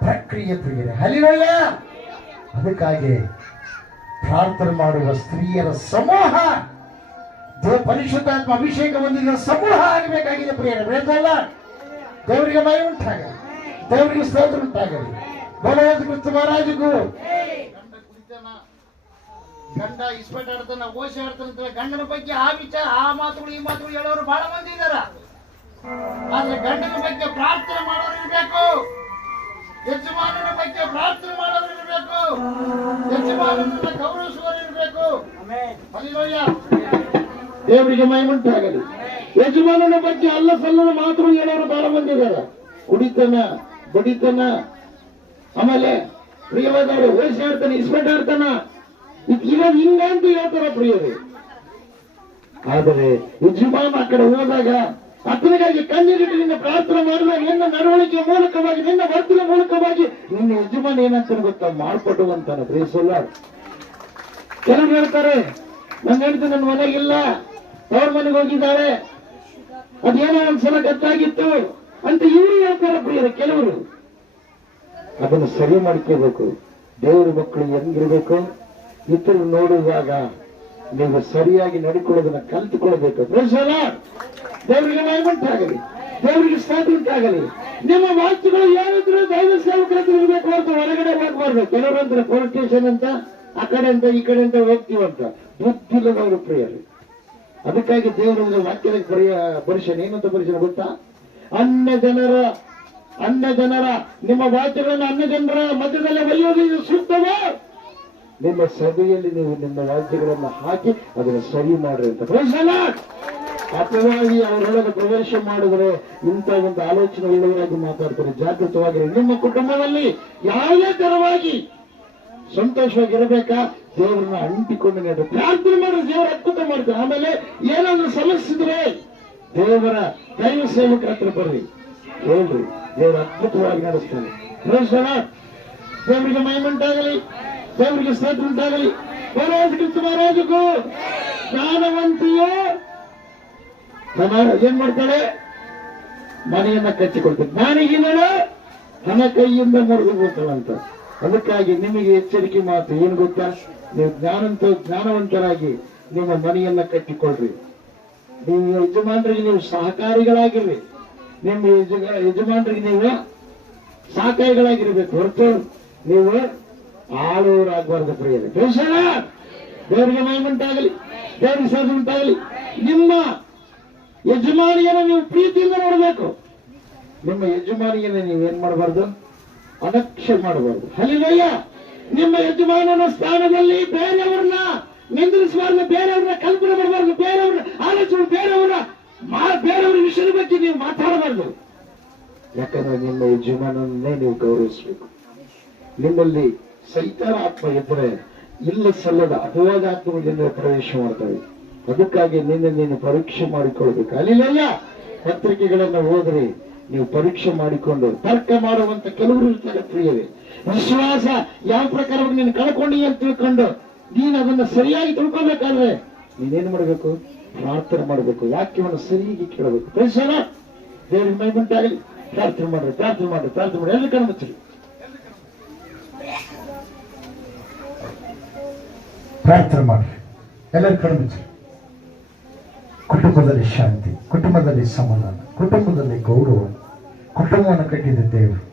ಪ್ರಕ್ರಿಯೆ ಪ್ರಿಯರೇ. ಹಲ್ಲೆಲೂಯಾ. ಅದಕ್ಕಾಗಿ ಪ್ರಾರ್ಥನೆ ಮಾಡುವ ಸ್ತ್ರೀಯರ ಸಮೂಹ, ಪರಿಶುದ್ಧಾತ್ಮ ಅಭಿಷೇಕ ಹೊಂದಿದ ಸಮೂಹ ಆಗಬೇಕಾಗಿದೆ ಪ್ರಿಯರೇ. ಬೇಕಲ್ಲ? ದೇವರಿಗೆ ಮಹಿಮೆ ಉಂಟಾಗಲಿ, ದೇವರಿಗೆ ಸ್ತೋತ್ರ ಉಂಟಾಗಲಿ. ಬಲವಾದ ಕ್ರಿಸ್ತ ಮಹಾರಾಜಗೂ ಗಂಡ ಇಸ್ಪೆಟ್ ಆಡ್ತಾನ, ಓಸಿ ಆಡ್ತಾನ, ಗಂಡನ ಬಗ್ಗೆ ಆ ಮಾತುಗಳು ಈ ಮಾತುಗಳು ಹೇಳೋರು ಬಹಳ ಮಂದಿ ಇದಾರ. ಆದ್ರೆ ಗಂಡನ ಬಗ್ಗೆ ಪ್ರಾರ್ಥನೆ ಮಾಡೋರು ಇರ್ಬೇಕು, ಯಜಮಾನನ ಬಗ್ಗೆ ಪ್ರಾರ್ಥನೆ ಮಾಡೋರು ಇರ್ಬೇಕು, ಯಜಮಾನನ ಗೌರವಿಸುವವರು ಇರ್ಬೇಕು. ಹಲ್ಲೆಲೂಯಾ. ದೇವರಿಗೆ ಮಹಿಮೆ ಉಂಟಾಗಲಿ. ಯಜಮಾನನ ಬಗ್ಗೆ ಅಲ್ಲ ಸಲ್ಲದ ಮಾತುಗಳು ಹೇಳೋರು ಬಹಳ ಮಂದಿ ಇದಾರ. ಕುಡಿತನ, ಬಡಿತನ, ಆಮೇಲೆ ಪ್ರಿಯವಾದವರು ಓಸಿ ಆಡ್ತಾನೆ, ಇಸ್ಪೆಟ್ ಆಡ್ತಾನ, ಇವಾಗ ಹಿಂಗಂತ ಹೇಳ್ತಾರ ಪ್ರಿಯರೇ. ಆದರೆ ಯಜಮಾನ ಆ ಕಡೆ ಹೋದಾಗ ಆತನಿಗಾಗಿ ಕಣ್ಣೀರಿಟ್ಟಿನಿಂದ ಪ್ರಾರ್ಥನೆ ಮಾಡಿದಾಗ ನಿನ್ನ ನಡವಳಿಕೆ ಮೂಲಕವಾಗಿ, ನಿನ್ನ ವರ್ತನೆ ಮೂಲಕವಾಗಿ ನಿನ್ನ ಯಜಮಾನ ಏನಂತ ಗೊತ್ತಾ ಮಾಡ್ಕೊಡುವಂತಾನೆ. ಪ್ರಿಯಸಲ್ಲ, ಕೆಲವರು ಹೇಳ್ತಾರೆ ನನ್ನ ಹೆಂಡತಿ ನನ್ನ ಮನೆಗಿಲ್ಲ, ಅವ್ರ ಮನೆಗೆ ಹೋಗಿದ್ದಾರೆ, ಅದೇನೋ ಒಂದ್ಸಲ ಗೊತ್ತಾಗಿತ್ತು ಅಂತ ಇವರು ಹೇಳ್ತಾರೆ ಪ್ರಿಯರೇ. ಕೆಲವರು ಅದನ್ನು ಸರಿ ಮಾಡ್ಕೋಬೇಕು. ದೇವರ ಮಕ್ಕಳು ಹೆಂಗಿರ್ಬೇಕು, ಇತರು ನೋಡುವಾಗ ನೀವು ಸರಿಯಾಗಿ ನಡ್ಕೊಳ್ಳೋದನ್ನ ಕಲಿತುಕೊಳ್ಬೇಕು. ದೇವರಿಗೆ ಮಹಿಮೆ ಉಂಟಾಗಲಿ, ದೇವರಿಗೆ ಸ್ತೋತ್ರ ಉಂಟಾಗಲಿ. ನಿಮ್ಮ ವಾಕ್ಯಗಳು ಏನಿದ್ರು ದೈವ ಸೇವಕರ ಹತ್ರ ಇರಬೇಕು ಹೊರತು ಹೊರಗಡೆ ಹೋಗ್ಬಾರ್ದು. ಕೆಲವರಂದ್ರೆ ಪೊಲೀಸ್ ಸ್ಟೇಷನ್ ಅಂತ ಆ ಕಡೆ ಅಂತ ಈ ಕಡೆ ಅಂತ ಹೋಗ್ತೀವಂತ ಬುದ್ಧಿಲ್ಲದವರು ಪ್ರಿಯರು. ಅದಕ್ಕಾಗಿ ದೇವರ ವಾಕ್ಯದ ಪರಿಶೀಲನೆ ಏನಂತ ಪರಿಶೀಲನೆ ಗೊತ್ತಾ? ಅನ್ಯ ಜನರ ನಿಮ್ಮ ವಾಕ್ಯಗಳನ್ನು ಅನ್ಯ ಜನರ ಮಧ್ಯದಲ್ಲಿ ಒಯ್ಯೋದು ಇದು ಸೂಕ್ತವೋ? ನಿಮ್ಮ ಸಭೆಯಲ್ಲಿ ನೀವು ನಿಮ್ಮ ವಾದ್ಯಗಳನ್ನು ಹಾಕಿ ಅದನ್ನು ಸರಿ ಮಾಡ್ರಿ ಅಂತ. ಅಥವಾ ಅವರೊಳಗೆ ಪ್ರವೇಶ ಮಾಡಿದ್ರೆ ಇಂಥ ಒಂದು ಆಲೋಚನೆ ಉಳ್ಳವರಾಗಿ ಮಾತಾಡ್ತಾರೆ. ಜಾಗೃತವಾಗಿರಿ. ನಿಮ್ಮ ಕುಟುಂಬದಲ್ಲಿ ಯಾವುದೇ ತರವಾಗಿ ಸಂತೋಷವಾಗಿರಬೇಕಾ? ದೇವರನ್ನ ಅಂಟಿಕೊಂಡು ನೀಡಿ ಪ್ರಾರ್ಥನೆ ಮಾಡಿ, ದೇವರ ಅದ್ಭುತ ಮಾಡ್ತಾರೆ. ಆಮೇಲೆ ಏನಾದ್ರೂ ಸಮಸ್ಯೆ ಇದ್ರೆ ದೇವರ ದೈವ ಸೇವಕರ ಹತ್ರ ಬರ್ರಿ, ಹೇಳ್ರಿ, ದೇವರ ಅದ್ಭುತವಾಗಿ ನಡೆಸ್ತಾನೆ. ದೇವರಿಗೆ ಮಹಿಮೆ ಉಂಟಾಗಲಿ, ದೇವರಿಗೆ ಸ್ತೋತ್ರ ಉಂಟಾಗಲಿ. ಬಲವಾದ ಕ್ರಿಸ್ತ ಮಹಾರಾಜಗೂ ಜ್ಞಾನವಂತಿಯೋ ಏನ್ ಮಾಡ್ತಾಳೆ? ಮನೆಯನ್ನ ಕಟ್ಟಿಕೊಳ್ತಾಳೆ. ಜ್ಞಾನಿಗಿನ ಹಣ ಕೈಯಿಂದ ಮುರಿದು ಹೋಗ್ತಾಳಂತ. ಅದಕ್ಕಾಗಿ ನಿಮಗೆ ಎಚ್ಚರಿಕೆ ಮಾತು ಏನ್ ಗೊತ್ತಾ? ನೀವು ಜ್ಞಾನವಂತರಾಗಿ ನಿಮ್ಮ ಮನೆಯನ್ನ ಕಟ್ಟಿಕೊಳ್ರಿ. ನೀವು ಯಜಮಾನರಿಗೆ ನೀವು ಸಹಕಾರಿಗಳಾಗಿರ್ರಿ. ನಿಮ್ಮ ಯಜಮಾನರಿಗೆ ನೀವು ಸಹಕಾರಿಗಳಾಗಿರ್ಬೇಕು ಹೊರತು ನೀವು ಆಳುವರಾಗಬಾರ್ದು ಪ್ರಿಯರೇ. ದೇವರಿಗೆ ಮಹಿಮೆ ಉಂಟಾಗಲಿ, ದೇವರಿಗೆ ಸ್ತೋತ್ರ ಉಂಟಾಗಲಿ. ನಿಮ್ಮ ಯಜಮಾನಿಯನ್ನು ನೀವು ಪ್ರೀತಿಯಿಂದ ನೋಡಬೇಕು. ನಿಮ್ಮ ಯಜಮಾನಿಯನ್ನು ನೀವೇನ್ ಮಾಡಬಾರ್ದು? ಅಲಕ್ಷ್ಯ ಮಾಡಬಾರ್ದು. ಹಲ್ಲೆಲೂಯಾ. ನಿಮ್ಮ ಯಜಮಾನನ ಸ್ಥಾನದಲ್ಲಿ ಬೇರೆಯವ್ರನ್ನ ನಿಂದಿರಿಸಬಾರ್ದು, ಬೇರೆಯವ್ರನ್ನ ಕಲ್ಪನೆ ಮಾಡಬಾರ್ದು, ಬೇರೆಯವ್ರ ಆಲೋಚನೆ, ಬೇರೆಯವರ ವಿಷಯದ ಬಗ್ಗೆ ನೀವು ಮಾತಾಡಬಾರ್ದು. ಯಾಕಂದ್ರೆ ನಿಮ್ಮ ಯಜಮಾನನ್ನೇ ನೀವು ಗೌರವಿಸಬೇಕು. ನಿಮ್ಮಲ್ಲಿ ಸೈತಾನ ಆತ್ಮ ಇದ್ದರೆ ಇಲ್ಲ ಸಲ್ಲದ ಅಪವಾದ ಆತ್ಮಗಳು ಪ್ರವೇಶ ಮಾಡ್ತವೆ. ಅದಕ್ಕಾಗಿ ನೀನು ಪರೀಕ್ಷೆ ಮಾಡಿಕೊಳ್ಬೇಕು. ಅಲ್ಲಿಲ್ಲ ಪತ್ರಿಕೆಗಳನ್ನು ಓದ್ರಿ, ನೀವು ಪರೀಕ್ಷೆ ಮಾಡಿಕೊಂಡು ತರ್ಕ ಮಾಡುವಂತ ಕೆಲವರು ಇರ್ತಾರೆ ಪ್ರಿಯವೇ. ವಿಶ್ವಾಸ ಯಾವ ಪ್ರಕಾರವಾಗಿ ನೀನು ಕಳ್ಕೊಂಡಿ ಅಂತ ತಿಳ್ಕೊಂಡು ನೀನು ಅದನ್ನ ಸರಿಯಾಗಿ ತಿಳ್ಕೊಬೇಕಾದ್ರೆ ನೀನೇನು ಮಾಡಬೇಕು? ಪ್ರಾರ್ಥನೆ ಮಾಡಬೇಕು, ವಾಕ್ಯವನ್ನು ಸರಿಯಾಗಿ ಕೇಳಬೇಕು. ಪರಿಸರ ದೇವರಿಗೆ ಮಹಿಮೆ ಉಂಟಾಗಲಿ. ಪ್ರಾರ್ಥನೆ ಮಾಡ್ರಿ, ಪ್ರಾರ್ಥನೆ ಮಾಡ್ರಿ, ಪ್ರಾರ್ಥನೆ ಮಾಡಿ. ಎಲ್ಲ ಕಣ್ಮುಚ್ಚಿರಿ, ಪ್ರಾರ್ಥನೆ ಮಾಡ್ರಿ, ಎಲ್ಲರೂ ಕಣ್ಮುಚ್ಚಿರಿ. ಕುಟುಂಬದಲ್ಲಿ ಶಾಂತಿ, ಕುಟುಂಬದಲ್ಲಿ ಸಮಾಧಾನ, ಕುಟುಂಬದಲ್ಲಿ ಗೌರವ, ಕುಟುಂಬವನ್ನು ಕಟ್ಟಿದ ದೇವರು.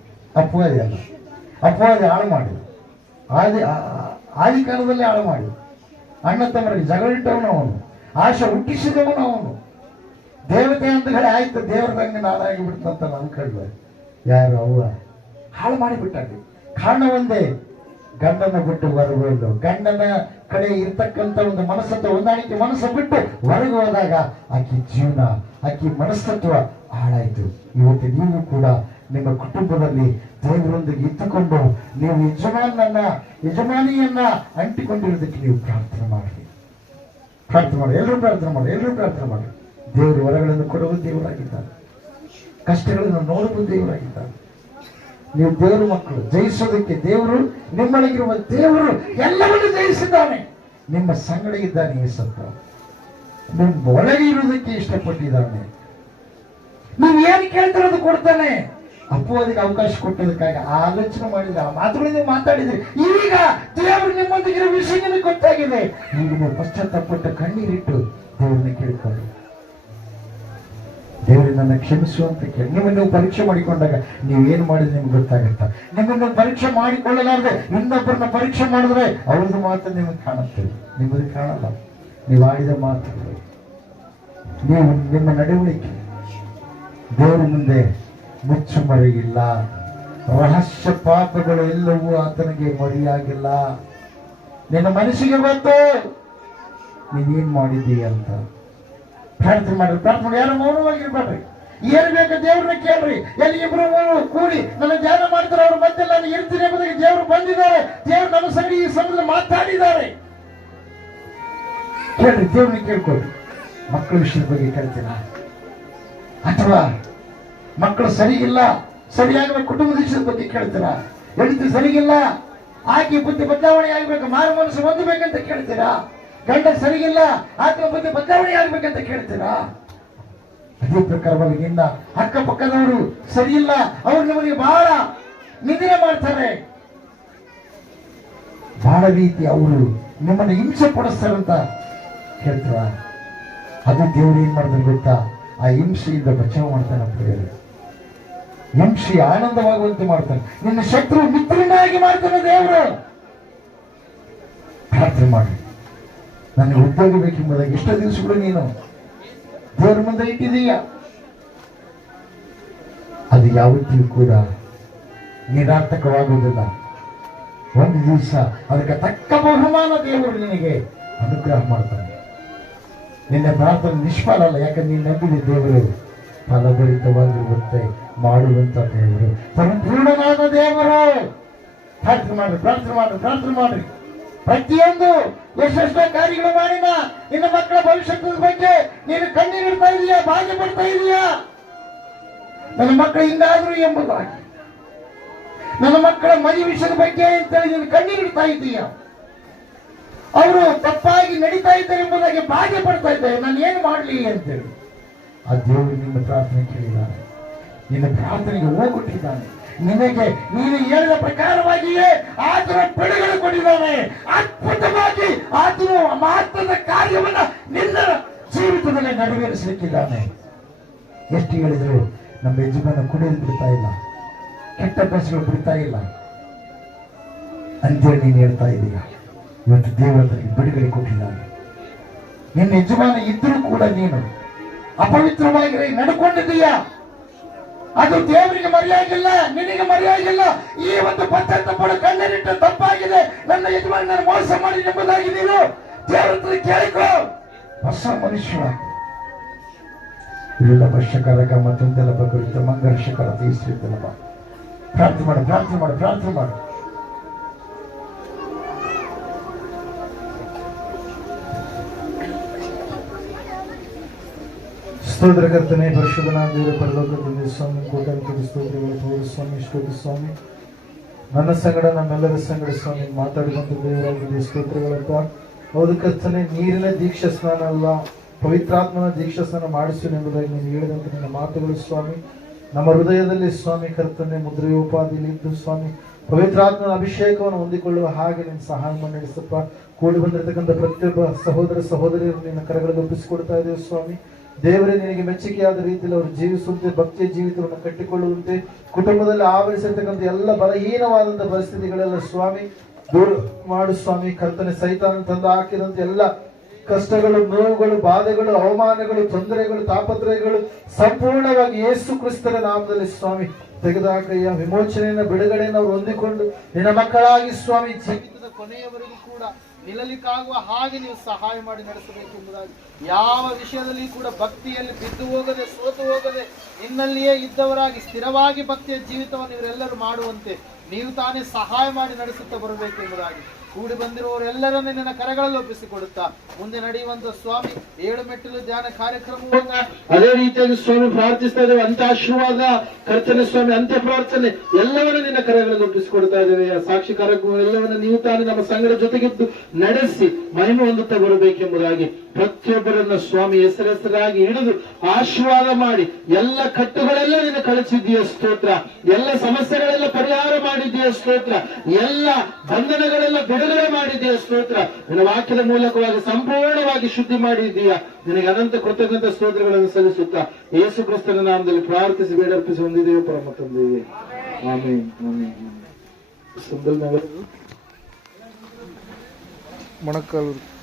ಅಪವಾದಿ ಅಲ್ಲ, ಅಪವಾದಿ ಹಾಳು ಮಾಡಿ ಆದಿ ಕಾಲದಲ್ಲಿ ಹಾಳು ಮಾಡಿ ಅಣ್ಣ ತಮ್ಮರಿಗೆ ಜಗಳಿಟ್ಟವನು ಅವನು, ಆಶೆ ಹುಟ್ಟಿಸಿದವನು ಅವನು. ದೇವತೆ ಅಂತ ಹೇಳಿ ಆಯ್ತು, ದೇವರದಂಗೆ ನಾನಾಗಿ ಬಿಡ್ತಂತ ಅನ್ಕೊಂಡ್ರೆ ಯಾರು ಅವ್ವ ಹಾಳು ಮಾಡಿಬಿಟ್ಟಾಗಿ. ಕಾರಣ ಒಂದೇ, ಗಂಡನ ಬಿಟ್ಟು ಹೊರಗೋದು, ಗಂಡನ ಕಡೆ ಇರ್ತಕ್ಕಂಥ ಒಂದು ಮನಸ್ಸತ್ವ, ಹೊಂದಾಣಿಕೆ ಮನಸ್ಸು ಬಿಟ್ಟು ಹೊರಗೆ ಹೋದಾಗ ಆಕಿ ಜೀವನ, ಆಕಿ ಮನಸ್ತತ್ವ ಹಾಳಾಯ್ತು. ಇವತ್ತು ನೀವು ಕೂಡ ನಿಮ್ಮ ಕುಟುಂಬದಲ್ಲಿ ದೇವರೊಂದಿಗೆ ಇಟ್ಟುಕೊಂಡು ನೀವು ಯಜಮಾನಿಯನ್ನ ಅಂಟಿಕೊಂಡಿರೋದಕ್ಕೆ ನೀವು ಪ್ರಾರ್ಥನೆ ಮಾಡಿ, ಪ್ರಾರ್ಥನೆ ಮಾಡಿ, ಎಲ್ಲರೂ ಪ್ರಾರ್ಥನೆ ಮಾಡಿ, ಎಲ್ಲರೂ ಪ್ರಾರ್ಥನೆ ಮಾಡಿ. ದೇವರು ವರಗಳನ್ನು ಕೊಡುವ ದೇವರಾಗಿದ್ದಾರೆ, ಕಷ್ಟಗಳನ್ನು ನೋಡುವ ದೇವರಾಗಿದ್ದಾರೆ. ನೀವು ದೇವರ ಮಕ್ಕಳು, ಜಯಿಸೋದಕ್ಕೆ ದೇವರು, ನಿಮ್ಮೊಳಗಿರುವ ದೇವರು ಎಲ್ಲವನ್ನೂ ಜಯಿಸಿದ್ದಾನೆ. ನಿಮ್ಮ ಸಂಗಡ ಇದ್ದಾನೆ ಯೇಸಪ್ಪ, ನಿಮ್ಮ ಒಳಗೆ ಇರುವುದಕ್ಕೆ ಇಷ್ಟಪಟ್ಟಿದ್ದಾನೆ. ನೀವು ಏನು ಕೇಳ್ತಿರೋದು ಕೊಡ್ತಾನೆ. ಅಪವಾದಿಗೆ ಅವಕಾಶ ಕೊಟ್ಟದಕ್ಕಾಗಿ ಆಲೋಚನೆ ಮಾಡಿದ್ರೆ, ಆ ಮಾತುಗಳು ನೀವು ಮಾತಾಡಿದ್ರಿ. ಈಗ ದೇವರು ನಿಮ್ಮೊಂದಿಗಿರೋ ವಿಷಯ ನಿಮಗೆ ಗೊತ್ತಾಗಿದೆ. ಈಗ ನೀವು ಪಶ್ಚಾತ್ತಾಪಟ್ಟು ಕಣ್ಣೀರಿಟ್ಟು ದೇವರನ್ನ ಕೇಳ್ಕೊಂಡು ದೇವರು ನನ್ನ ಕ್ಷಮಿಸು ಅಂತ ಕೇಳಿ ನಿಮ್ಮನ್ನು ನೀವು ಪರೀಕ್ಷೆ ಮಾಡಿಕೊಂಡಾಗ ನೀವೇನು ಮಾಡಿದ್ರೆ ನಿಮ್ಗೆ ಗೊತ್ತಾಗುತ್ತಾ. ನಿಮ್ಮನ್ನು ಪರೀಕ್ಷೆ ಮಾಡಿಕೊಳ್ಳಲಾರದೆ ಇನ್ನೊಬ್ಬರನ್ನ ಪರೀಕ್ಷೆ ಮಾಡಿದ್ರೆ ಅವ್ರದ್ದು ಮಾತ್ರ ನಿಮಗೆ ಕಾಣುತ್ತೆ, ನಿಮ್ಮದು ಕಾಣಲ್ಲ. ನೀವು ಆಡಿದ ಮಾತು, ನೀವು ನಿಮ್ಮ ನಡವಳಿಕೆ ದೇವರ ಮುಂದೆ ಮುಚ್ಚುಮರೆಯಿಲ್ಲ. ರಹಸ್ಯ ಪಾಪಗಳು ಎಲ್ಲವೂ ಆತನಿಗೆ ಮರೆಯಾಗಿಲ್ಲ. ನಿನ್ನ ಮನಸ್ಸಿಗೆ ಗೊತ್ತು ನೀನೇನ್ ಮಾಡಿದ್ದೀಯ ಅಂತ. ಪ್ರಾರ್ಥನೆ ಮಾಡ್ರಿ, ಪ್ರಾರ್ಥನೆ ಮಾಡಿ. ಯಾರು ಮೌನವಾಗಿರ್ಬೇಡ್ರಿ. ಏನ್ ಬೇಕು ದೇವ್ರನ್ನ ಕೇಳ್ರಿ. ಎಲ್ಲಿ ಇಬ್ರು ಮೂರು ಕೂಡಿ ನನ್ನ ಧ್ಯಾನ ಮಾಡ್ತಾರೆ, ಅವ್ರ ಮಧ್ಯೆ ನಾನು ಇರ್ತೀನಿ ಎಂಬುದಾಗಿ ದೇವರು ಬಂದಿದ್ದಾರೆ. ದೇವ್ರು ನಮ್ಮ ಸಂಗಡಿ ಈ ಸಮಯದಲ್ಲಿ ಮಾತಾಡಿದ್ದಾರೆ. ಕೇಳ್ರಿ, ದೇವ್ರನ್ನ ಕೇಳ್ಕೊಳ್ರಿ. ಮಕ್ಕಳ ವಿಷಯದ ಬಗ್ಗೆ ಕೇಳ್ತೀನ, ಅಥವಾ ಮಕ್ಕಳು ಸರಿಗಿಲ್ಲ, ಸರಿಯಾಗುವ ಕುಟುಂಬದ ವಿಷಯದ ಬಗ್ಗೆ ಕೇಳ್ತೀರಾ? ಹೆಂಡತಿ ಸರಿಗಿಲ್ಲ, ಆಕೆ ಬುದ್ಧಿ ಬದಲಾವಣೆ ಆಗ್ಬೇಕು, ಮಾರು ಮನಸ್ಸು ಹೊಂದಬೇಕಂತ ಕೇಳ್ತೀರಾ? ಗಂಡ ಸರಿಗಿಲ್ಲ, ಆತ್ಮ ಬುದ್ಧಿ ಬದಲಾವಣೆ ಆಗ್ಬೇಕಂತ ಕೇಳ್ತೀರಾ? ಅದೇ ಪ್ರಕಾರವಾಗಿ ಇನ್ನ ಅಕ್ಕಪಕ್ಕದವರು ಸರಿಯಿಲ್ಲ, ಅವ್ರು ನಿಮಗೆ ಬಹಳ ನಿಂದನೆ ಮಾಡ್ತಾರೆ, ಬಹಳ ರೀತಿ ಅವರು ನಿಮ್ಮನ್ನು ಹಿಂಸೆ ಪಡಿಸ್ತಾರಂತ ಹೇಳ್ತಾರ. ಅದು ದೇವರು ಏನ್ ಮಾಡ್ತಾರೆ ಗೊತ್ತಾ? ಆ ಹಿಂಸೆಯಿಂದ ಬಚಾವ್ ಮಾಡ್ತಾನೆ. ಪ್ರಿಯರೇ, ಹಿಂಸೆ ಆನಂದವಾಗುವಂತೆ ಮಾಡ್ತಾನೆ. ನಿನ್ನ ಶತ್ರು ಮಿತ್ರನಾಗಿ ಮಾಡ್ತಾನೆ ದೇವರು. ಪ್ರಾರ್ಥನೆ ಮಾಡಿ, ನನಗೆ ಉದ್ಯೋಗ ಬೇಕೆಂಬುದಾಗಿ ಎಷ್ಟೋ ದಿವಸಗಳು ನೀನು ದೇವರ ಮುಂದೆ ಇಟ್ಟಿದೀಯ. ಅದು ಯಾವತ್ತಿಗೂ ಕೂಡ ನಿರಾರ್ಥಕವಾಗುವುದಿಲ್ಲ. ಒಂದು ದಿವಸ ಅದಕ್ಕೆ ತಕ್ಕ ಬಹುಮಾನ ದೇವರು ನಿನಗೆ ಅನುಗ್ರಹ ಮಾಡ್ತಾನೆ. ನಿನ್ನ ಪ್ರಾರ್ಥನೆ ನಿಷ್ಫಲ ಅಲ್ಲ, ಯಾಕಂದ್ರೆ ನೀನು ನಂಬಿದ ದೇವರು ಫಲಭರಿತವಾಗಿರುತ್ತೆ ಮಾಡುವಂತ ದೇವರು, ಸಂಪೂರ್ಣವಾದ ದೇವರು. ಪ್ರಾರ್ಥನೆ ಮಾಡ್ರಿ, ಪ್ರಾರ್ಥನೆ ಮಾಡ್ರಿ, ಪ್ರಾರ್ಥನೆ ಮಾಡ್ರಿ. ಪ್ರತಿಯೊಂದು ಎಷ್ಟೆಷ್ಟೋ ಕಾರ್ಯಗಳು ಮಾಡಿನ ನಿನ್ನ ಮಕ್ಕಳ ಭವಿಷ್ಯದ ಬಗ್ಗೆ ನೀನು ಕಣ್ಣೀರಿಡ್ತಾ ಇದೀಯಾ, ಭಾಗ್ಯ ಪಡ್ತಾ ಇದೀಯಾ. ನನ್ನ ಮಕ್ಕಳು ಹಿಂಗಾದ್ರು ಎಂಬುದಾಗಿ, ನನ್ನ ಮಕ್ಕಳ ಮನೆ ವಿಷಯದ ಬಗ್ಗೆ ಅಂತೇಳಿ ನೀನು ಕಣ್ಣೀರಿಡ್ತಾ ಇದ್ದೀಯ. ಅವರು ತಪ್ಪಾಗಿ ನಡೀತಾ ಇದ್ದಾರೆ ಎಂಬುದಾಗಿ ಭಾಗ್ಯ ಪಡ್ತಾ ಇದ್ದಾರೆ. ನಾನು ಏನು ಮಾಡಲಿ ಅಂತೇಳಿ ಆ ದೇವರು ನಿನ್ನ ಪ್ರಾರ್ಥನೆ ಕೇಳಿದ್ದಾನೆ, ನಿನ್ನ ಪ್ರಾರ್ಥನೆಗೆ ಹೋಗ್ಬಿಟ್ಟಿದ್ದಾನೆ. ನಿನಗೆ ನೀನು ಹೇಳಿದ ಪ್ರಕಾರವಾಗಿಯೇ ಆತನ ಬೆಳೆಗಳು ಕೊಟ್ಟಿದ್ದಾನೆ. ಅದ್ಭುತವಾಗಿ ಆತನು ಮಹತ್ವದ ಕಾರ್ಯವನ್ನ ನಿನ್ನ ಜೀವಿತದಲ್ಲಿ ನೆರವೇರಿಸಲಿಕ್ಕಿದ್ದಾನೆ. ಎಷ್ಟು ಹೇಳಿದ್ರು ನಮ್ಮ ಯಜಮಾನ ಕುಡಿಯೋದು ಬಿಡ್ತಾ ಇಲ್ಲ, ಕೆಟ್ಟ ಬಸ್ಗಳು ಬಿಡ್ತಾ ಇಲ್ಲ ಅಂತೇಳಿ ನೀನು ಹೇಳ್ತಾ ಇದ್ದೀಯ. ಇವತ್ತು ದೇವರಲ್ಲಿ ಬಿಡುಗಡೆ ಕೊಟ್ಟಿದ್ದಾನೆ. ನಿನ್ನ ಯಜಮಾನ ಇದ್ರೂ ಕೂಡ ನೀನು ಅಪವಿತ್ರವಾಗಿ ನಡ್ಕೊಂಡಿದ್ದೀಯ. ಅದು ದೇವರಿಗೆ ಮರೆಯಾಗಿಲ್ಲ, ನಿನಗೆ ಮರೆಯಾಗಿಲ್ಲ. ಈ ಒಂದು ಪಶ್ಚಾತ್ತಾಪ ಕಣ್ಣೀರಿಟ್ಟು ತಪ್ಪಾಗಿದೆ, ನನ್ನ ಯಜಮಾನ ನಾನು ಮೋಸ ಮಾಡಿ ಎಂಬುದಾಗಿ ನೀನು ದೇವರ ಕೇಳಿಕೊ. ಹೊಸ ಮನುಷ್ಯ ಇಲ್ಲ ವರ್ಷಕರಕ ಮತ್ತೊಂದೆಲ್ಲ ಬಗ್ಗರಿತ ಮಂಗರ್ಷಕರ ತೀರಿಸಿದ್ದಲ್ಲ. ಪ್ರಾರ್ಥನೆ ಮಾಡು, ಪ್ರಾರ್ಥನೆ ಮಾಡು, ಪ್ರಾರ್ಥನೆ ಮಾಡು. ಸ್ತೋತ್ರಕರ್ತನೆ, ಪರಿಶುದ್ಧನಾದ ದೇವರ ಪರಲೋಕದಲ್ಲಿ ಸ್ವಾಮಿ ಕೋಟ್ಯಾಂತರ ಸ್ತೋತ್ರಗಳು ತೋರು ಸ್ವಾಮಿ. ಸ್ತೋತ್ರ ಸ್ವಾಮಿ, ನನ್ನ ಸಂಗಡ ನಮ್ಮೆಲ್ಲರ ಸಂಗಡ ಸ್ವಾಮಿ ಮಾತಾಡಿದಂಥ ದೇವರಾಗಿದೆ. ಸ್ತೋತ್ರಗಳಪ್ಪ. ಹೌದು ಕರ್ತನೆ, ನೀರಿನ ದೀಕ್ಷಾ ಸ್ನಾನ ಅಲ್ಲ, ಪವಿತ್ರಾತ್ಮನ ದೀಕ್ಷಾ ಸ್ನಾನ ಮಾಡಿಸುವುದೆಂಬುದಾಗಿ ನೀನು ಹೇಳಿದಂಥ ನಿನ್ನ ಮಾತುಗಳು ಸ್ವಾಮಿ ನಮ್ಮ ಹೃದಯದಲ್ಲಿ ಸ್ವಾಮಿ ಕರ್ತನೆ ಮುದ್ರೆಯೋಪಾದಿಯಲ್ಲಿ ಇದ್ದು ಸ್ವಾಮಿ ಪವಿತ್ರಾತ್ಮನ ಅಭಿಷೇಕವನ್ನು ಹೊಂದಿಕೊಳ್ಳುವ ಹಾಗೆ ನಿನ್ನ ಸಹಾಯ ನಡೆಸಪ್ಪ. ಕೂಡಿ ಬಂದಿರತಕ್ಕಂಥ ಪ್ರತಿಯೊಬ್ಬ ಸಹೋದರ ಸಹೋದರಿಯರು ನಿನ್ನ ಕರಗಳಲ್ಲಿ ಒಪ್ಪಿಸಿಕೊಡ್ತಾ ಇದ್ದೇವೆ ಸ್ವಾಮಿ. ದೇವರೇ, ನಿನಗೆ ಮೆಚ್ಚುಗೆಯಾದ ರೀತಿಯಲ್ಲಿ ಅವರು ಜೀವಿಸುವಂತೆ, ಭಕ್ತಿಯ ಜೀವಿತವನ್ನು ಕಟ್ಟಿಕೊಳ್ಳುವಂತೆ, ಕುಟುಂಬದಲ್ಲಿ ಆವರಿಸಿರ್ತಕ್ಕಂಥ ಎಲ್ಲ ಬಲಹೀನವಾದಂತಹ ಪರಿಸ್ಥಿತಿಗಳೆಲ್ಲ ಸ್ವಾಮಿ ದೂರ ಮಾಡು ಸ್ವಾಮಿ. ಕರ್ತನೆ, ಸೈತಾನ ತಂದು ಹಾಕಿದಂತೆ ಎಲ್ಲ ಕಷ್ಟಗಳು, ನೋವುಗಳು, ಬಾಧೆಗಳು, ಅವಮಾನಗಳು, ತೊಂದರೆಗಳು, ತಾಪತ್ರಯಗಳು ಸಂಪೂರ್ಣವಾಗಿ ಯೇಸು ಕ್ರಿಸ್ತರ ನಾಮದಲ್ಲಿ ಸ್ವಾಮಿ ತೆಗೆದುಹಾಕಯ್ಯ. ವಿಮೋಚನೆಯನ್ನ, ಬಿಡುಗಡೆಯನ್ನು ಅವರು ಹೊಂದಿಕೊಂಡು ನಿನ್ನ ಮಕ್ಕಳಾಗಿ ಸ್ವಾಮಿ ಜೀವಿತದ ಕೊನೆಯವರೆಗೂ ಕೂಡ ನಿಲ್ಲಲಿಕ್ಕಾಗುವ ಹಾಗೆ ನೀವು ಸಹಾಯ ಮಾಡಿ ನಡೆಸಬೇಕೆಂಬುದಾಗಿ, ಯಾವ ವಿಷಯದಲ್ಲಿ ಕೂಡ ಭಕ್ತಿಯಲ್ಲಿ ಬಿದ್ದು ಹೋಗದೆ, ಸೋತು ಹೋಗದೆ, ನಿನ್ನಲ್ಲಿಯೇ ಇದ್ದವರಾಗಿ ಸ್ಥಿರವಾಗಿ ಭಕ್ತಿಯ ಜೀವಿತವನ್ನು ಇವರೆಲ್ಲರೂ ಮಾಡುವಂತೆ ನೀವು ತಾನೇ ಸಹಾಯ ಮಾಡಿ ನಡೆಸುತ್ತಾ ಬರಬೇಕೆಂಬುದಾಗಿ ಕೂಡಿ ಬಂದಿರುವವರೆಲ್ಲರನ್ನೇ ನಿನ್ನ ಕರಗಳಲ್ಲಿ ಒಪ್ಪಿಸಿಕೊಡುತ್ತಾ ಮುಂದೆ ನಡೆಯುವಂತ ಸ್ವಾಮಿ 7 ಮೆಟ್ಟಿಲು ಧ್ಯಾನ ಕಾರ್ಯಕ್ರಮವನ್ನ ಅದೇ ರೀತಿಯಾಗಿ ಸ್ವಾಮಿ ಪ್ರಾರ್ಥಿಸ್ತಾ ಇದ್ದೇವೆ. ಅಂತ ಆಶೀರ್ವಾದ ಕರ್ತನೆ ಸ್ವಾಮಿ, ಅಂತ್ಯ ಪ್ರಾರ್ಥನೆ ಎಲ್ಲವನ್ನ ನಿನ್ನ ಕರಗಳಲ್ಲಿ ಒಪ್ಪಿಸಿಕೊಡ್ತಾ ಇದ್ದೇವೆ. ಸಾಕ್ಷಿ ಕಾರ್ಯಕ್ರಮ ಎಲ್ಲವನ್ನ ನೀವು ತಾನೇ ನಮ್ಮ ಸಂಘದ ಜೊತೆಗಿದ್ದು ನಡೆಸಿ ಮಹಿಮೆ ಹೊಂದುತ್ತಾ ಬರಬೇಕೆಂಬುದಾಗಿ ಪ್ರತಿಯೊಬ್ಬರನ್ನ ಸ್ವಾಮಿ ಹೆಸರಾಗಿ ಹಿಡಿದು ಆಶೀರ್ವಾದ ಮಾಡಿ ಎಲ್ಲ ಕಟ್ಟುಗಳೆಲ್ಲ ನೀನು ಕಳಿಸಿದ್ದೀಯ ಸ್ತೋತ್ರ. ಎಲ್ಲ ಸಮಸ್ಯೆಗಳೆಲ್ಲ ಪರಿಹಾರ ಮಾಡಿದ್ದೀಯ ಸ್ತೋತ್ರ. ಎಲ್ಲ ಬಂಧನಗಳೆಲ್ಲ ಬಿಡುಗಡೆ ಮಾಡಿದ್ದೀಯ ಸ್ತೋತ್ರ. ನಿನ್ನ ವಾಕ್ಯದ ಮೂಲಕವಾಗಿ ಸಂಪೂರ್ಣವಾಗಿ ಶುದ್ಧಿ ಮಾಡಿದ್ದೀಯ. ನಿನಗೆ ಅನಂತ ಕೃತಜ್ಞತೆ ಸ್ತೋತ್ರಗಳನ್ನು ಸಲ್ಲಿಸುತ್ತಾ ಯೇಸು ಕ್ರಿಸ್ತನ ನಾಮದಲ್ಲಿ ಪ್ರಾರ್ಥಿಸಿ ಬೇಡರ್ಪಿಸಿ ಹೊಂದಿದ್ದೇವೆ ಪರಮ ತಂದೆಯೇ. ಆಮೆನ್. ಆಮೆನ್. ಸಂದಲ್ ನಗರ ಮೊಣಕಾಲೂರು.